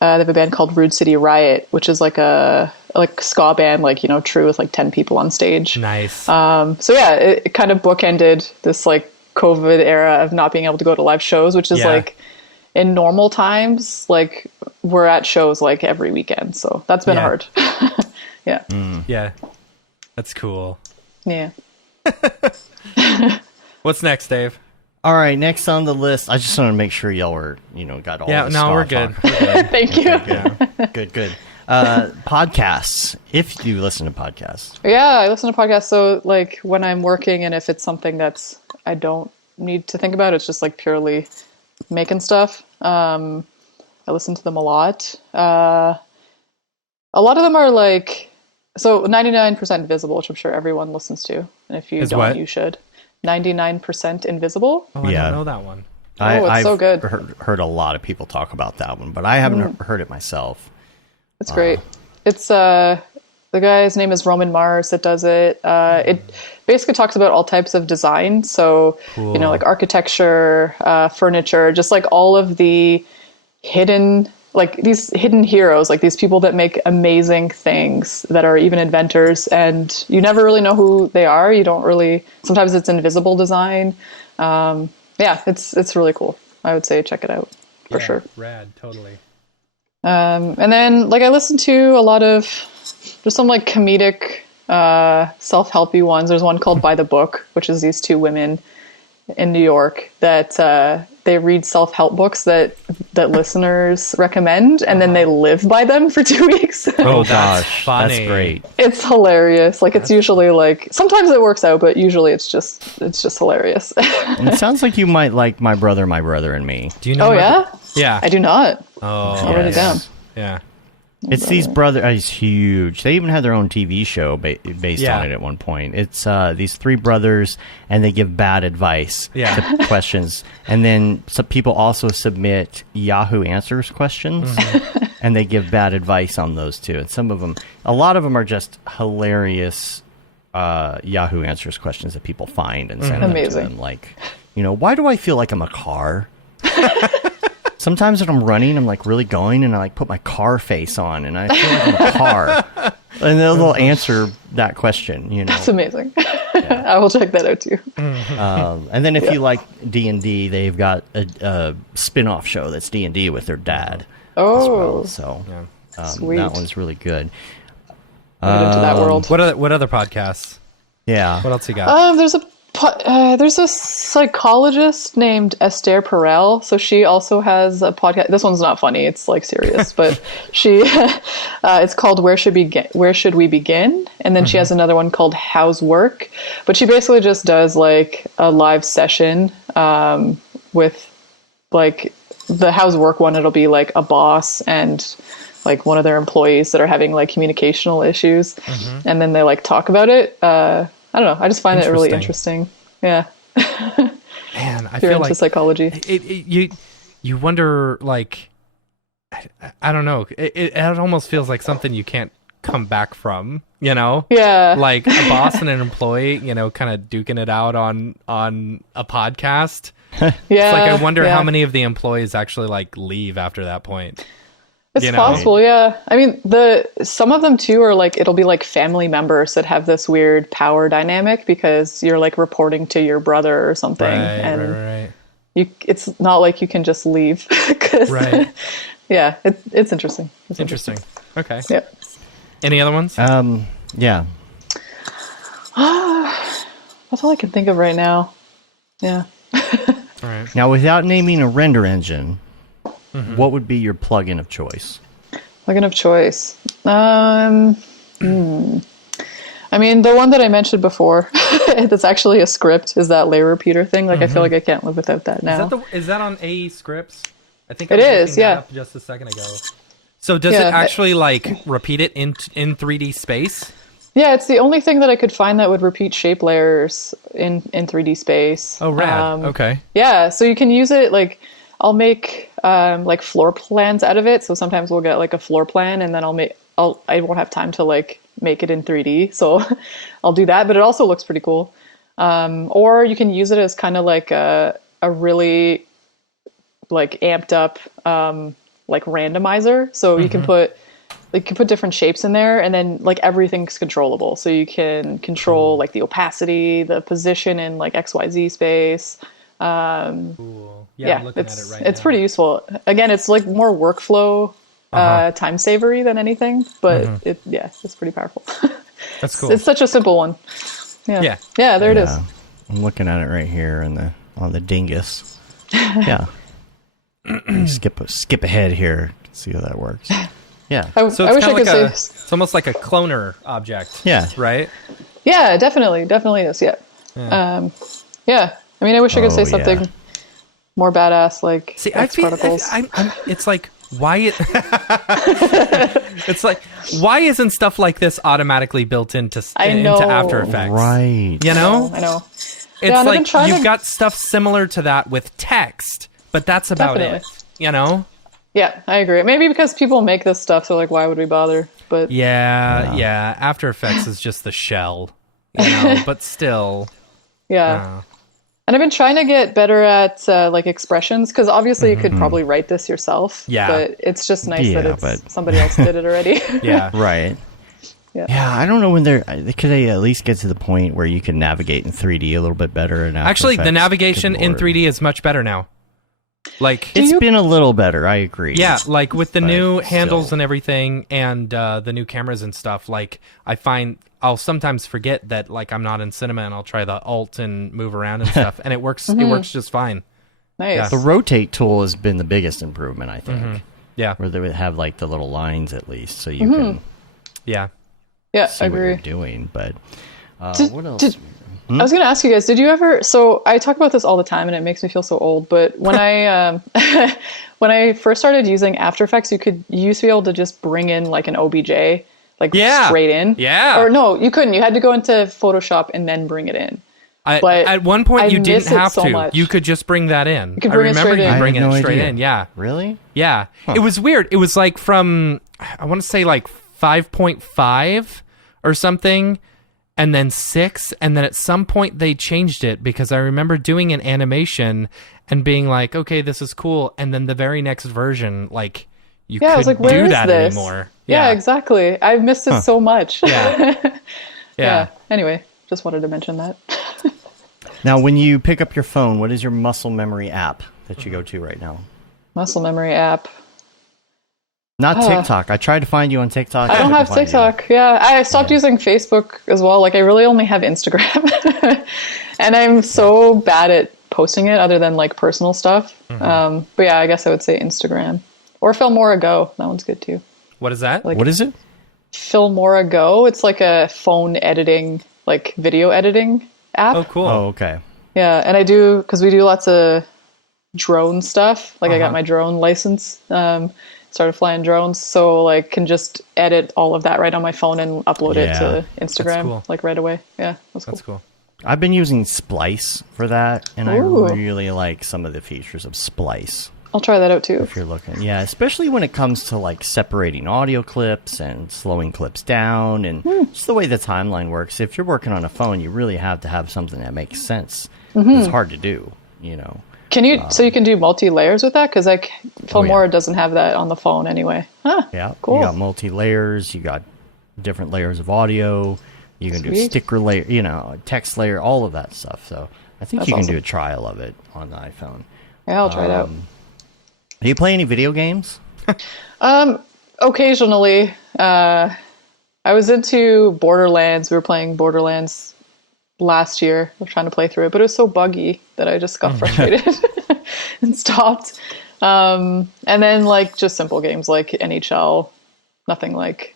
they have a band called Rude City Riot, which is like a ska band, like, you know, true, with like 10 people on stage. Nice. So yeah, it kind of bookended this like COVID era of not being able to go to live shows, which is Yeah. like in normal times, like we're at shows like every weekend. So that's been Yeah. hard. Yeah. Yeah. That's cool. Yeah. What's next, Dave? All right, next on the list. I just want to make sure y'all were, got all. Yeah, the no, ska we're good. talk. We're good. Thank you. Yeah. Good. Podcasts. If you listen to podcasts, Yeah, I listen to podcasts. So like when I'm working and if it's something that's I don't need to think about, it's just like purely making stuff. I listen to them a lot. A lot of them are like, so 99% Invisible, which I'm sure everyone listens to. And if you Is don't, what? you should. 99% Invisible. Oh, I Yeah. don't know that one. It's I've so good. Heard a lot of people talk about that one, but I haven't heard it myself. It's great. It's the guy's name is Roman Mars that does it. It basically talks about all types of design. So, you know, like architecture, furniture, just like all of the hidden, like these hidden heroes, like these people that make amazing things that are even inventors, and you never really know who they are. You don't really, sometimes it's invisible design. Yeah, it's really cool. I would say check it out for sure. Rad, totally. And then like I listen to a lot of just some like comedic self-helpy ones. There's one called By the Book, which is these two women in New York that they read self-help books that listeners recommend, and then they live by them for 2 weeks. Oh that's gosh, funny. that's great. It's hilarious. Like it's usually like, sometimes it works out, but usually it's just hilarious. And it sounds like you might like My Brother and Me. Do you know? Oh yeah? Yeah. I do not. Oh, I'll write it down. Yeah. It's these brothers. It's huge. They even had their own TV show based Yeah. on it at one point. It's these three brothers, and they give bad advice Yeah. to questions. And then some people also submit Yahoo Answers questions, and they give bad advice on those too. And some of them, a lot of them are just hilarious Yahoo Answers questions that people find and send them to Amazing. them. Like, why do I feel like I'm a car? Sometimes when I'm running, I'm like really going, and I like put my car face on, and I feel like I'm a car. And they'll answer that question, It's amazing. I will check that out too. And then if you like D&D, they've got a spin-off show that's D&D with their dad as Oh, well. So Sweet. that one's really good. get into that world. What other podcasts? Yeah. What else you got? There's a psychologist named Esther Perel. So she also has a podcast. This one's not funny. It's like serious, but she, it's called Where Should We Begin? And then she has another one called How's Work? But she basically just does like a live session, with like the How's Work one. It'll be like a boss and like one of their employees that are having like communicational issues. And then they like talk about it. I don't know. I just find it really interesting. Yeah. Man, I If you're feel into like psychology. you wonder, like, I don't know. It almost feels like something you can't come back from, Yeah. like a boss and an employee, kind of duking it out on a podcast. Yeah. It's like, I wonder yeah. how many of the employees actually like leave after that point. It's possible, yeah. I mean, some of them too are like, it'll be like family members that have this weird power dynamic because you're like reporting to your brother or something. Right, and right. it's not like you can just leave. Right. Yeah, it's interesting. It's Interesting. Okay. Yeah. Any other ones? Yeah. That's all I can think of right now. Yeah. All right. Now, without naming a render engine, what would be your plugin of choice? Plugin of choice. I mean, the one that I mentioned before, that's actually a script, is that layer repeater thing. Like, I feel like I can't live without that now. Is that on AE Scripts? I think it is. Yeah. Up just a second ago. So does it actually like repeat it in 3D space? Yeah, it's the only thing that I could find that would repeat shape layers in 3D space. Oh, rad. Okay. Yeah, so you can use it, like, I'll make like floor plans out of it. So sometimes we'll get like a floor plan, and then I won't have time to like make it in 3D, so I'll do that. But it also looks pretty cool. Or you can use it as kind of like a really like amped up like randomizer. So you can put different shapes in there, and then like everything's controllable. So you can control like the opacity, the position in like XYZ space. Cool. Yeah, I'm looking at it right now. It's pretty useful. Again, it's like more workflow, time savery than anything, but it's pretty powerful. That's cool. It's such a simple one. Yeah. Yeah, there it is. I'm looking at it right here on the dingus. Yeah. skip ahead here. See how that works. Yeah. I So it's wish I kind of could like say. it's almost like a cloner object. Yeah. Right? Yeah, definitely is. Yeah. Yeah. I mean, I wish I could say something more badass, like See, I feel particles. it's like why it's like why isn't stuff like this automatically built into After Effects? Right. You know? I know. It's I've been like trying you've to- got stuff similar to that with text, but that's about Definitely. it. You know? Yeah, I agree. Maybe because people make this stuff, so like, why would we bother? But Yeah. After Effects is just the shell, you know, but still. yeah. And I've been trying to get better at like expressions, because obviously you could probably write this yourself. Yeah. But it's just nice Yeah, that but- somebody else did it already. Yeah. Right. Yeah. I don't know when could they at least get to the point where you can navigate in 3D a little bit better. And Actually, the navigation in 3D is much better now. Like It's been a little better, I agree. yeah, like with the But new handles still. and everything, and the new cameras and stuff. Like I find I'll sometimes forget that like I'm not in cinema, and I'll try the alt and move around and stuff, and it works. It works just fine. Nice. Yeah. The rotate tool has been the biggest improvement, I think. Yeah, Where they would have like the little lines at least, so you can yeah. Yeah, see I what you're agree. doing. But Did- what else? did- I was going to ask you guys, did you ever, so I talk about this all the time and it makes me feel so old, but when I when I first started using After Effects, you used to be able to just bring in like an OBJ, like straight in. Yeah. Or no, you couldn't. You had to go into Photoshop and then bring it in. But at one point, I you didn't miss it have so to. much. You could just bring that in. You could I bring it remember straight you in. I bringing had it no straight idea. in. Yeah. Really? Yeah. It was weird. It was like from, I want to say like 5.5 or something, and then 6, and then at some point they changed it, because I remember doing an animation and being like, okay, this is cool, and then the very next version, like, you I was couldn't like, where do is that this? anymore. Yeah, exactly. I've missed it so much. Yeah. Yeah. Anyway, just wanted to mention that. Now, when you pick up your phone, what is your muscle memory app that you go to right now? Muscle memory app. Not TikTok. I tried to find you on TikTok. I don't have couldn't find you. TikTok. Yeah, I stopped using Facebook as well. Like, I really only have Instagram. And I'm so bad at posting it other than, like, personal stuff. But yeah, I guess I would say Instagram. Or Filmora Go. That one's good, too. What is that? Like- What is it? Filmora Go. It's like a phone editing, like, video editing app. Oh, cool. Oh, okay. Yeah, and I do, because we do lots of drone stuff. Like, I got my drone license. Started flying drones, so like can just edit all of that right on my phone and upload it to Instagram cool. like right away. Yeah, that's That's cool. cool. I've been using Splice for that, and Ooh. I really like some of the features of Splice. I'll try that out too. If you're looking, yeah, especially when it comes to like separating audio clips and slowing clips down, and just the way the timeline works. If you're working on a phone, you really have to have something that makes sense. It's hard to do, you know. Can you? So you can do multi-layers with that? Because like Filmora doesn't have that on the phone anyway. Huh? Yeah, Cool. you got multi-layers, you got different layers of audio, you can do Sweet. sticker layer, you know, text layer, all of that stuff. So I think That's you can awesome. do a trial of it on the iPhone. Yeah, I'll try it out. Do you play any video games? Occasionally. I was into Borderlands. We were playing Borderlands last year. I was trying to play through it, but it was so buggy that I just got frustrated and stopped. And then like just simple games like NHL, nothing like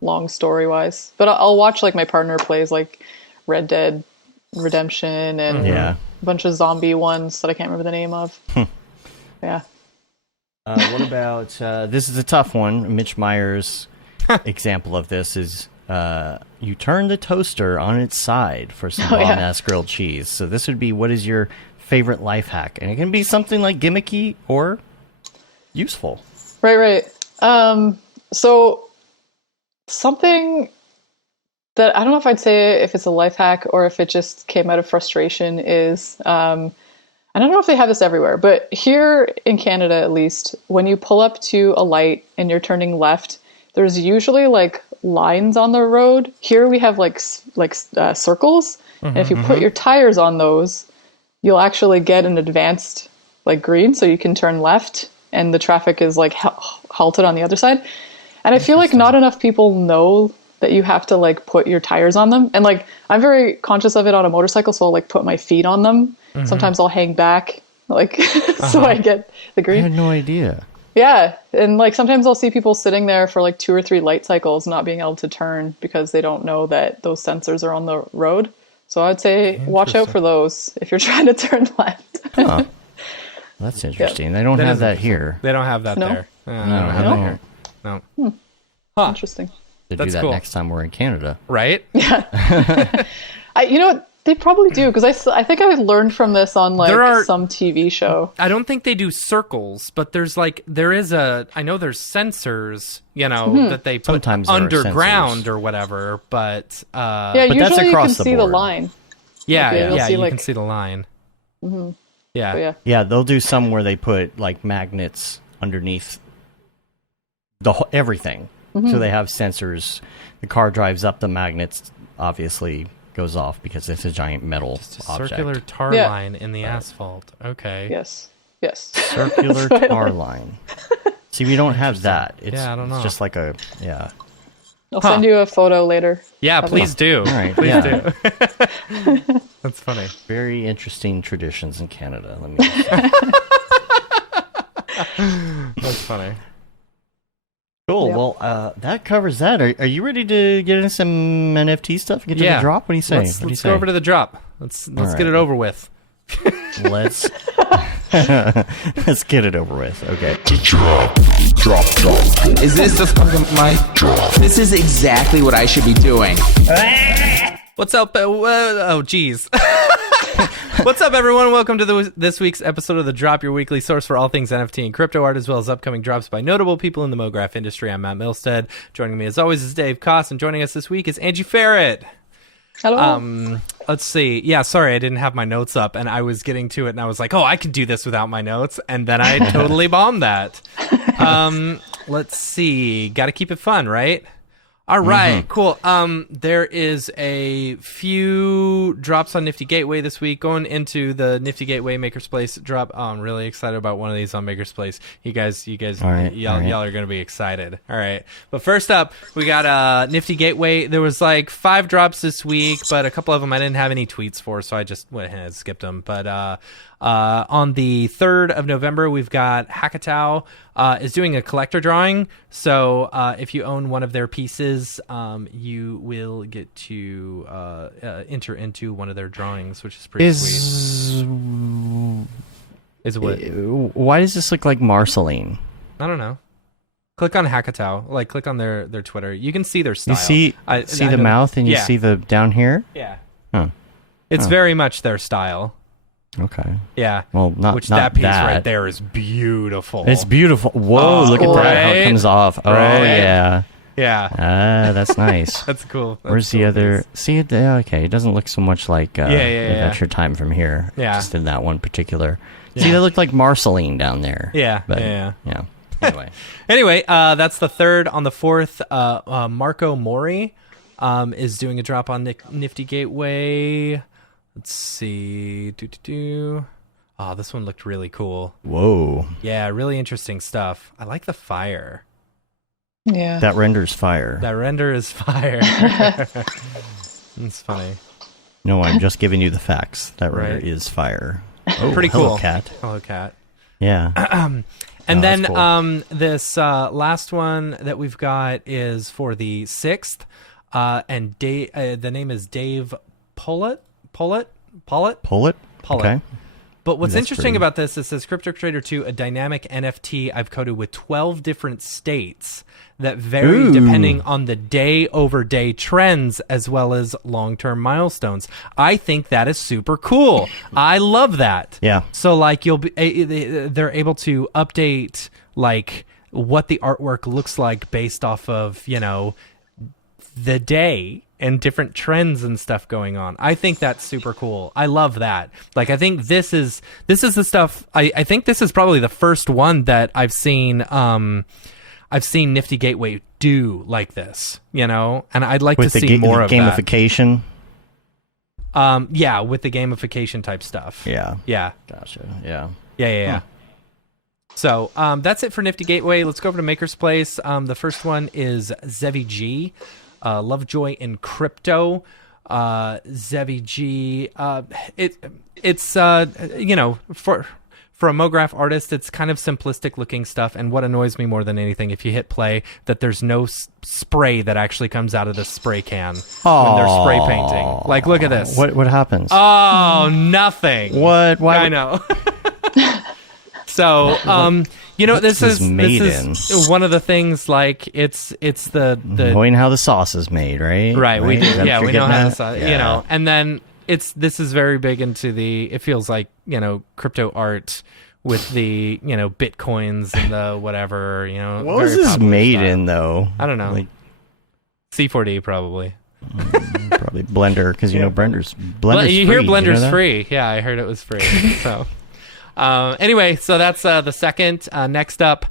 long story wise. But I'll watch like my partner plays like Red Dead Redemption and a bunch of zombie ones that I can't remember the name of. Yeah. What about this is a tough one. Mitch Meyer's example of this is you turn the toaster on its side for some bomb-ass grilled cheese. So this would be, what is your favorite life hack? And it can be something like gimmicky or useful. Right. So something that I don't know if I'd say if it's a life hack or if it just came out of frustration is, I don't know if they have this everywhere, but here in Canada, at least, when you pull up to a light and you're turning left, there's usually like lines on the road. Here we have like circles. And if you put your tires on those, you'll actually get an advanced like green. So you can turn left and the traffic is like halted on the other side. And I feel like not enough people know that you have to like put your tires on them. And like, I'm very conscious of it on a motorcycle. So I'll like put my feet on them. Sometimes I'll hang back like, so I get the green. I had no idea. Yeah. And like, sometimes I'll see people sitting there for like 2 or 3 light cycles, not being able to turn because they don't know that those sensors are on the road. So I'd say watch out for those if you're trying to turn left. Huh. That's interesting. They don't have that here. They don't have that there. No, they don't have that here. No. Huh. Interesting. To do that next time we're in Canada. Right? Yeah. You know what? They probably do, because I think I learned from this on like some TV show. I don't think they do circles, but I know there's sensors, that they put sometimes underground or whatever, but yeah, but usually that's across you can the see board. the line. Yeah, you can see the line. Yeah, they'll do some where they put like magnets underneath everything. So they have sensors. The car drives up, the magnets obviously goes off because it's a giant metal object. Circular tar line in the asphalt. Okay. Yes. Circular tar line. See, we don't have that. I don't know. It's just like a I'll send you a photo later. Yeah, please do. All right, please do. That's funny. Very interesting traditions in Canada. Let me just That's funny. Cool. Yep. Well, that covers that. Are you ready to get into some NFT stuff? Get to the drop? What do you say? Let's go over to the drop. Let's get it over with. Let's get it over with. Okay. Drop. Is this the fucking mic drop? This is exactly what I should be doing. What's up? Oh, geez. What's up, everyone? Welcome to this week's episode of The Drop, your weekly source for all things NFT and crypto art, as well as upcoming drops by notable people in the Mograph industry. I'm Matt Milstead. Joining me, as always, is Dave Koss, and joining us this week is Angie Feret. Hello. Let's see. Yeah, sorry, I didn't have my notes up, and I was getting to it, and I was like, oh, I can do this without my notes, and then I totally bombed that. Let's see. Got to keep it fun, right? All right, cool. There is a few drops on Nifty Gateway this week. Going into the Nifty Gateway Makerspace drop. Oh, I'm really excited about one of these on Makerspace. You guys, y'all are gonna be excited. All right, but first up, we got Nifty Gateway. There was like 5 drops this week, but a couple of them I didn't have any tweets for, so I just went ahead and skipped them. But on the 3rd of November, we've got Hackatow is doing a collector drawing. So if you own one of their pieces, you will get to enter into one of their drawings, which is pretty sweet. Is what? Why does this look like Marceline? I don't know. Click on Hackatow. Like, click on their Twitter. You can see their style. You see the mouth and you see the down here? Yeah. Huh. It's very much their style. Okay. Yeah. Well, not that piece that. right there is beautiful. It's beautiful. Whoa, look at that, how it comes off. Oh, yeah. Yeah. Ah, that's nice. That's cool. Where's the other? See it? Okay, it doesn't look so much like Adventure Time from here. Yeah. Just in that one particular. Yeah. See, that looked like Marceline down there. Yeah. But, yeah. Anyway. That's the 3rd. On the 4th, Marco Mori is doing a drop on Nifty Gateway. Let's see. Oh, this one looked really cool. Whoa. Yeah, really interesting stuff. I like the fire. Yeah. That renders fire. That render is fire. It's funny. No, I'm just giving you the facts. That render Right. is fire. Oh, Pretty hello, cool. cat. Hello, cat. Yeah. And then that's cool. this last one that we've got is for the 6th, and the name is Dave Pollitt. Pull it? Pollitt. Okay. But what's That's interesting pretty- about this, it says Crypto Trader 2, a dynamic NFT I've coded with 12 different states that vary Ooh. depending on the day-over-day trends as well as long-term milestones. I think that is super cool. I love that. Yeah. So like they're able to update like what the artwork looks like based off of, the day and different trends and stuff going on. I think that's super cool. I love that. Like, I think this is the stuff. I think this is probably the first one that I've seen Nifty Gateway do like this, and I'd like to see more of that. Gamification. Yeah, with the gamification type stuff. Yeah. Yeah. Gotcha. Yeah. Yeah. So that's it for Nifty Gateway. Let's go over to Maker's Place. The first one is Zevi G. Lovejoy in Crypto. Zevi G. It's for a Mograph artist, it's kind of simplistic looking stuff. And what annoys me more than anything, if you hit play, that there's no spray that actually comes out of the spray can when they're spray painting. Like, look at this. What happens? Oh, nothing. What? Why? I know. So, this is one of the things. Like, it's the knowing how the sauce is made, right? Right. We do. Is that Yeah, what we you're know getting how at? the sauce. Yeah. And then this is very big into the. It feels like crypto art with the bitcoins and the whatever. What was very this popular made style. in though? I don't know. Like, C4D probably. probably Blender, because Blender's You hear free. Blender's that? free. Yeah, I heard it was free. So, anyway, so that's the second. Next up,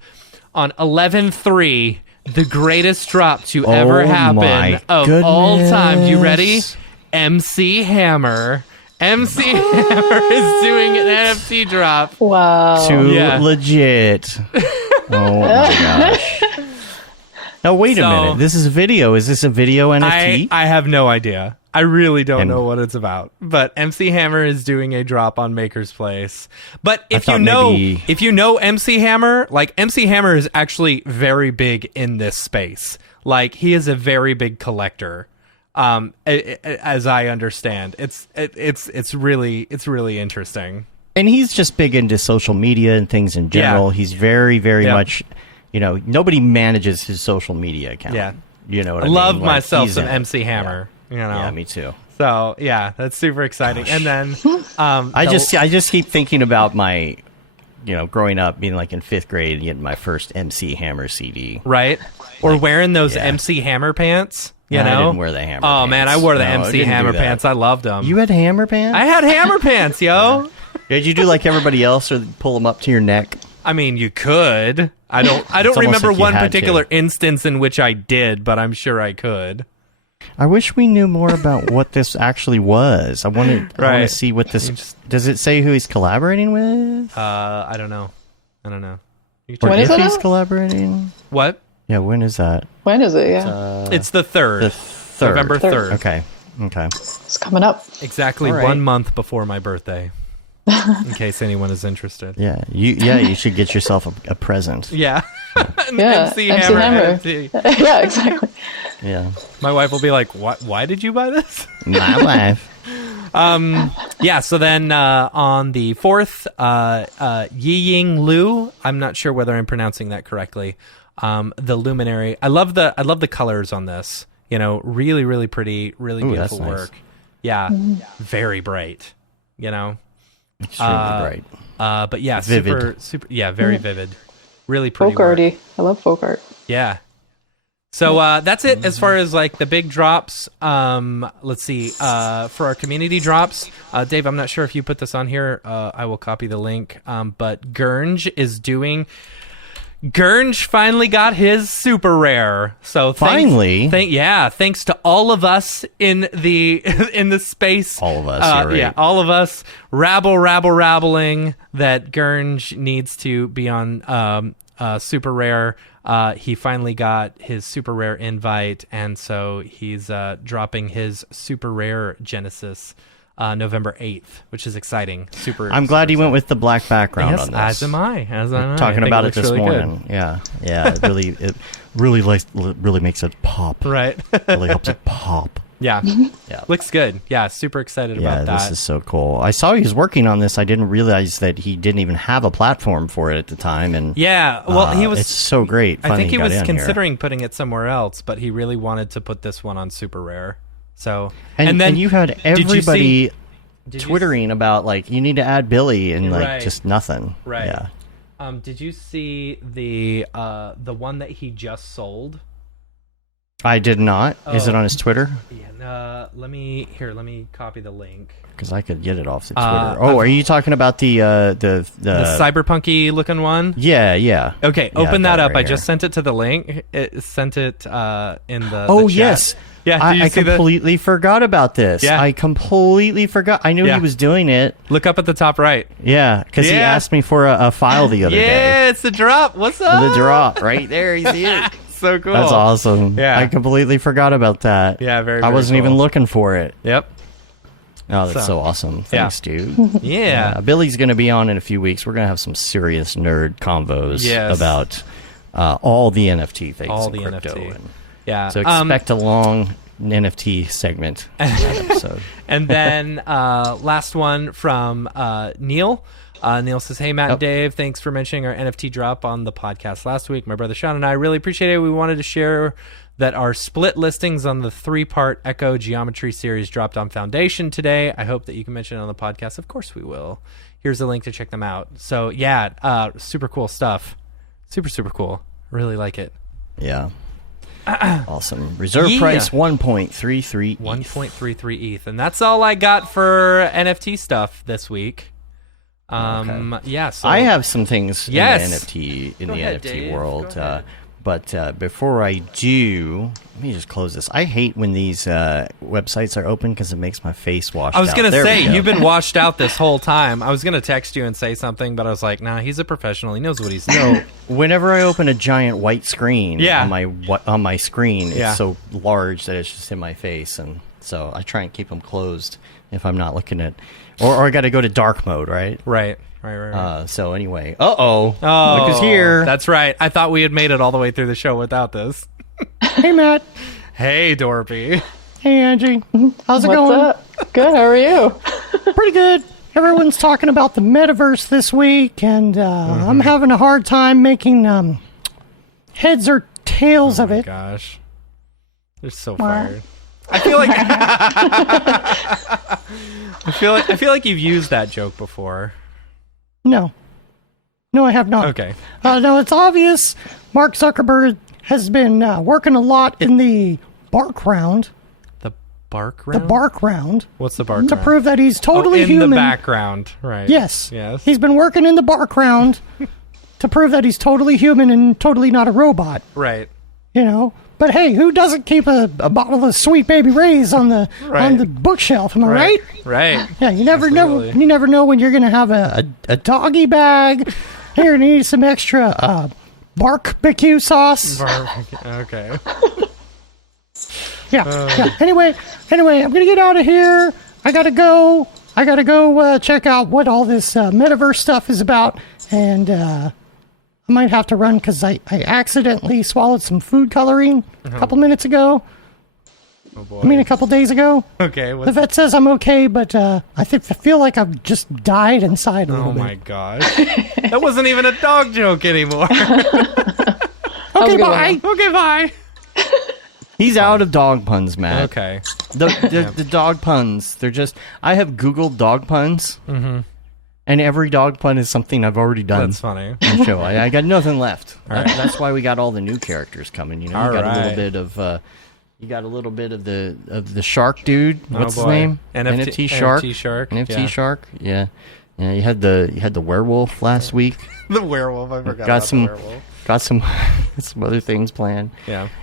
on 11/3, the greatest drop to ever happen my of all time. You ready? goodness. MC Hammer. MC Hammer is doing an NFT drop. Wow. Too Yeah. legit. Oh my gosh. Now wait a So- minute. This is a video. Is this a video NFT? I have no idea. I really don't know what it's about. But MC Hammer is doing a drop on Maker's Place. But if you know MC Hammer, like MC Hammer is actually very big in this space. Like he is a very big collector. As I understand, it's really interesting. And he's just big into social media and things in general. Yeah. He's very, very much, nobody manages his social media account. Yeah. You know what I I mean? love Like, myself he's some in it. MC Hammer. Yeah, me too. So yeah, that's super exciting. And then I just keep thinking about my, growing up, being like in 5th grade and getting my first MC Hammer CD. right or wearing those MC Hammer pants. I didn't wear the Hammer Oh man, I pants. wore the No, I MC didn't do Hammer that. pants. I loved them. You had Hammer pants? I had Hammer pants, yo. Did you do like everybody else, or pull them up to your neck? I mean, you could. I don't almost remember like you one had particular to. instance in which I did, but I'm sure I could. I wish we knew more about what this actually was. I want to Right. see what this. Does it say who he's collaborating with? I don't know. You Or When is if it he's out? collaborating? What? Yeah, when is that? When is it? Yeah. It's the 3rd. The 3rd. November 3rd. Okay. It's coming up. Exactly All right. 1 month before my birthday. In case anyone is interested. Yeah, you should get yourself a present. Yeah. An Yeah, MC MC Hammer. Hammer. NFT. Yeah, exactly. Yeah, My wife will be like, Why did you buy this? my wife. Yeah, so then on the 4th, Yiying Lu, I'm not sure whether I'm pronouncing that correctly. The Luminary. I love the colors on this. Really, really pretty, really Ooh, beautiful that's nice. work. Yeah, very bright. Extremely bright. But yeah, Vivid. super, yeah, very vivid. Really pretty Folk work. arty. I love folk art. Yeah. So that's it as far as like the big drops. Let's see. For our community drops, Dave, I'm not sure if you put this on here. I will copy the link. But Gurnge is doing Gurnge finally got his super rare. So finally, thanks to all of us in the space. All of us, you're right. Yeah, all of us rabbling that Gurnge needs to be on super rare. He finally got his super rare invite, and so he's dropping his super rare Genesis November 8th, which is exciting. I'm glad he went with the black background on this. As am I. Talking about it this morning. Good. Yeah. It really makes it pop. Right. Really helps it pop. Yeah. Looks good. Yeah, super excited about that. Yeah, this is so cool. I saw he was working on this. I didn't realize that he didn't even have a platform for it at the time. And yeah, well, he was. It's so great. I think he was considering putting it somewhere else, but he really wanted to put this one on super rare. So and then you had everybody twittering about like you need to add Billy and like just nothing. Right. Yeah. Did you see the one that he just sold? I did not. Is it on his Twitter? Yeah. Let me copy the link because I could get it off the Twitter. Are you talking about the cyberpunky looking one? Yeah. Okay, open that up. Right, I just sent it to the link. It sent it in the. Oh the chat. Yes. Yeah, I completely forgot about this. Yeah. I completely forgot. I knew he was doing it. Look up at the top right. Yeah, because he asked me for a file the other day. Yeah, it's the drop. What's up? The drop right there. You see it? So cool. That's awesome. Yeah. I completely forgot about that. Yeah, very I wasn't even looking for it. Yep. Oh, that's so awesome. Thanks, dude. Yeah. Billy's going to be on in a few weeks. We're going to have some serious nerd convos about all the NFT things. All the crypto NFT. So expect a long NFT segment episode. And then last one from Neil. Neil says, "Hey, Matt and Dave, thanks for mentioning our NFT drop on the podcast last week. My brother Sean and I really appreciate it. We wanted to share that our split listings on the 3-part Echo Geometry series dropped on Foundation today. I hope that you can mention it on the podcast. Of course we will. Here's a link to check them out." So, super cool stuff. Super, super cool. Really like it. Yeah. Awesome. Reserve price 1.33 ETH. 1.33 ETH. And that's all I got for NFT stuff this week. So I have some things in the NFT world. But before I do, let me just close this. I hate when these websites are open because it makes my face wash out. I was going to say, you've been washed out this whole time. I was going to text you and say something, but I was like, nah, he's a professional. He knows what he's doing. No, whenever I open a giant white screen on my screen, it's so large that it's just in my face. And so I try and keep them closed if I'm not looking at... Or I got to go to dark mode, right? Right. So anyway, look who's here. That's right. I thought we had made it all the way through the show without this. Hey, Matt. Hey, Dorpy. Hey, Angie. How's it going? What's up? Good. How are you? Pretty good. Everyone's talking about the metaverse this week, and I'm having a hard time making heads or tails of it. Oh, my gosh. They're so fired. I feel like I feel like you've used that joke before. No, I have not. Okay. No, it's obvious. Mark Zuckerberg has been working a lot in the bark round. The bark round? The bark round. What's the bark round? To prove that he's totally human. In the background, right. Yes. He's been working in the bark round to prove that he's totally human and totally not a robot. Right. You know? But hey, who doesn't keep a bottle of Sweet Baby Ray's on the bookshelf? Am I right? Right. Yeah, you never know when you're gonna have a doggy bag. Here, you need some extra barbecue sauce. Okay. Yeah. Anyway, I'm gonna get out of here. I gotta go check out what all this metaverse stuff is about, and I might have to run because I accidentally swallowed some food coloring a couple minutes ago. Oh boy. I mean, a couple days ago. Okay. The vet says I'm okay, but I feel like I've just died inside a little bit. Oh my gosh. That wasn't even a dog joke anymore. Okay, bye. Okay, bye. He's out of dog puns, Matt. Okay. The dog puns, they're just... I have Googled dog puns. Mm-hmm. And every dog pun is something I've already done. That's funny. On the show. I got nothing left. That's why we got all the new characters coming. You know, you got a little bit of the shark dude. What's his name? NFT Shark. NFT Shark. Yeah. You had the werewolf last week. The werewolf. I forgot about the werewolf. got some other things planned.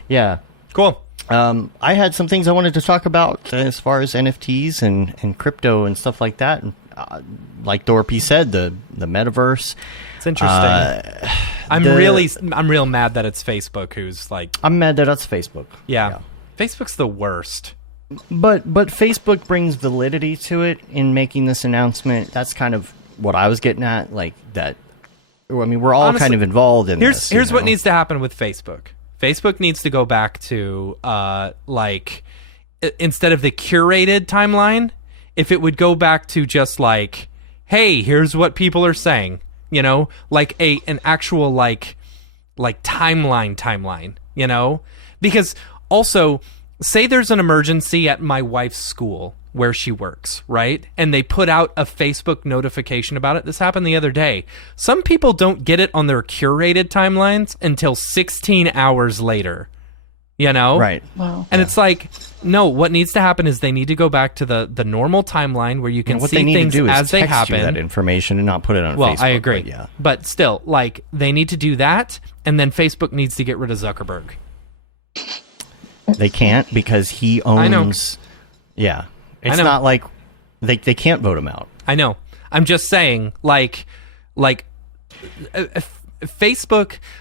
Yeah. Cool. I had some things I wanted to talk about as far as NFTs and crypto and stuff like that. And, like Dorpy said, the metaverse. It's interesting. I'm real mad that it's Facebook who's like. I'm mad that it's Facebook. Yeah. Facebook's the worst. But Facebook brings validity to it in making this announcement. That's kind of what I was getting at. Like that. I mean, we're all kind of involved in this. Here's what needs to happen with Facebook. Facebook needs to go back to instead of the curated timeline, if it would go back to just like, hey, here's what people are saying, like an actual like timeline, because also say there's an emergency at my wife's school where she works, right? And they put out a Facebook notification about it. This happened the other day. Some people don't get it on their curated timelines until 16 hours later, Right. Wow. And it's like, no, what needs to happen is they need to go back to the normal timeline where you can see things as they happen. You that information and not put it on Facebook. Well, I agree. But, yeah. But still, like, they need to do that, and then Facebook needs to get rid of Zuckerberg. They can't because he owns... I know. Yeah. It's not like they can't vote him out. I know. I'm just saying, Facebook,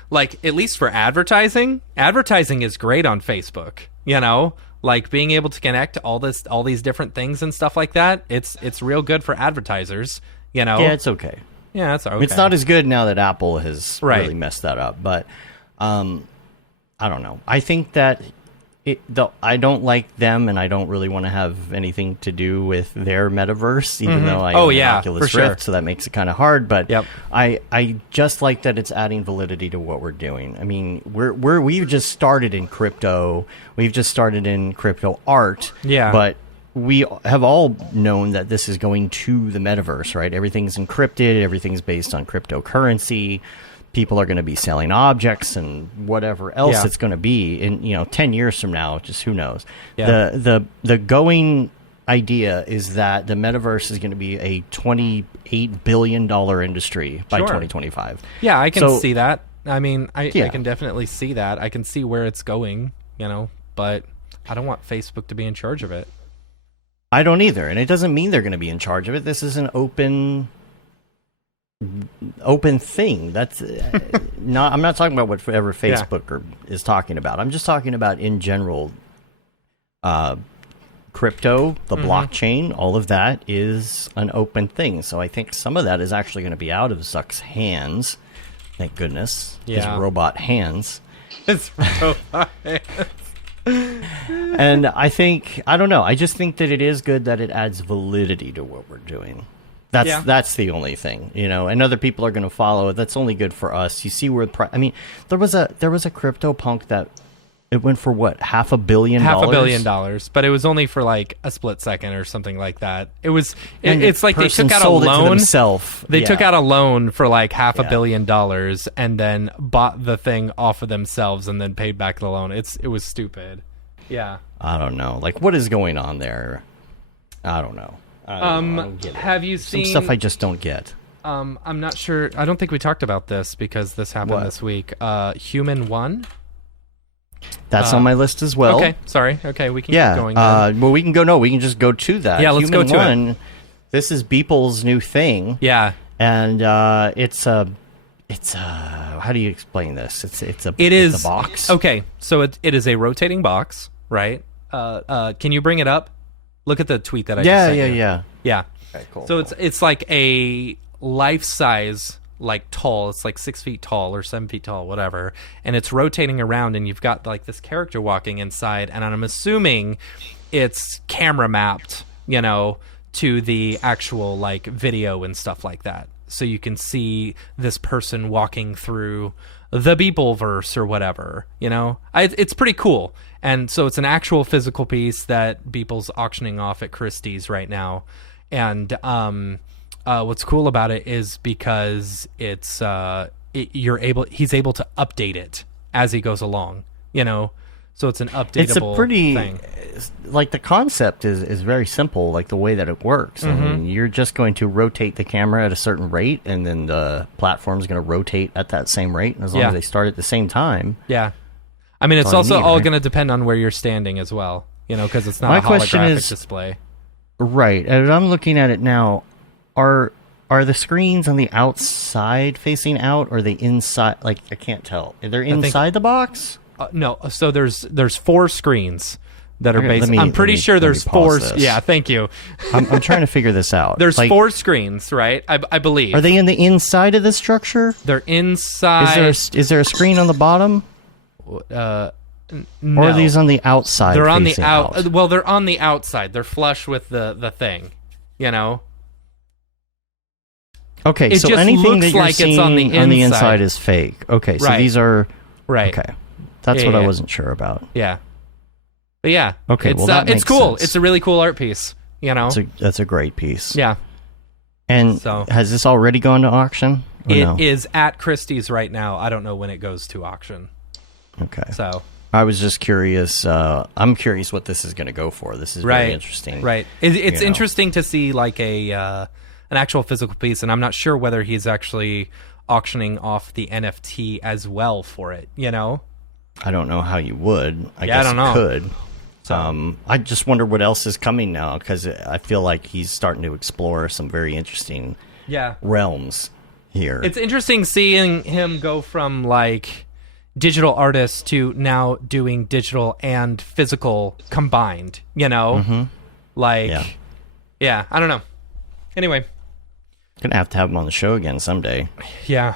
like, at least for advertising is great on Facebook. Like being able to connect all these different things and stuff like that. It's real good for advertisers. Yeah, it's okay. Yeah, it's okay. It's not as good now that Apple has really messed that up. But I don't know. I think that. I don't like them, and I don't really want to have anything to do with their metaverse, even though I own Oculus Rift, so that makes it kind of hard. But I just like that it's adding validity to what we're doing. I mean, we've just started in crypto, we've just started in crypto art, but we have all known that this is going to the metaverse, right? Everything's encrypted, everything's based on cryptocurrency. People are going to be selling objects and whatever else it's going to be in 10 years from now. Just who knows? Yeah. The going idea is that the metaverse is going to be a $28 billion industry by 2025. Yeah, I can see that. I mean, I can definitely see that. I can see where it's going. But I don't want Facebook to be in charge of it. I don't either, and it doesn't mean they're going to be in charge of it. This is an open thing. That's not. I'm not talking about whatever Facebook is talking about. I'm just talking about in general. Crypto, the blockchain, all of that is an open thing. So I think some of that is actually going to be out of Zuck's hands. Thank goodness, his robot hands. His robot hands. And I don't know. I just think that it is good that it adds validity to what we're doing. That's the only thing, and other people are going to follow it. That's only good for us. You see where there was a CryptoPunk that it went for what, $500 million? $500 million, but it was only for like a split second or something like that. It was. It's like they took out a loan. They took out a loan for like $500 million and then bought the thing off of themselves and then paid back the loan. It was stupid. Yeah. I don't know. Like, what is going on there? I don't know. Have you seen some stuff I just don't get? I'm not sure. I don't think we talked about this because this happened this week. Human 1. That's on my list as well. Okay, sorry. Okay, we can keep going. Well, we can go. No, we can just go to that. Yeah, let's go to it. This is Beeple's new thing. Yeah, and it's a how do you explain this? It's a box. Okay, so it is a rotating box, right? Can you bring it up? Look at the tweet that I just sent you. Yeah. Okay, cool. So it's like a life size, like tall. It's like 6 feet tall or 7 feet tall, whatever. And it's rotating around, and you've got like this character walking inside. And I'm assuming it's camera mapped, to the actual like video and stuff like that. So you can see this person walking through the Beepleverse or whatever. It's pretty cool. And so it's an actual physical piece that Beeple's auctioning off at Christie's right now. And what's cool about it is because he's able to update it as he goes along. So it's an updatable It's a pretty thing. Like the concept is very simple, like the way that it works. I mean, you're just going to rotate the camera at a certain rate, and then the platform's going to rotate at that same rate. And as long as they start at the same time, I mean, it's also all right? going to depend on where you're standing as well. You know, because it's not My a question holographic is- display. right? And I'm looking at it now. Are the screens on the outside facing out, or are they inside? Like I can't tell. They're inside the box. No, so there's 4 screens that are Okay, based. let me- I'm pretty let me- sure let me there's pause 4. this. Yeah, thank you. I'm trying to figure this out. There's like, 4 screens, right? I believe. Are they in the inside of the structure? They're inside. Is there a screen on the bottom? No. Or are these on the outside? They're on the facing out. Well, they're on the outside. They're flush with the thing. You know. Okay, It so just anything looks that you're like it's seeing on the inside. inside is fake. Okay, so Right. these are Right. okay. That's Yeah, what I yeah. wasn't sure about. Yeah. But yeah. Okay, It's, well, that it's makes cool. sense. It's a really cool art piece. You know. That's a great piece. Yeah. And So- has this already gone to auction? Or It is no? at Christie's right now. I don't know when it goes to auction. Okay. So. I was just curious. I'm curious what this is going to go for. This is very interesting. Right. It's you know. interesting to see like an actual physical piece, and I'm not sure whether he's actually auctioning off the NFT as well for it. You know. I don't know how you would. I Yeah, I guess don't know. you could. I just wonder what else is coming now, because I feel like he's starting to explore some very interesting realms here. It's interesting seeing him go from like digital artist to now doing digital and physical combined, you know? Like, yeah, I don't know. Anyway. Gonna have to have him on the show again someday. Yeah.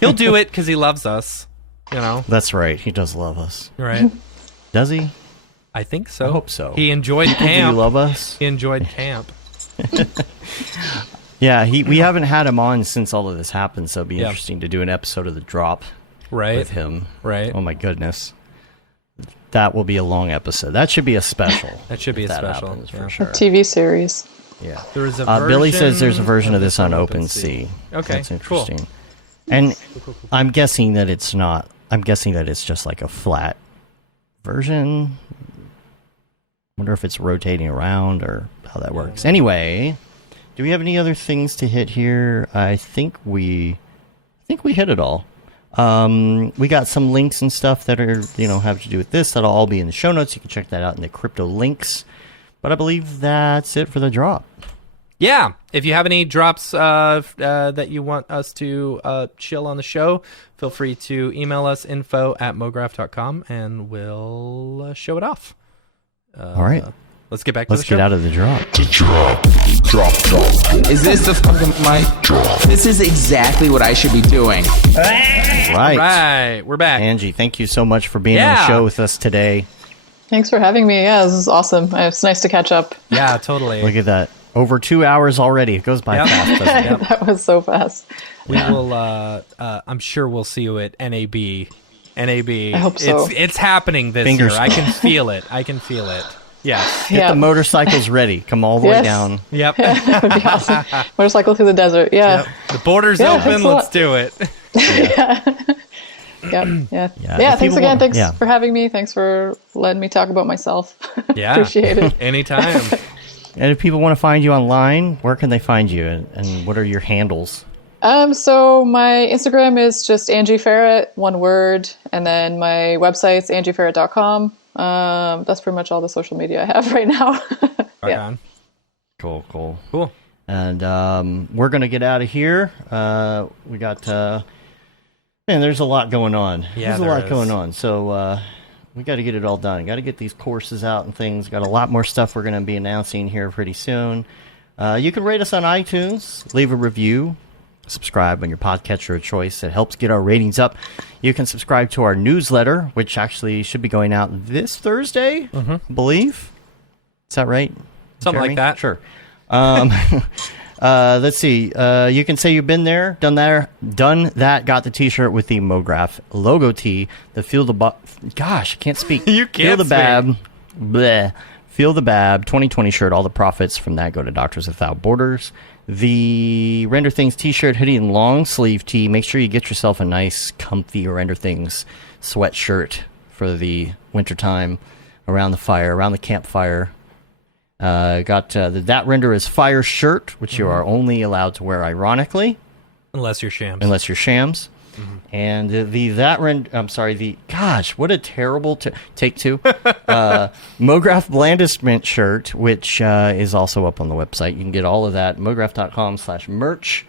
He'll do it because he loves us, you know? That's right. He does love us. Right. Does he? I think so. I hope so. He enjoyed Do you camp. love us? He enjoyed camp. Yeah, we haven't had him on since all of this happened, so it'd be Yeah. interesting to do an episode of The Drop Right. with him. Right. Oh my goodness. That will be a long episode. That should be a special. That should be if a that special, happens, yeah. for sure. TV series. Yeah. There is a Billy says there's a version version of this on on OpenSea. Okay, That's cool. interesting. And I'm guessing that it's not. I'm guessing that it's just like a flat version. Wonder if it's rotating around or how that works. Anyway, do we have any other things to hit here? I think we hit it all. We got some links and stuff that are, have to do with this. That'll all be in the show notes. You can check that out in the crypto links. But I believe that's it for the drop. Yeah. If you have any drops that you want us to chill on the show, feel free to email us info@mograph.com and we'll show it off. All right. Let's get back to Let's the show. get out of the drop. Is this the fucking mic drop? This is exactly what I should be doing. Right. Right. We're back. Angie, thank you so much for being on the Yeah. show with us today. Thanks for having me. Yeah, this is awesome. It's nice to catch up. Yeah, totally. Look at that. Over 2 hours already. It goes by Yep. fast, doesn't it? That was so fast. We will. I'm sure we'll see you at NAB. NAB. I hope so. It's happening this Fingers year. I can feel it. I can feel it. Yes. Get the motorcycles ready. Come all the way Yes. down. Yep. That would be awesome. Motorcycle through the desert. Yeah. The border's Yeah, open. thanks a Let's lot. do it. Yeah. Yeah, Yeah. if Thanks people again. want- Thanks yeah. for having me. Thanks for letting me talk about myself. Yeah. Appreciate it. Anytime. And if people want to find you online, where can they find you? And what are your handles? So my Instagram is just Angie Feret, one word, and then my website's angieferret.com. That's pretty much all the social media I have right now. Right on. Cool. Cool. And we're going to get out of here. We got, man, there's a lot going on. Yeah, There's a there lot is. going on. So we got to get it all done. Got to get these courses out and things. Got a lot more stuff we're going to be announcing here pretty soon. You can rate us on iTunes, leave a review, subscribe on your podcatcher of choice. It helps get our ratings up. You can subscribe to our newsletter, which actually should be going out this Thursday, I believe. Is that right? Something Jeremy? like that. Sure. Let's see. You can say you've been there, done that, got the T-shirt with the Mograph logo tee. The Feel the Gosh, I can't speak. You can't Feel the speak. Bab. Bleh. Feel the Bab 2020 shirt. All the profits from that go to Doctors Without Borders. The Render Things T-shirt, hoodie, and long sleeve tee. Make sure you get yourself a nice, comfy Render Things sweatshirt for the wintertime around the campfire. Got That Render is Fire shirt, which you are only allowed to wear ironically. Unless you're shams. And what a terrible take two. Mograph Blandishment shirt, which is also up on the website. You can get all of that, mograph.com/merch.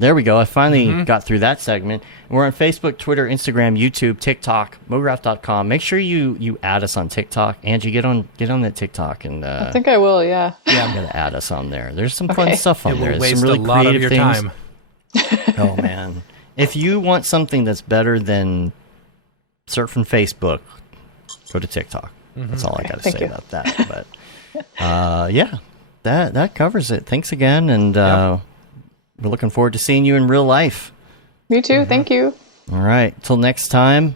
There we go. I finally got through that segment. We're on Facebook, Twitter, Instagram, YouTube, TikTok, mograph.com. Make sure you add us on TikTok. Angie, get on that TikTok. And I think I will, yeah. Yeah, I'm going to add us on there. There's some fun stuff on there. It will There's waste some really a lot of your creative time. Oh, man. If you want something that's better than surfing Facebook, go to TikTok. That's all I got to say about that. But yeah, that covers it. Thanks again, and we're looking forward to seeing you in real life. Me too. Thank you. All right. Till next time,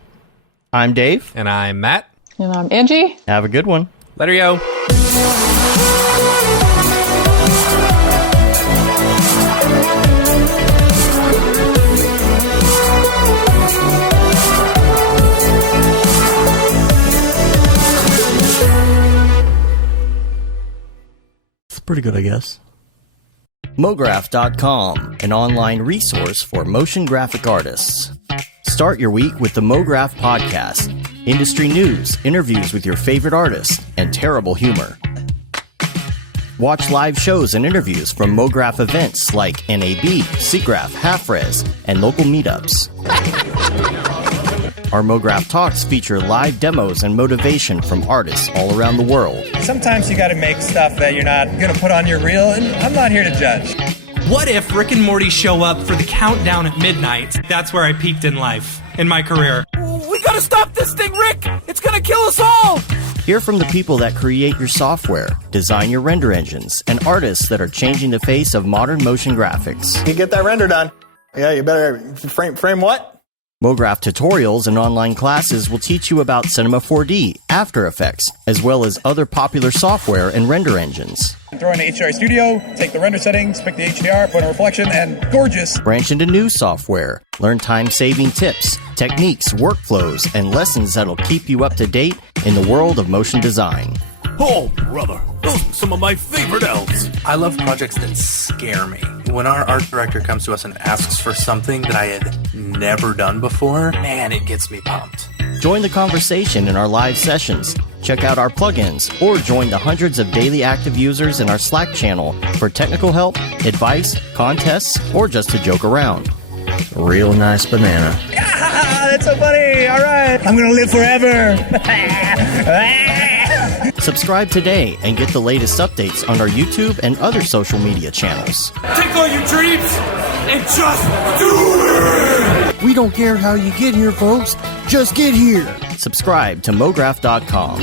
I'm Dave. And I'm Matt. And I'm Angie. Have a good one. Later, yo. Pretty good, I guess. Mograph.com, an online resource for motion graphic artists. Start your week with the Mograph podcast. Industry news, interviews with your favorite artists, and terrible humor. Watch live shows and interviews from Mograph events like NAB, SIGGRAPH, Half-Res, and local meetups. Our Mograph Talks feature live demos and motivation from artists all around the world. Sometimes you gotta make stuff that you're not gonna put on your reel, and I'm not here to judge. What if Rick and Morty show up for the countdown at midnight? That's where I peaked in life, in my career. We gotta stop this thing, Rick! It's gonna kill us all! Hear from the people that create your software, design your render engines, and artists that are changing the face of modern motion graphics. You get that render done. Yeah, you better frame what? Mograph tutorials and online classes will teach you about Cinema 4D, After Effects, as well as other popular software and render engines. Throw in the HDR Studio, take the render settings, pick the HDR, put a reflection, and gorgeous. Branch into new software. Learn time-saving tips, techniques, workflows, and lessons that'll keep you up to date in the world of motion design. Oh, brother, those are some of my favorite elves. I love projects that scare me. When our art director comes to us and asks for something that I had never done before, man, it gets me pumped. Join the conversation in our live sessions. Check out our plugins, or join the hundreds of daily active users in our Slack channel for technical help, advice, contests, or just to joke around. Real nice banana. Yeah, that's so funny. All right, I'm gonna live forever. Subscribe today and get the latest updates on our YouTube and other social media channels. Take all your dreams and just do it! We don't care how you get here, folks. Just get here. Subscribe to Mograph.com.